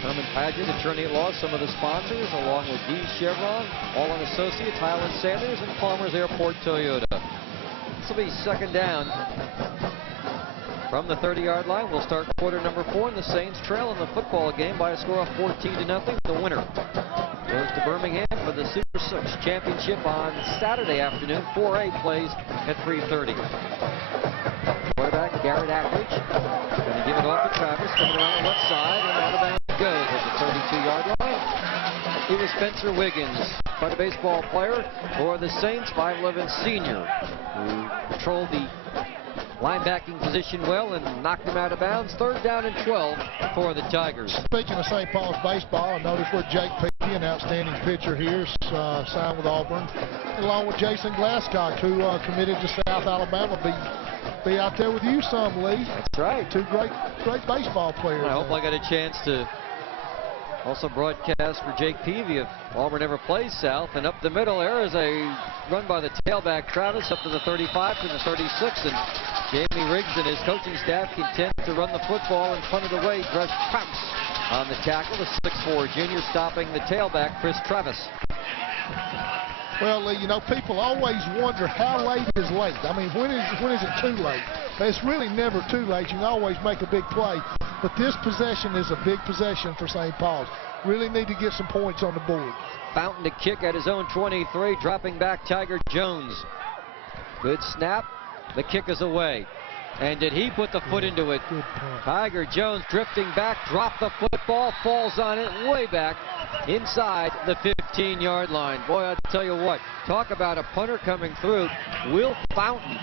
Herman Padgett, attorney at law, some of the sponsors, along with D. Chevron, All-in Associates, Highland Sanders, and Palmer's Airport Toyota. This will be second down from the 30-yard line. We'll start quarter number 4, and the Saints trail in the football game by a score of 14-0. The winner goes to Birmingham for the Super 6 championship on Saturday afternoon. 4A plays at 3:30. Quarterback Garrett Ackridge going to give it off to Travis, coming around the left side, and out of bounds it goes at the 32-yard line. It was Spencer Wiggins, quite a baseball player for the Saints, 5'11" senior, who patrolled the linebacking position well and knocked him out of bounds. Third down and 12 for the Tigers. Speaking of St. Paul's baseball, I noticed where Jake Peavy, an outstanding pitcher here, signed with Auburn, along with Jason Glasscock, who committed to South Alabama, be out there with you some, Lee. That's right. 2 great baseball players. I hope I got a chance to also broadcast for Jake Peavy if Auburn ever plays South. And up the middle there is a run by the tailback Travis up to the 35 to the 36, and Jamie Riggs and his coaching staff content to run the football and punt it away. Gresh Travis on the tackle, the 6'4" junior, stopping the tailback Chris Travis. Well, Lee, you know, people always wonder how late is late. I mean, when is it too late? It's really never too late. You can always make a big play. But this possession is a big possession for St. Paul's. Really need to get some points on the board. Fountain to kick at his own 23, dropping back Tiger Jones. Good snap. The kick is away. And did he put the foot into it? Tiger Jones drifting back, dropped the football, falls on it way back inside the 15-yard line. Boy, I'll tell you what, talk about a punter coming through. Will Fountain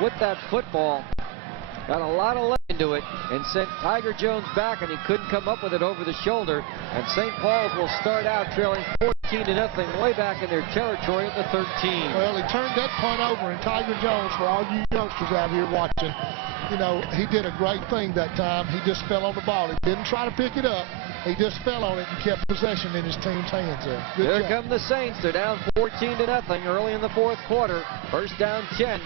with that football, got a lot of leg into it and sent Tiger Jones back, and he couldn't come up with it over the shoulder. And St. Paul's will start out trailing 14-0 way back in their territory at the 13. Well, he turned that punt over, and Tiger Jones, for all you youngsters out here watching, you know, he did a great thing that time. He just fell on the ball. He didn't try to pick it up. He just fell on it and kept possession in his team's hands there. Here come the Saints. They're down 14-0 early in the fourth quarter. First down 10.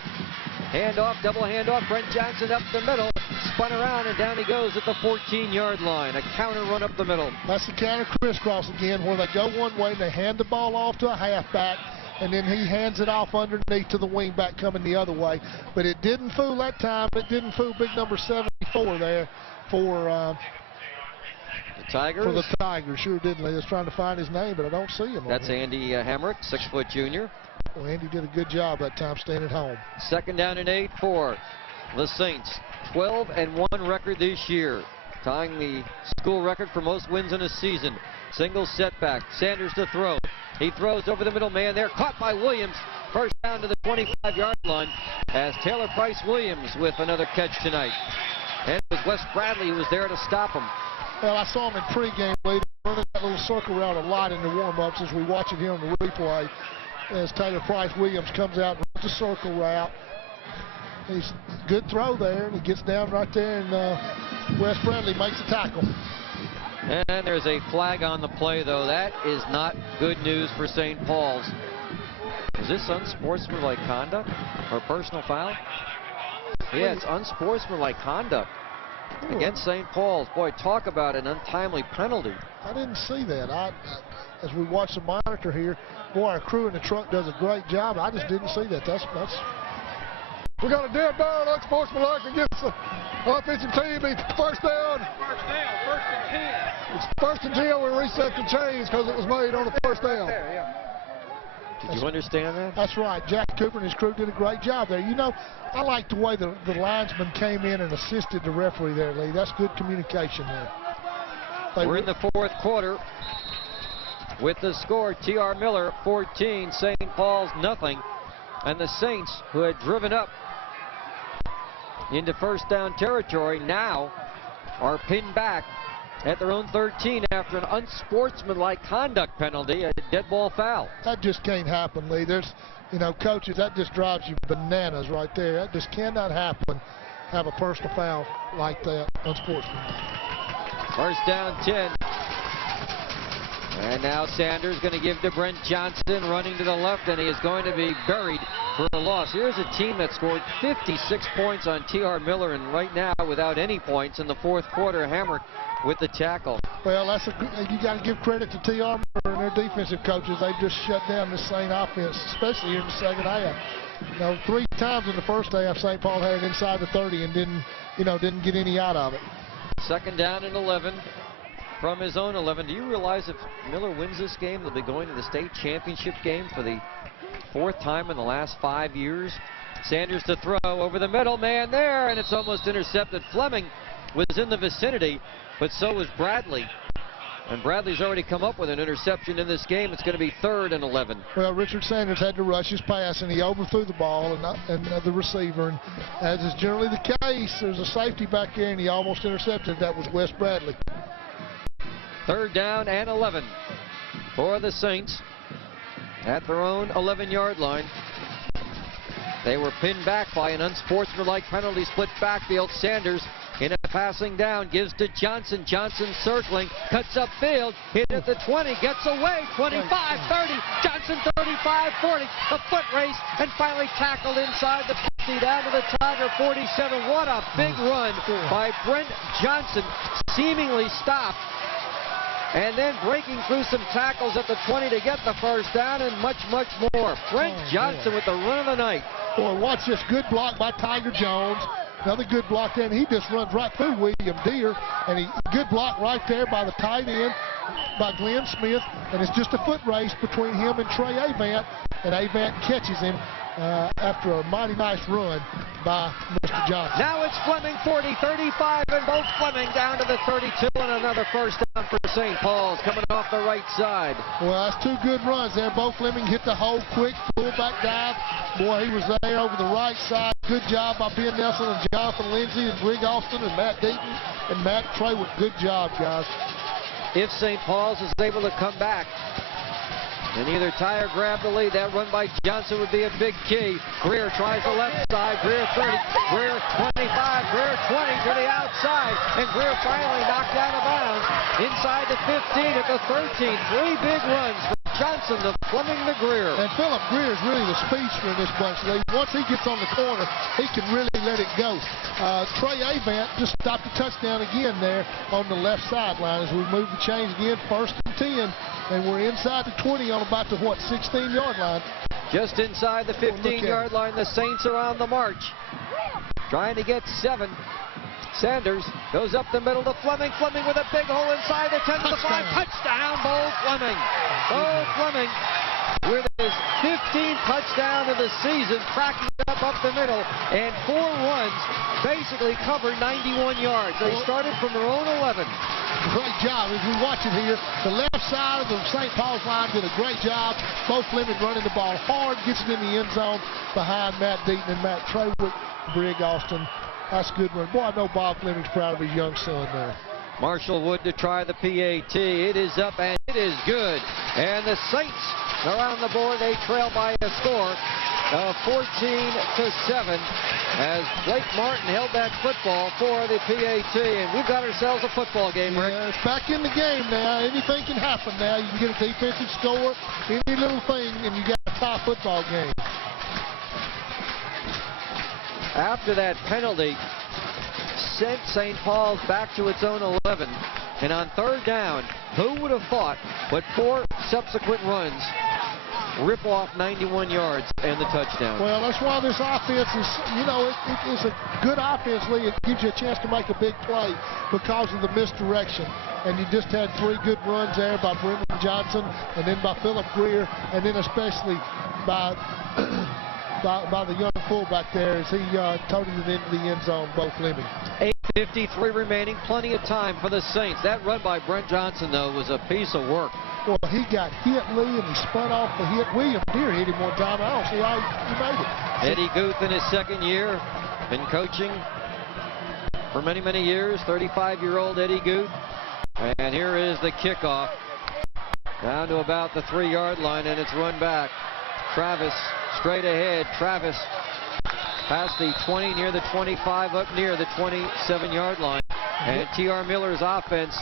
Handoff, double handoff. Brent Johnson up the middle. Spun around, and down he goes at the 14-yard line. A counter run up the middle. That's the counter crisscross again, where they go one way, and they hand the ball off to a halfback, and then he hands it off underneath to the wingback coming the other way. But it didn't fool that time. It didn't fool big number 74 there for the Tigers. For the Tigers, sure didn't. I was trying to find his name, but I don't see him. That's Andy Hamrick, 6-foot junior. Well, Andy did a good job that time staying at home. Second down and 8 for the Saints. 12-1 record this year, tying the school record for most wins in a season. Single setback. Sanders to throw. He throws over the middle man there. Caught by Williams. First down to the 25-yard line as Taylor Price Williams with another catch tonight. And it was Wes Bradley who was there to stop him. Well, I saw him in pregame, running that little circle route a lot in the warm-ups as we watch it here on the replay. as Taylor Price Williams comes out and runs the circle route. He's good throw there, and he gets down right there, and Wes Bradley makes the tackle. And there's a flag on the play, though. That is not good news for St. Paul's. Is this unsportsmanlike conduct or personal foul? Yeah, it's unsportsmanlike conduct against St. Paul's. Boy, talk about an untimely penalty. I didn't see that. As we watch the monitor here, boy, our crew in the truck does a great job. I just didn't see that. That's We got a dead ball, unsportsmanlike against the offensive team. It's first down. First and 10. It's first and 10. We reset the chains because it was made on the first down. Did you understand that? That's right. Jack Cooper and his crew did a great job there. You know, I like the way the linesman came in and assisted the referee there, Lee. That's good communication there. We're in the fourth quarter with the score, T.R. Miller 14, St. Paul's nothing. And the Saints, who had driven up into first down territory, now are pinned back at their own 13 after an unsportsmanlike conduct penalty, a dead ball foul. That just can't happen, Lee. There's, you know, coaches, that just drives you bananas right there. That just cannot happen, have a personal foul like that, unsportsmanlike. First down 10. And now Sanders going to give to Brent Johnson, running to the left, and he is going to be buried for a loss. Here's a team that scored 56 points on T.R. Miller, and right now without any points in the fourth quarter. Hammer with the tackle. Well, you got to give credit to T.R. Miller and their defensive coaches. They just shut down this Saint offense, especially here in the second half. You know, 3 times in the first half, St. Paul had it inside the 30 and didn't get any out of it. Second down and 11. From his own 11. Do you realize if Miller wins this game, they'll be going to the state championship game for the 4th time in the last 5 years? Sanders to throw over the middle, man there, and it's almost intercepted. Fleming was in the vicinity, but so was Bradley. And Bradley's already come up with an interception in this game. It's going to be 3rd and 11. Well, Richard Sanders had to rush his pass, and he overthrew the ball and the receiver. And as is generally the case, there's a safety back there, and he almost intercepted. That was Wes Bradley. 3rd down and 11 for the Saints at their own 11-yard line. They were pinned back by an unsportsmanlike penalty, split backfield. Sanders in a passing down, gives to Johnson. Johnson circling, cuts upfield, hit at the 20, gets away, 25, 30, Johnson 35, 40, a foot race, and finally tackled inside the 50 down to the Tiger 47. What a big run by Brent Johnson, seemingly stopped, and then breaking through some tackles at the 20 to get the first down, and much, much more. Brent Johnson with the run of the night. Boy, watch this good block by Tiger Jones. Another good block there, and he just runs right through William Deere, and good block right there by the tight end, by Glenn Smith, and it's just a foot race between him and Trey Avant, and Avant catches him after a mighty nice run by Mr. Johnson. Now it's Fleming 40, 35, and both Fleming down to the 32, and another first down for St. Paul's coming off the right side. Well, that's 2 good runs there. Bo Fleming hit the hole quick, fullback dive. Boy, he was there over the right side. Good job by Ben Nelson and Jonathan Lindsay and Greg Austin and Matt Deaton and Matt Traywood. Good job, guys. If St. Paul's is able to come back and either tie or grab the lead, that run by Johnson would be a big key. Greer tries the left side. Greer 30, Greer 25, Greer 20 to the outside, and Greer finally knocked out of bounds inside the 15 at the 13. 3 big runs from Johnson to Fleming to Greer. And Philip Greer is really the speedster in this bunch. Once he gets on the corner, he can really let it go. Trey Avant just stopped the touchdown again there on the left sideline as we move the chains again. 1st and 10, and we're inside the 20 on about the, 16-yard line. Just inside the 15-yard line, the Saints are on the march, trying to get 7. Sanders goes up the middle to Fleming. Fleming with a big hole inside the 10 to the 5. Touchdown, Bo Fleming. Bo Fleming with his 15th touchdown of the season, cracking up the middle, and 4 runs basically covered 91 yards. They started from their own 11. Great job. As we watch it here, the left side of the St. Paul's line did a great job. Bo Fleming running the ball hard, gets it in the end zone behind Matt Deaton and Matt Traywood, Greg Austin. That's a good run. Boy, I know Bob Fleming's proud of his young son there. Marshall Wood to try the PAT. It is up and it is good. And the Saints They're on the board. They trail by a score of 14-7 as Blake Martin held that football for the PAT. And we've got ourselves a football game, Rick. Yeah, it's back in the game now. Anything can happen now. You can get a defensive score, any little thing, and you got a tie football game. After that penalty, sent St. Paul's back to its own 11. And on third down, who would have thought, but 4 subsequent runs rip off 91 yards and the touchdown. Well, that's why this offense is, you know, it's a good offense, Lee. It gives you a chance to make a big play because of the misdirection. And you just had 3 good runs there by Brendan Johnson and then by Philip Greer and then especially by the young fullback there as he toted it into the end zone, Bo Fleming. 8:53 remaining, plenty of time for the Saints. That run by Brent Johnson, though, was a piece of work. Well, he got hit, Lee, and he spun off the hit. William Deere hit him one time. I don't see how he made it. Eddie Guth in his second year, been coaching for many, many years. 35-year-old Eddie Guth. And here is the kickoff. Down to about the 3-yard line, and it's run back. Travis straight ahead. Travis past the 20, near the 25, up near the 27-yard line. And T.R. Miller's offense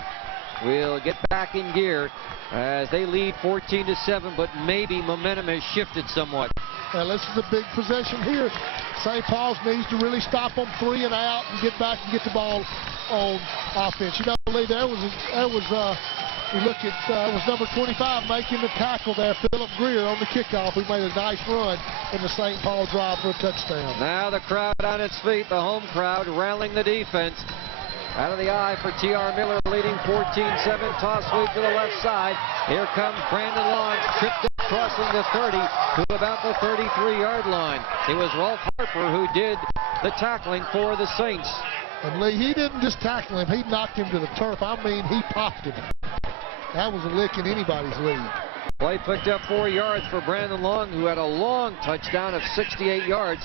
will get back in gear as they lead 14-7, but maybe momentum has shifted somewhat. Well, this is a big possession here. St. Paul's needs to really stop them 3 and out and get back and get the ball on offense. You know, Lee, you look at was number 25 making the tackle there, Philip Greer on the kickoff. He made a nice run in the St. Paul drive for a touchdown. Now the crowd on its feet, the home crowd rallying the defense. Out of the eye for T.R. Miller, leading 14-7. Toss sweep to the left side. Here comes Brandon Long, tripped up crossing the 30 to about the 33-yard line. It was Rolf Harper who did the tackling for the Saints. And Lee, he didn't just tackle him, he knocked him to the turf. I mean, he popped him. That was a lick in anybody's league. Play picked up 4 yards for Brandon Long, who had a long touchdown of 68 yards.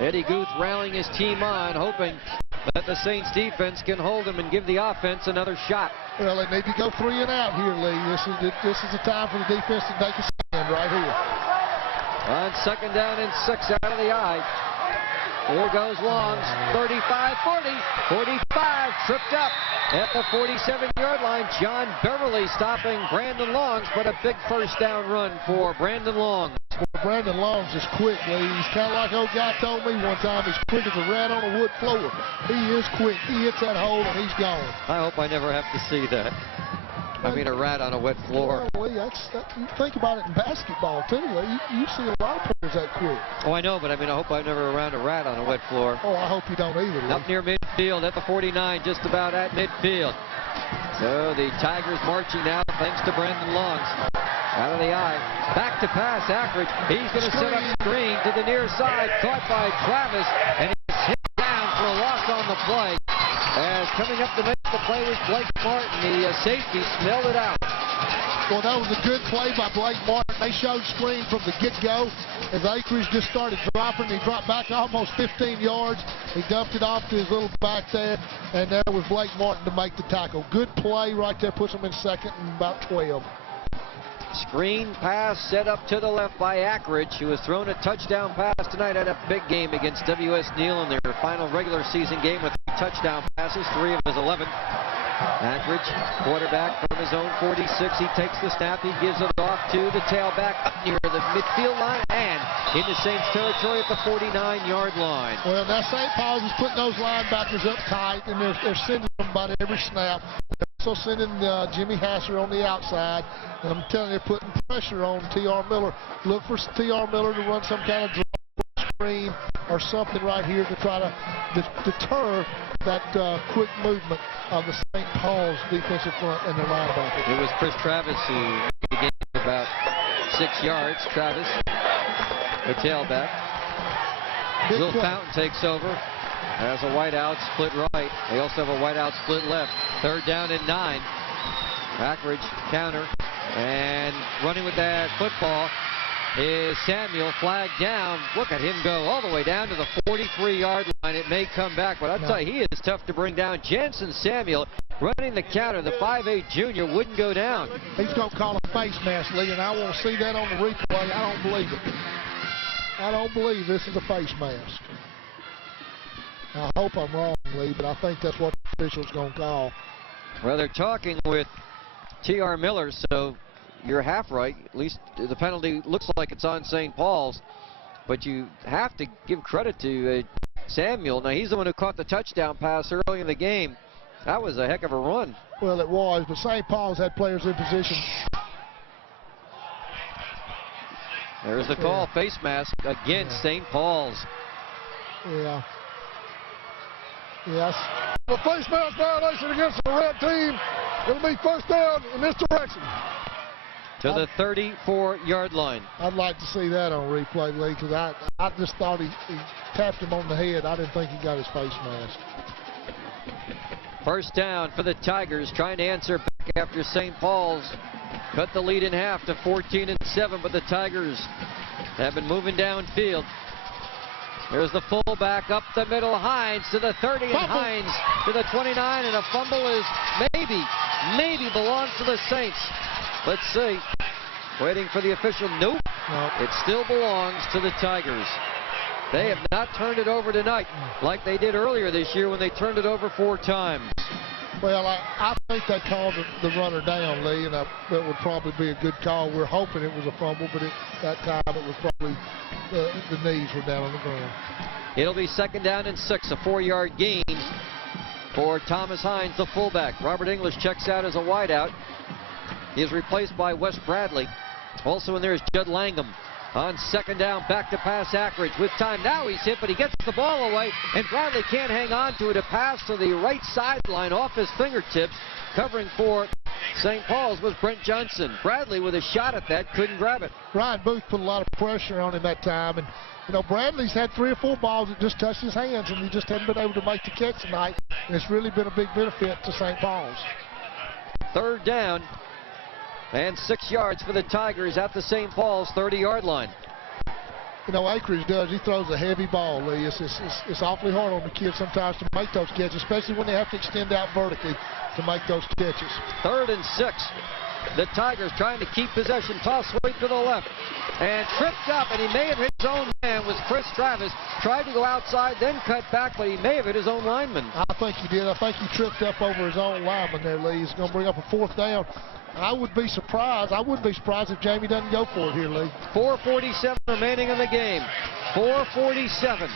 Eddie Guth rallying his team on, hoping that the Saints defense can hold him and give the offense another shot. Well, they need to go 3 and out here, Lee. This is the time for the defense to take a stand right here. On 2nd down and 6 out of the eye. Here goes Longs, 35, 40, 45, tripped up at the 47-yard line. John Beverly stopping Brandon Longs, but a big first down run for Brandon Long. Well, Brandon Longs is quick, Lee. He's kind of like old guy told me one time, he's quick as a rat on a wood floor. He is quick. He hits that hole and he's gone. I hope I never have to see that. I mean, a rat on a wet floor. Well, Lee, you think about it in basketball, too, Lee. You see a lot of players that quick. Oh, I know, but I mean, I hope I'm never around a rat on a wet floor. Oh, I hope you don't either, Lee. Up near midfield at the 49, just about at midfield. So the Tigers marching now thanks to Brandon Longs. Out of the eye. Back to pass, Ackridge. He's going to set up screen to the near side. Caught by Travis, and he's hit down for a loss on the play. As coming up to make the play was Blake Martin. The safety smelled it out. Well, that was a good play by Blake Martin. They showed screen from the get-go. As Ackridge just started dropping, he dropped back almost 15 yards. He dumped it off to his little back there, and there was Blake Martin to make the tackle. Good play right there, puts him in 2nd and about 12. Screen pass set up to the left by Ackridge, who has thrown a touchdown pass tonight. Had a big game against W.S. Neal in their final regular season game with 3 touchdown passes, 3 of his 11. Ackridge, quarterback from his own 46. He takes the snap. He gives it off to the tailback up near the midfield line and into Saints territory at the 49-yard line. Well, now St. Paul's is putting those linebackers up tight, and they're sending them about every snap. They're also sending Jimmy Hasser on the outside, and I'm telling you, they're putting pressure on T.R. Miller. Look for T.R. Miller to run some kind of screen or something right here to try to deter that quick movement of the St. Paul's defensive front and the linebacker. It was Chris Travis who began about 6 yards. Travis, the tailback. Will Fountain takes over. Has a wide out, split right. They also have a wide out, split left. 3rd down and 9. Ackridge counter and running with that football is Samuel, flagged down. Look at him go all the way down to the 43-yard line. It may come back, but I'll tell you, he is tough to bring down. Jansen Samuel running the counter. The 5'8 junior wouldn't go down. He's going to call a face mask, Lee, and I want to see that on the replay. I don't believe it. I don't believe this is a face mask. I hope I'm wrong, Lee, but I think that's what the official's going to call. Well, they're talking with T.R. Miller, so you're half right. At least the penalty looks like it's on St. Paul's. But you have to give credit to Samuel. Now, he's the one who caught the touchdown pass early in the game. That was a heck of a run. Well, it was, but St. Paul's had players in position. There's the call, face mask against St. Paul's. Yeah. Yes. A face mask violation against the red team. It'll be first down in this direction. To the 34-yard line. I'd like to see that on replay, Lee, because I just thought he tapped him on the head. I didn't think he got his face mask. First down for the Tigers, trying to answer back after St. Paul's cut the lead in half to 14-7, but the Tigers have been moving downfield. There's the fullback up the middle, Hines to the 30, and Hines to the 29, and a fumble is maybe belongs to the Saints. Let's see. Waiting for the official. Nope. It still belongs to the Tigers. They have not turned it over tonight like they did earlier this year when they turned it over 4 times. Well, I think they called the runner down, Lee, and that would probably be a good call. We're hoping it was a fumble, but that time it was probably the knees were down on the ground. It'll be second down and 6, a 4-yard gain for Thomas Hines, the fullback. Robert English checks out as a wideout. He is replaced by Wes Bradley. Also in there is Judd Langham. On second down, back to pass Ackridge with time. Now he's hit, but he gets the ball away, and Bradley can't hang on to it. A pass to the right sideline off his fingertips. Covering for St. Paul's was Brent Johnson. Bradley with a shot at that, couldn't grab it. Ryan Booth put a lot of pressure on him that time, and you know, Bradley's had 3 or 4 balls that just touched his hands, and he just hadn't been able to make the catch tonight, and it's really been a big benefit to St. Paul's. Third down. And 6 yards for the Tigers at the St. Paul's 30-yard line. You know, Ackridge does. He throws a heavy ball, Lee. It's awfully hard on the kids sometimes to make those catches, especially when they have to extend out vertically to make those catches. 3rd and 6. The Tigers trying to keep possession. Toss sweep to the left. And tripped up, and he may have hit his own man, was Chris Travis. Tried to go outside, then cut back, but he may have hit his own lineman. I think he did. I think he tripped up over his own lineman there, Lee. He's going to bring up a 4th down. I would be surprised. I wouldn't be surprised if Jamie doesn't go for it here, Lee. 4:47 remaining in the game. 4:47.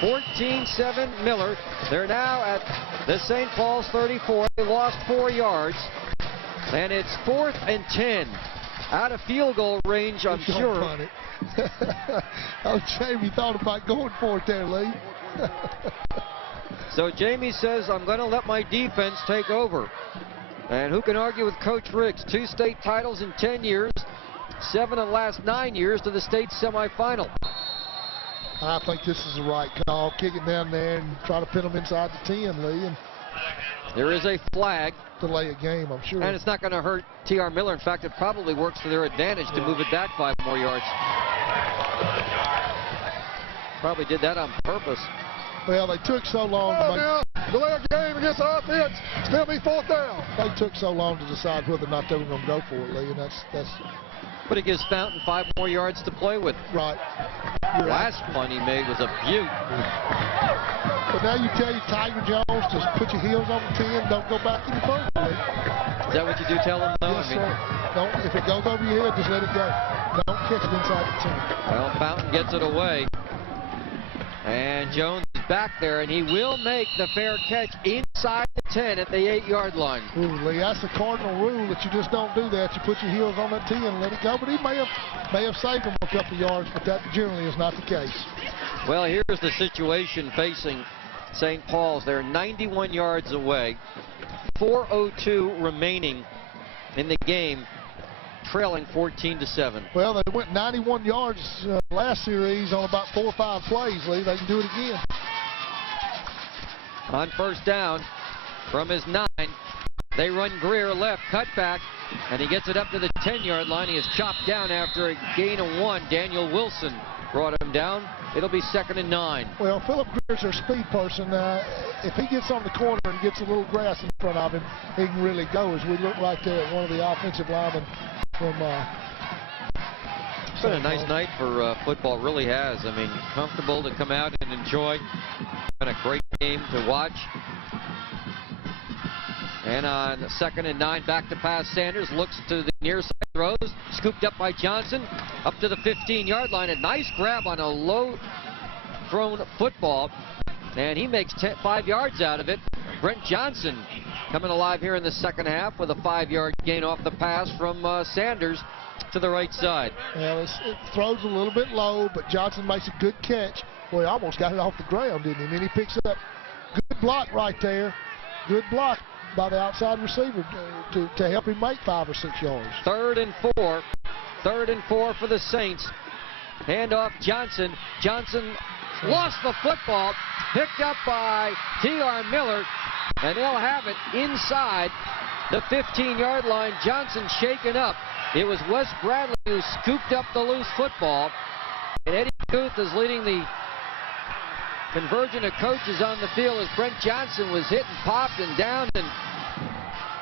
14-7 Miller. They're now at the St. Paul's 34. They lost 4 yards. And it's 4th and 10. Out of field goal range, I'm sure. Oh, Jamie thought about going for it there, Lee. So Jamie says, I'm going to let my defense take over. And who can argue with Coach Riggs? 2 state titles in 10 years, 7 of the last 9 years to the state semifinal. I think this is the right call. Kick it down there and try to pin them inside the 10, Lee. And there is a flag. Delay a game, I'm sure. And it's not going to hurt T.R. Miller. In fact, it probably works to their advantage to move it back 5 more yards. Probably did that on purpose. Well, they took so long to make... Delay a game against the offense, still be 4th down. They took so long to decide whether or not they were going to go for it, Lee, and that's... But it gives Fountain 5 more yards to play with. Right. Last one he made was a beaut. But now you tell your Tiger Jones to put your heels on the 10, don't go back any further, Lee. Is that what you do tell him, though? Yes, sir. Don't, if it goes over your head, just let it go. Don't catch it inside the 10. Well, Fountain gets it away. And Jones is back there, and he will make the fair catch inside the 10 at the 8-yard line. Ooh, Lee, that's the cardinal rule that you just don't do that. You put your heels on that 10 and let it go. But he may have saved him a couple yards, but that generally is not the case. Well, here's the situation facing St. Paul's. They're 91 yards away. 4:02 remaining in the game, trailing 14-7. Well, they went 91 yards last series on about 4 or 5 plays, Lee. They can do it again. On first down from his 9, they run Greer left, cut back, And he gets it up to the 10-yard line. He is chopped down after a gain of 1. Daniel Wilson brought him down. It'll be 2nd and 9. Well, Philip Greer's their speed person. If he gets on the corner and gets a little grass in front of him, he can really go, as we look right there at one of the offensive linemen from it's been a nice night for football, really has. I mean, comfortable to come out and enjoy. Been a great game to watch. And on 2nd and 9, back to pass. Sanders looks to the near side, throws, scooped up by Johnson, up to the 15-yard line. A nice grab on a low-thrown football, and he makes 5 yards out of it. Brent Johnson coming alive here in the second half with a 5-yard gain off the pass from Sanders to the right side. Well, it throws a little bit low, but Johnson makes a good catch. Boy, he almost got it off the ground, didn't he? And then he picks it up. Good block right there. Good block by the outside receiver to help him make 5 or 6 yards. 3rd and 4. 3rd and 4 for the Saints. Handoff Johnson. Johnson lost the football. Picked up by T.R. Miller. And they'll have it inside the 15-yard line. Johnson shaken up. It was Wes Bradley who scooped up the loose football. And Eddie Guth is leading the convergence of coaches on the field as Brent Johnson was hit and popped and down, and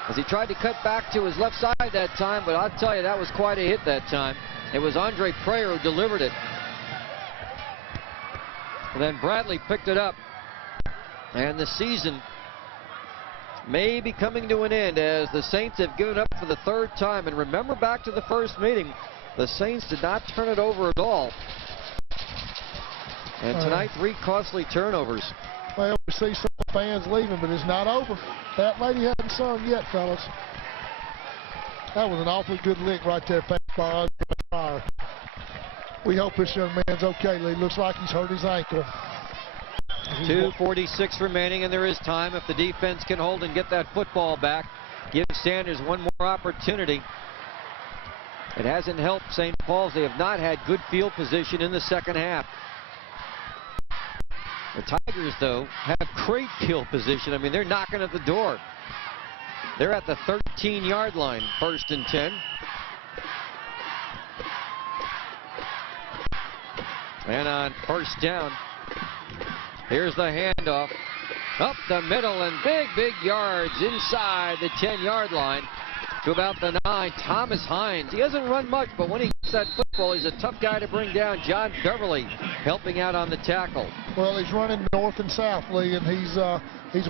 as he tried to cut back to his left side that time, but I'll tell you, that was quite a hit that time. It was Andre Prayer who delivered it. And then Bradley picked it up. And the season may be coming to an end as the Saints have given up for the 3rd time. And remember back to the first meeting, the Saints did not turn it over at all. And tonight, 3 costly turnovers. Well, we see some fans leaving, but it's not over. That lady hasn't sung yet, fellas. That was an awfully good lick right there, passed by Andre Prayer. We hope this young man's okay, Lee. Looks like he's hurt his ankle. 2:46 remaining, and there is time. If the defense can hold and get that football back, give Sanders one more opportunity. It hasn't helped St. Paul's. They have not had good field position in the second half. The Tigers, though, have great field position. I mean, they're knocking at the door. They're at the 13-yard line, 1st and 10. And on 1st down, here's the handoff. Up the middle and big yards inside the 10-yard line to about the 9. Thomas Hines. He hasn't run much, but when he gets that football, he's a tough guy to bring down. John Beverly helping out on the tackle. Well, he's running north and south, Lee, and he's a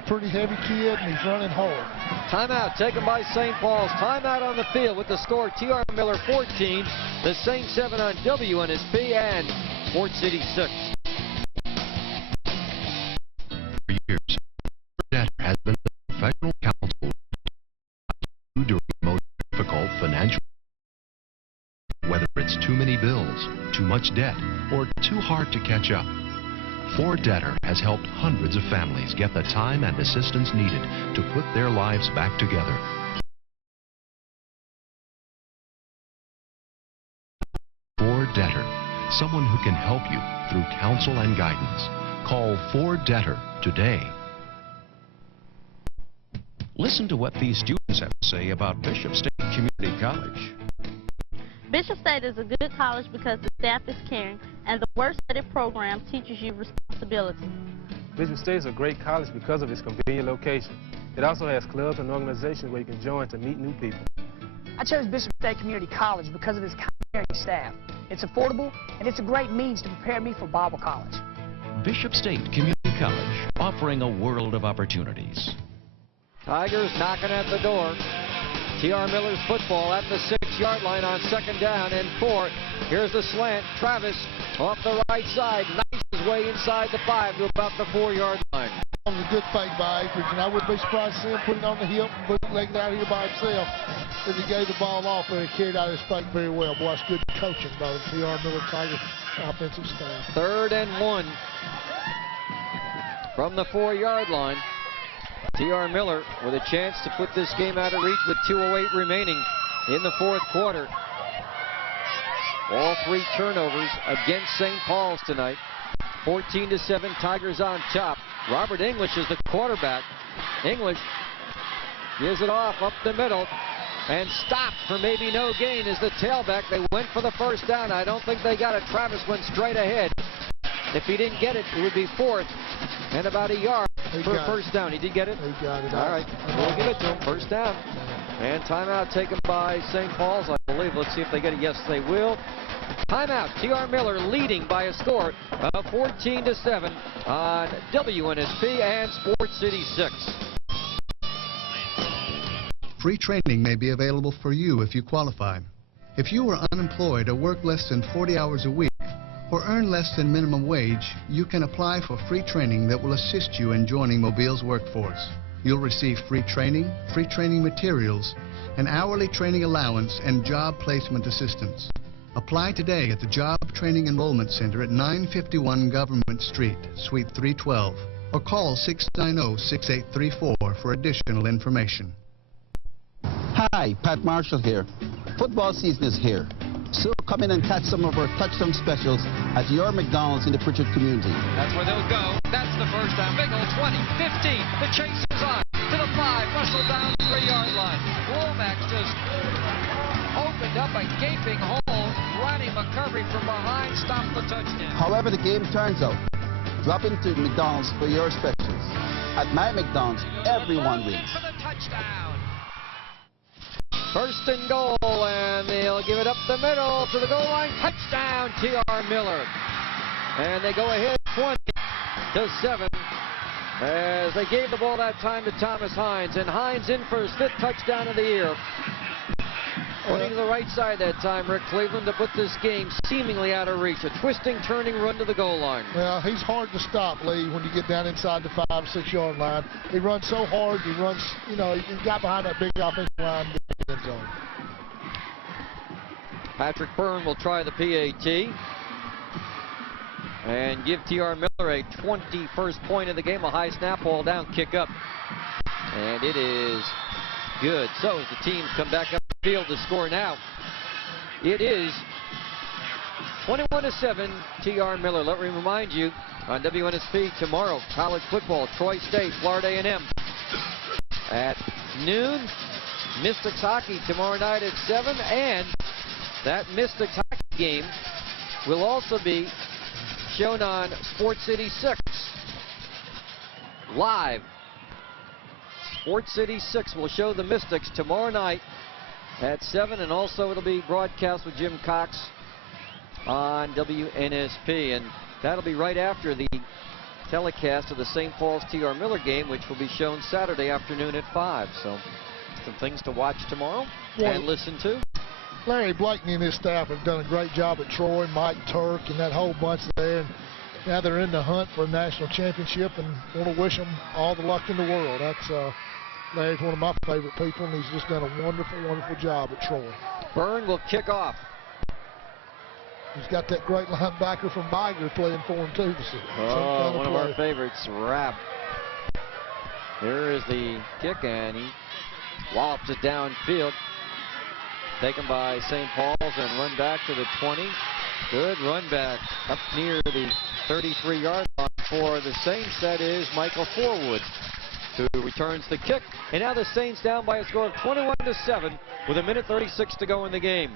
pretty heavy kid, and he's running hard. Timeout taken by St. Paul's. Timeout on the field with the score T.R. Miller 14, the Saints 7 on WNSP and Port City 6. For years, Debtor has been the professional counsel during the most difficult financial, whether it's too many bills, too much debt, or too hard to catch up. Ford Debtor has helped hundreds of families get the time and assistance needed to put their lives back together. Ford Debtor, someone who can help you through counsel and guidance. Call Ford Debtor today. Listen to what these students have to say about Bishop State Community College. Bishop State is a good college because the staff is caring and the work-study program teaches you responsibility. Bishop State is a great college because of its convenient location. It also has clubs and organizations where you can join to meet new people. I chose Bishop State Community College because of its caring staff. It's affordable and it's a great means to prepare me for Bible college. Bishop State Community College, offering a world of opportunities. Tigers knocking at the door. T.R. Miller's football at the 6-yard line on 2nd down and 4. Here's the slant. Travis off the right side. Knocks his way inside the 5 to about the 4-yard line. It was a good fake by Akers, and I wouldn't be surprised to see him put it on the hip and bootleg it out here by himself as he gave the ball off and he carried out his fake very well. Boy, it's good coaching by the T.R. Miller Tigers offensive staff. 3rd and 1 from the 4-yard line. T.R. Miller with a chance to put this game out of reach with 2:08 remaining in the 4th quarter. All 3 turnovers against St. Paul's tonight. 14-7, Tigers on top. Robert English is the quarterback. English gives it off up the middle. and stopped for maybe no gain as the tailback. They went for the first down. I don't think they got it. Travis went straight ahead. If he didn't get it, it would be 4th and about a yard for a first down. He did get it? He got it. All right, we'll give it to him. First down. And timeout taken by St. Paul's, I believe. Let's see if they get it. Yes, they will. Timeout. T.R. Miller leading by a score of 14-7 on WNSP and Sports City 6. Free training may be available for you if you qualify. If you are unemployed or work less than 40 hours a week or earn less than minimum wage, you can apply for free training that will assist you in joining Mobile's workforce. You'll receive free training materials, an hourly training allowance, and job placement assistance. Apply today at the Job Training Enrollment Center at 951 Government Street, Suite 312, or call 690-6834 for additional information. Hi, Pat Marshall here. Football season is here. So come in and catch some of our touchdown specials at your McDonald's in the Pritchard community. That's where they'll go. That's the first down. Big old 20, 15. The chase is on to the 5. Russell down the 3-yard line. Womack just opened up a gaping hole. Ronnie McCurry from behind stopped the touchdown. However the game turns out, drop into McDonald's for your specials. At my McDonald's, everyone wins. For the touchdown. First and goal, and they'll give it up the middle to the goal line. Touchdown, T.R. Miller. And they go ahead 20-7 as they gave the ball that time to Thomas Hines. And Hines in for his 5th touchdown of the year. Running to the right side that time, Rick Cleveland, to put this game seemingly out of reach. A twisting, turning run to the goal line. Well, he's hard to stop, Lee, when you get down inside the 5 or 6 yard line. He runs so hard. He runs, you know, he got behind that big offensive line in the end zone. Patrick Byrne will try the PAT and give T.R. Miller a 21st point of the game. A high snap, ball down, kick up. And it is good. So as the teams come back up the field to score now, it is 21-7, T.R. Miller. Let me remind you, on WNSP tomorrow, college football, Troy State, Florida A&M. At noon, Mystics hockey tomorrow night at 7, and that Mystics hockey game will also be shown on Sports City 6 live. Sports City 6 will show the Mystics tomorrow night at 7, and also it'll be broadcast with Jim Cox on WNSP, and that'll be right after the telecast of the St. Paul's T.R. Miller game, which will be shown Saturday afternoon at 5. So some things to watch tomorrow and listen to. Larry Blakeney and his staff have done a great job at Troy, Mike Turk, and that whole bunch there. And now they're in the hunt for a national championship, and want to wish them all the luck in the world. That's Larry's one of my favorite people, and he's just done a wonderful, wonderful job at Troy. Byrne will kick off. He's got that great linebacker from Biger playing for him, too. Oh, one of our favorites, Rapp. Here is the kick, and he wallops it downfield. Taken by St. Paul's and run back to the 20. Good run back up near the 33-yard line for the Saints. That is Michael Forwood, who returns the kick. And now the Saints down by a score of 21-7 with 1:36 to go in the game.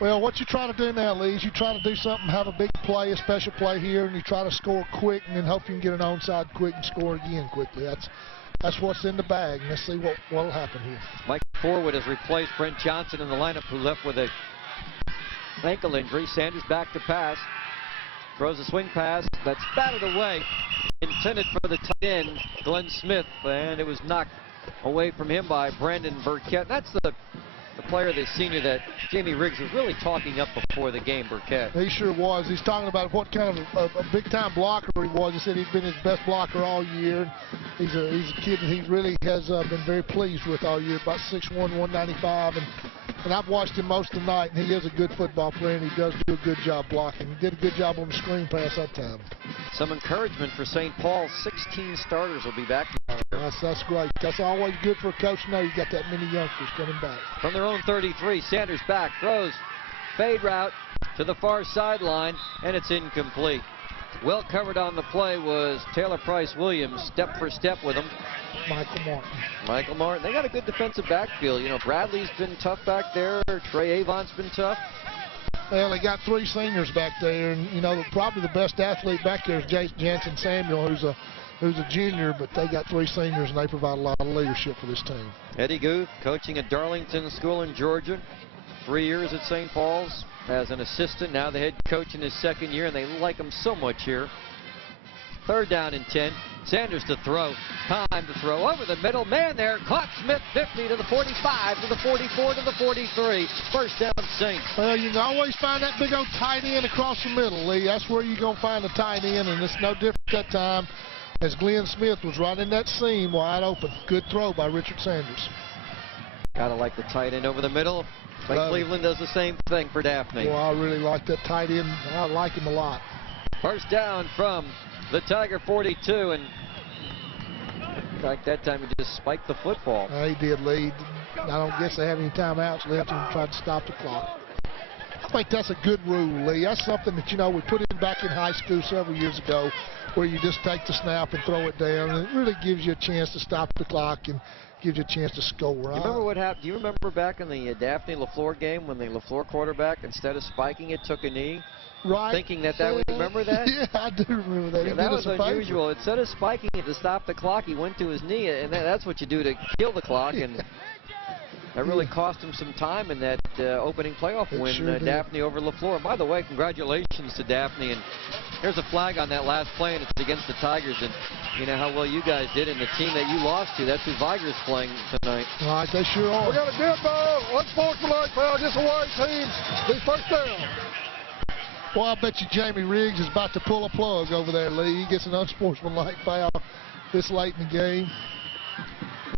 Well, what you try to do now, Lee, is you try to do something, have a big play, a special play here, and you try to score quick, and then hope you can get an onside quick and score again quickly. That's what's in the bag. And let's see what'll happen here. Mike Forwood has replaced Brent Johnson in the lineup, who left with a ankle injury. Sanders back to pass. Throws a swing pass that's batted away. Intended for the tight end, Glenn Smith, and it was knocked away from him by Brandon Burkett. That's the player, the senior, that Jamie Riggs was really talking up before the game, Burkett. He sure was. He's talking about what kind of a big-time blocker he was. He said he'd been his best blocker all year. He's a kid that he really has been very pleased with all year, about 6'1", 195. And I've watched him most of the night, and he is a good football player, and he does do a good job blocking. He did a good job on the screen pass that time. Some encouragement for St. Paul. 16 starters will be back. That's great. That's always good for a coach to know you got that many youngsters coming back. From their own 33, Sanders back, throws, fade route to the far sideline, and it's incomplete. Well covered on the play was Taylor Price Williams, step for step with him. Michael Martin. They got a good defensive backfield. You know, Bradley's been tough back there. Trey Avon's been tough. Well, they got 3 seniors back there, and you know, probably the best athlete back there is Jason Jansen Samuel, who's a junior, but they got 3 seniors, and they provide a lot of leadership for this team. Eddie Guth, coaching at Darlington School in Georgia, 3 years at St. Paul's as an assistant, now the head coach in his 2nd year, and they like him so much here. 3rd down and 10. Sanders to throw. Time to throw over the middle. Man there. Caught Smith. 50 to the 45 to the 44 to the 43. First down, Saints. Well, you can always find that big old tight end across the middle, Lee. That's where you're going to find the tight end, and it's no different that time as Glenn Smith was right in that seam wide open. Good throw by Richard Sanders. Gotta like the tight end over the middle. Like Cleveland does the same thing for Daphne. Well, I really like that tight end. I like him a lot. First down from the Tiger 42, and like that time he just spiked the football. He did, Lee. I don't guess they have any timeouts left and tried to stop the clock. I think that's a good rule, Lee. That's something that, you know, we put in back in high school several years ago, where you just take the snap and throw it down, and it really gives you a chance to stop the clock and gives you a chance to score. You remember what happened? Do you remember back in the Daphne LaFleur game when the LaFleur quarterback, instead of spiking it, took a knee? Right. Thinking that would, remember that? Yeah, I do remember that. Yeah, that was unusual. Instead of spiking it to stop the clock, he went to his knee, and that's what you do to kill the clock. And that really cost him some time in that opening playoff win, sure Daphne over LaFleur. By the way, congratulations to Daphne. And here's a flag on that last play, and it's against the Tigers. And you know how well you guys did, and the team that you lost to, that's who Viger's playing tonight. All right, they sure are. We got a dead ball, unsportsmanlike foul, just away teams. These first down. Well, I bet you Jamie Riggs is about to pull a plug over there, Lee. He gets an unsportsmanlike foul this late in the game.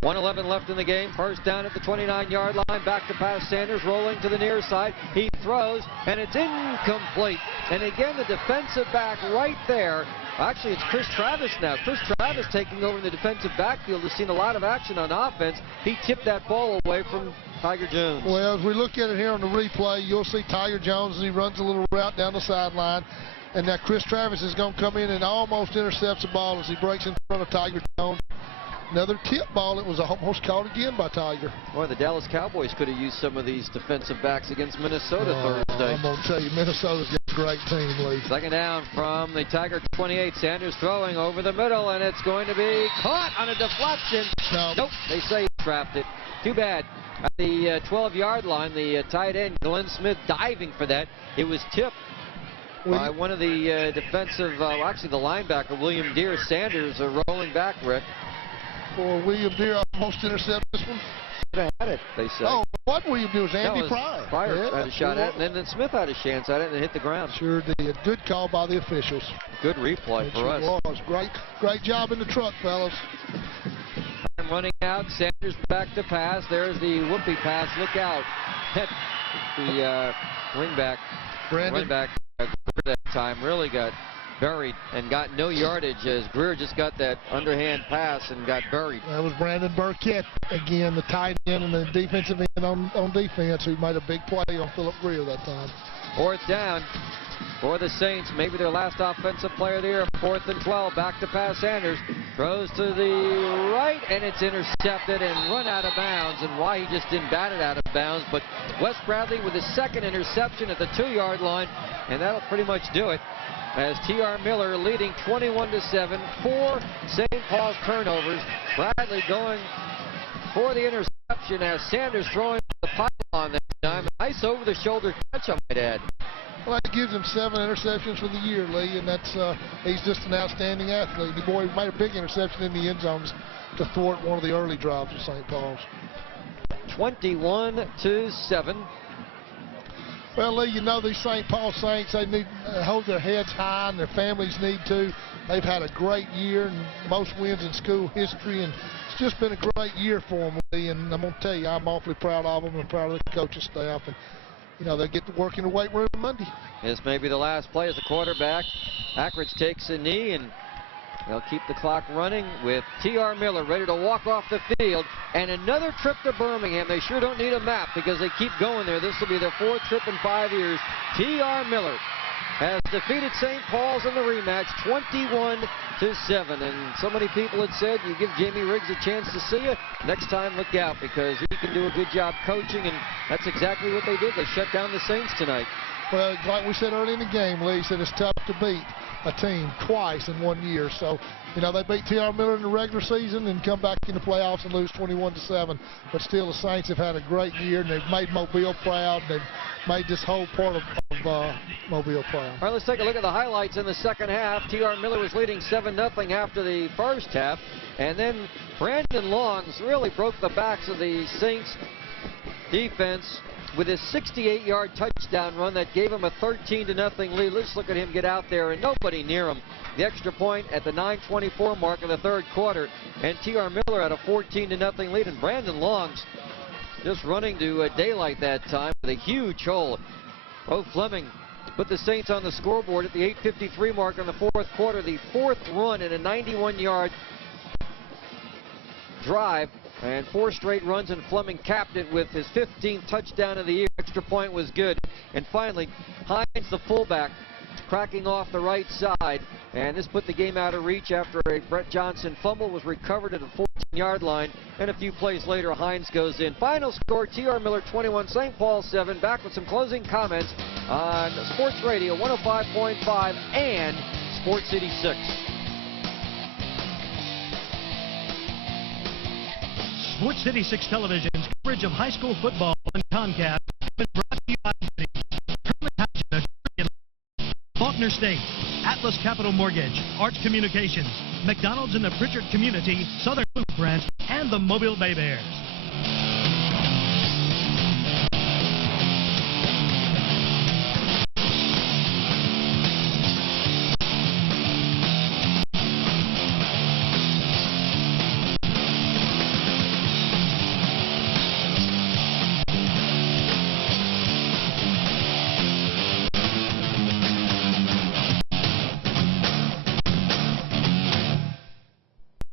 1:11 left in the game. First down at the 29-yard line. Back to pass. Sanders rolling to the near side. He throws, and it's incomplete. And again, the defensive back right there. Actually, it's Chris Travis now. Chris Travis taking over the defensive backfield has seen a lot of action on offense. He tipped that ball away from Tiger Jones. Well, as we look at it here on the replay, you'll see Tiger Jones as he runs a little route down the sideline. And now Chris Travis is going to come in and almost intercepts the ball as he breaks in front of Tiger Jones. Another tip ball. It was almost caught again by Tiger. Boy, the Dallas Cowboys could have used some of these defensive backs against Minnesota Thursday. I'm going to tell you, Minnesota's got a great team, Lee. Second down from the Tiger 28. Sanders throwing over the middle, and it's going to be caught on a deflection. Nope, they say he trapped it. Too bad. At the 12-yard line, the tight end, Glenn Smith, diving for that. It was tipped by one of the defensive, actually the linebacker, William Deere. Sanders rolling back, Rick. For William Deere almost intercepted this one. Could have had it, they say. Oh, what William Deere was Andy Pryor. Pryor had a shot at it, and then Smith had a chance at it, and it hit the ground. Sure did. Good call by the officials. Good replay for us. Was. Great job in the truck, fellas. Running out, Sanders back to pass. There's the whoopie pass. Look out. The wingback, running back that time really got buried and got no yardage as Greer just got that underhand pass and got buried. That was Brandon Burkett again, the tight end and the defensive end on defense, who made a big play on Philip Greer that time. Fourth down for the Saints, maybe their last offensive player there. 4th and 12, back to pass. Sanders throws to the right, and it's intercepted and run out of bounds. And why he just didn't bat it out of bounds, but Wes Bradley with his second interception at the 2-yard line, and that'll pretty much do it. As T.R. Miller leading 21-7, 4 St. Paul's turnovers. Bradley going for the interception as Sanders throwing the pylon that time. Nice over-the-shoulder catch, I might add. Well, that gives him 7 interceptions for the year, Lee, and that's he's just an outstanding athlete. The boy made a big interception in the end zones to thwart one of the early drives of St. Paul's. 21-7. Well, Lee, you know these St. Paul Saints, they need to hold their heads high, and their families need to. They've had a great year and most wins in school history, and it's just been a great year for them, Lee. And I'm going to tell you, I'm awfully proud of them and proud of the coaching staff. And, you know, they'll get to work in the weight room Monday. This may be the last play as the quarterback. Ackridge takes a knee, and they'll keep the clock running with T.R. Miller ready to walk off the field. And another trip to Birmingham. They sure don't need a map because they keep going there. This will be their 4th trip in 5 years. T.R. Miller has defeated St. Paul's in the rematch 21-7. And so many people had said, you give Jamie Riggs a chance to see you, next time look out, because he can do a good job coaching, and that's exactly what they did. They shut down the Saints tonight. Well, like we said early in the game, Lee said it's tough to beat a team twice in 1 year. So, you know, they beat T.R. Miller in the regular season and come back in the playoffs and lose 21-7. But still, the Saints have had a great year, and they've made Mobile proud. They've made this whole part of Mobile proud. All right, let's take a look at the highlights in the second half. T.R. Miller was leading 7-0 after the first half. And then Brandon Longs really broke the backs of the Saints defense with his 68-yard touchdown run that gave him a 13-0 lead. Let's look at him get out there, and nobody near him. The extra point at the 9:24 mark of the third quarter, and T.R. Miller had a 14-0 lead, and Brandon Longs just running to daylight that time with a huge hole. Bo Fleming put the Saints on the scoreboard at the 8:53 mark in the fourth quarter, the fourth run in a 91-yard drive. And 4 straight runs, and Fleming capped it with his 15th touchdown of the year. Extra point was good. And finally, Hines, the fullback, cracking off the right side. And this put the game out of reach after a Brett Johnson fumble was recovered at the 14-yard line. And a few plays later, Hines goes in. Final score, T.R. Miller 21, St. Paul 7. Back with some closing comments on Sports Radio 105.5 and Sports City 6. Sports City 6 Television's coverage of high school football on Comcast has been brought to you by Kermit Township, Faulkner State, Atlas Capital Mortgage, Arch Communications, McDonald's in the Pritchard Community, Southern Blueprints, and the Mobile Bay Bears.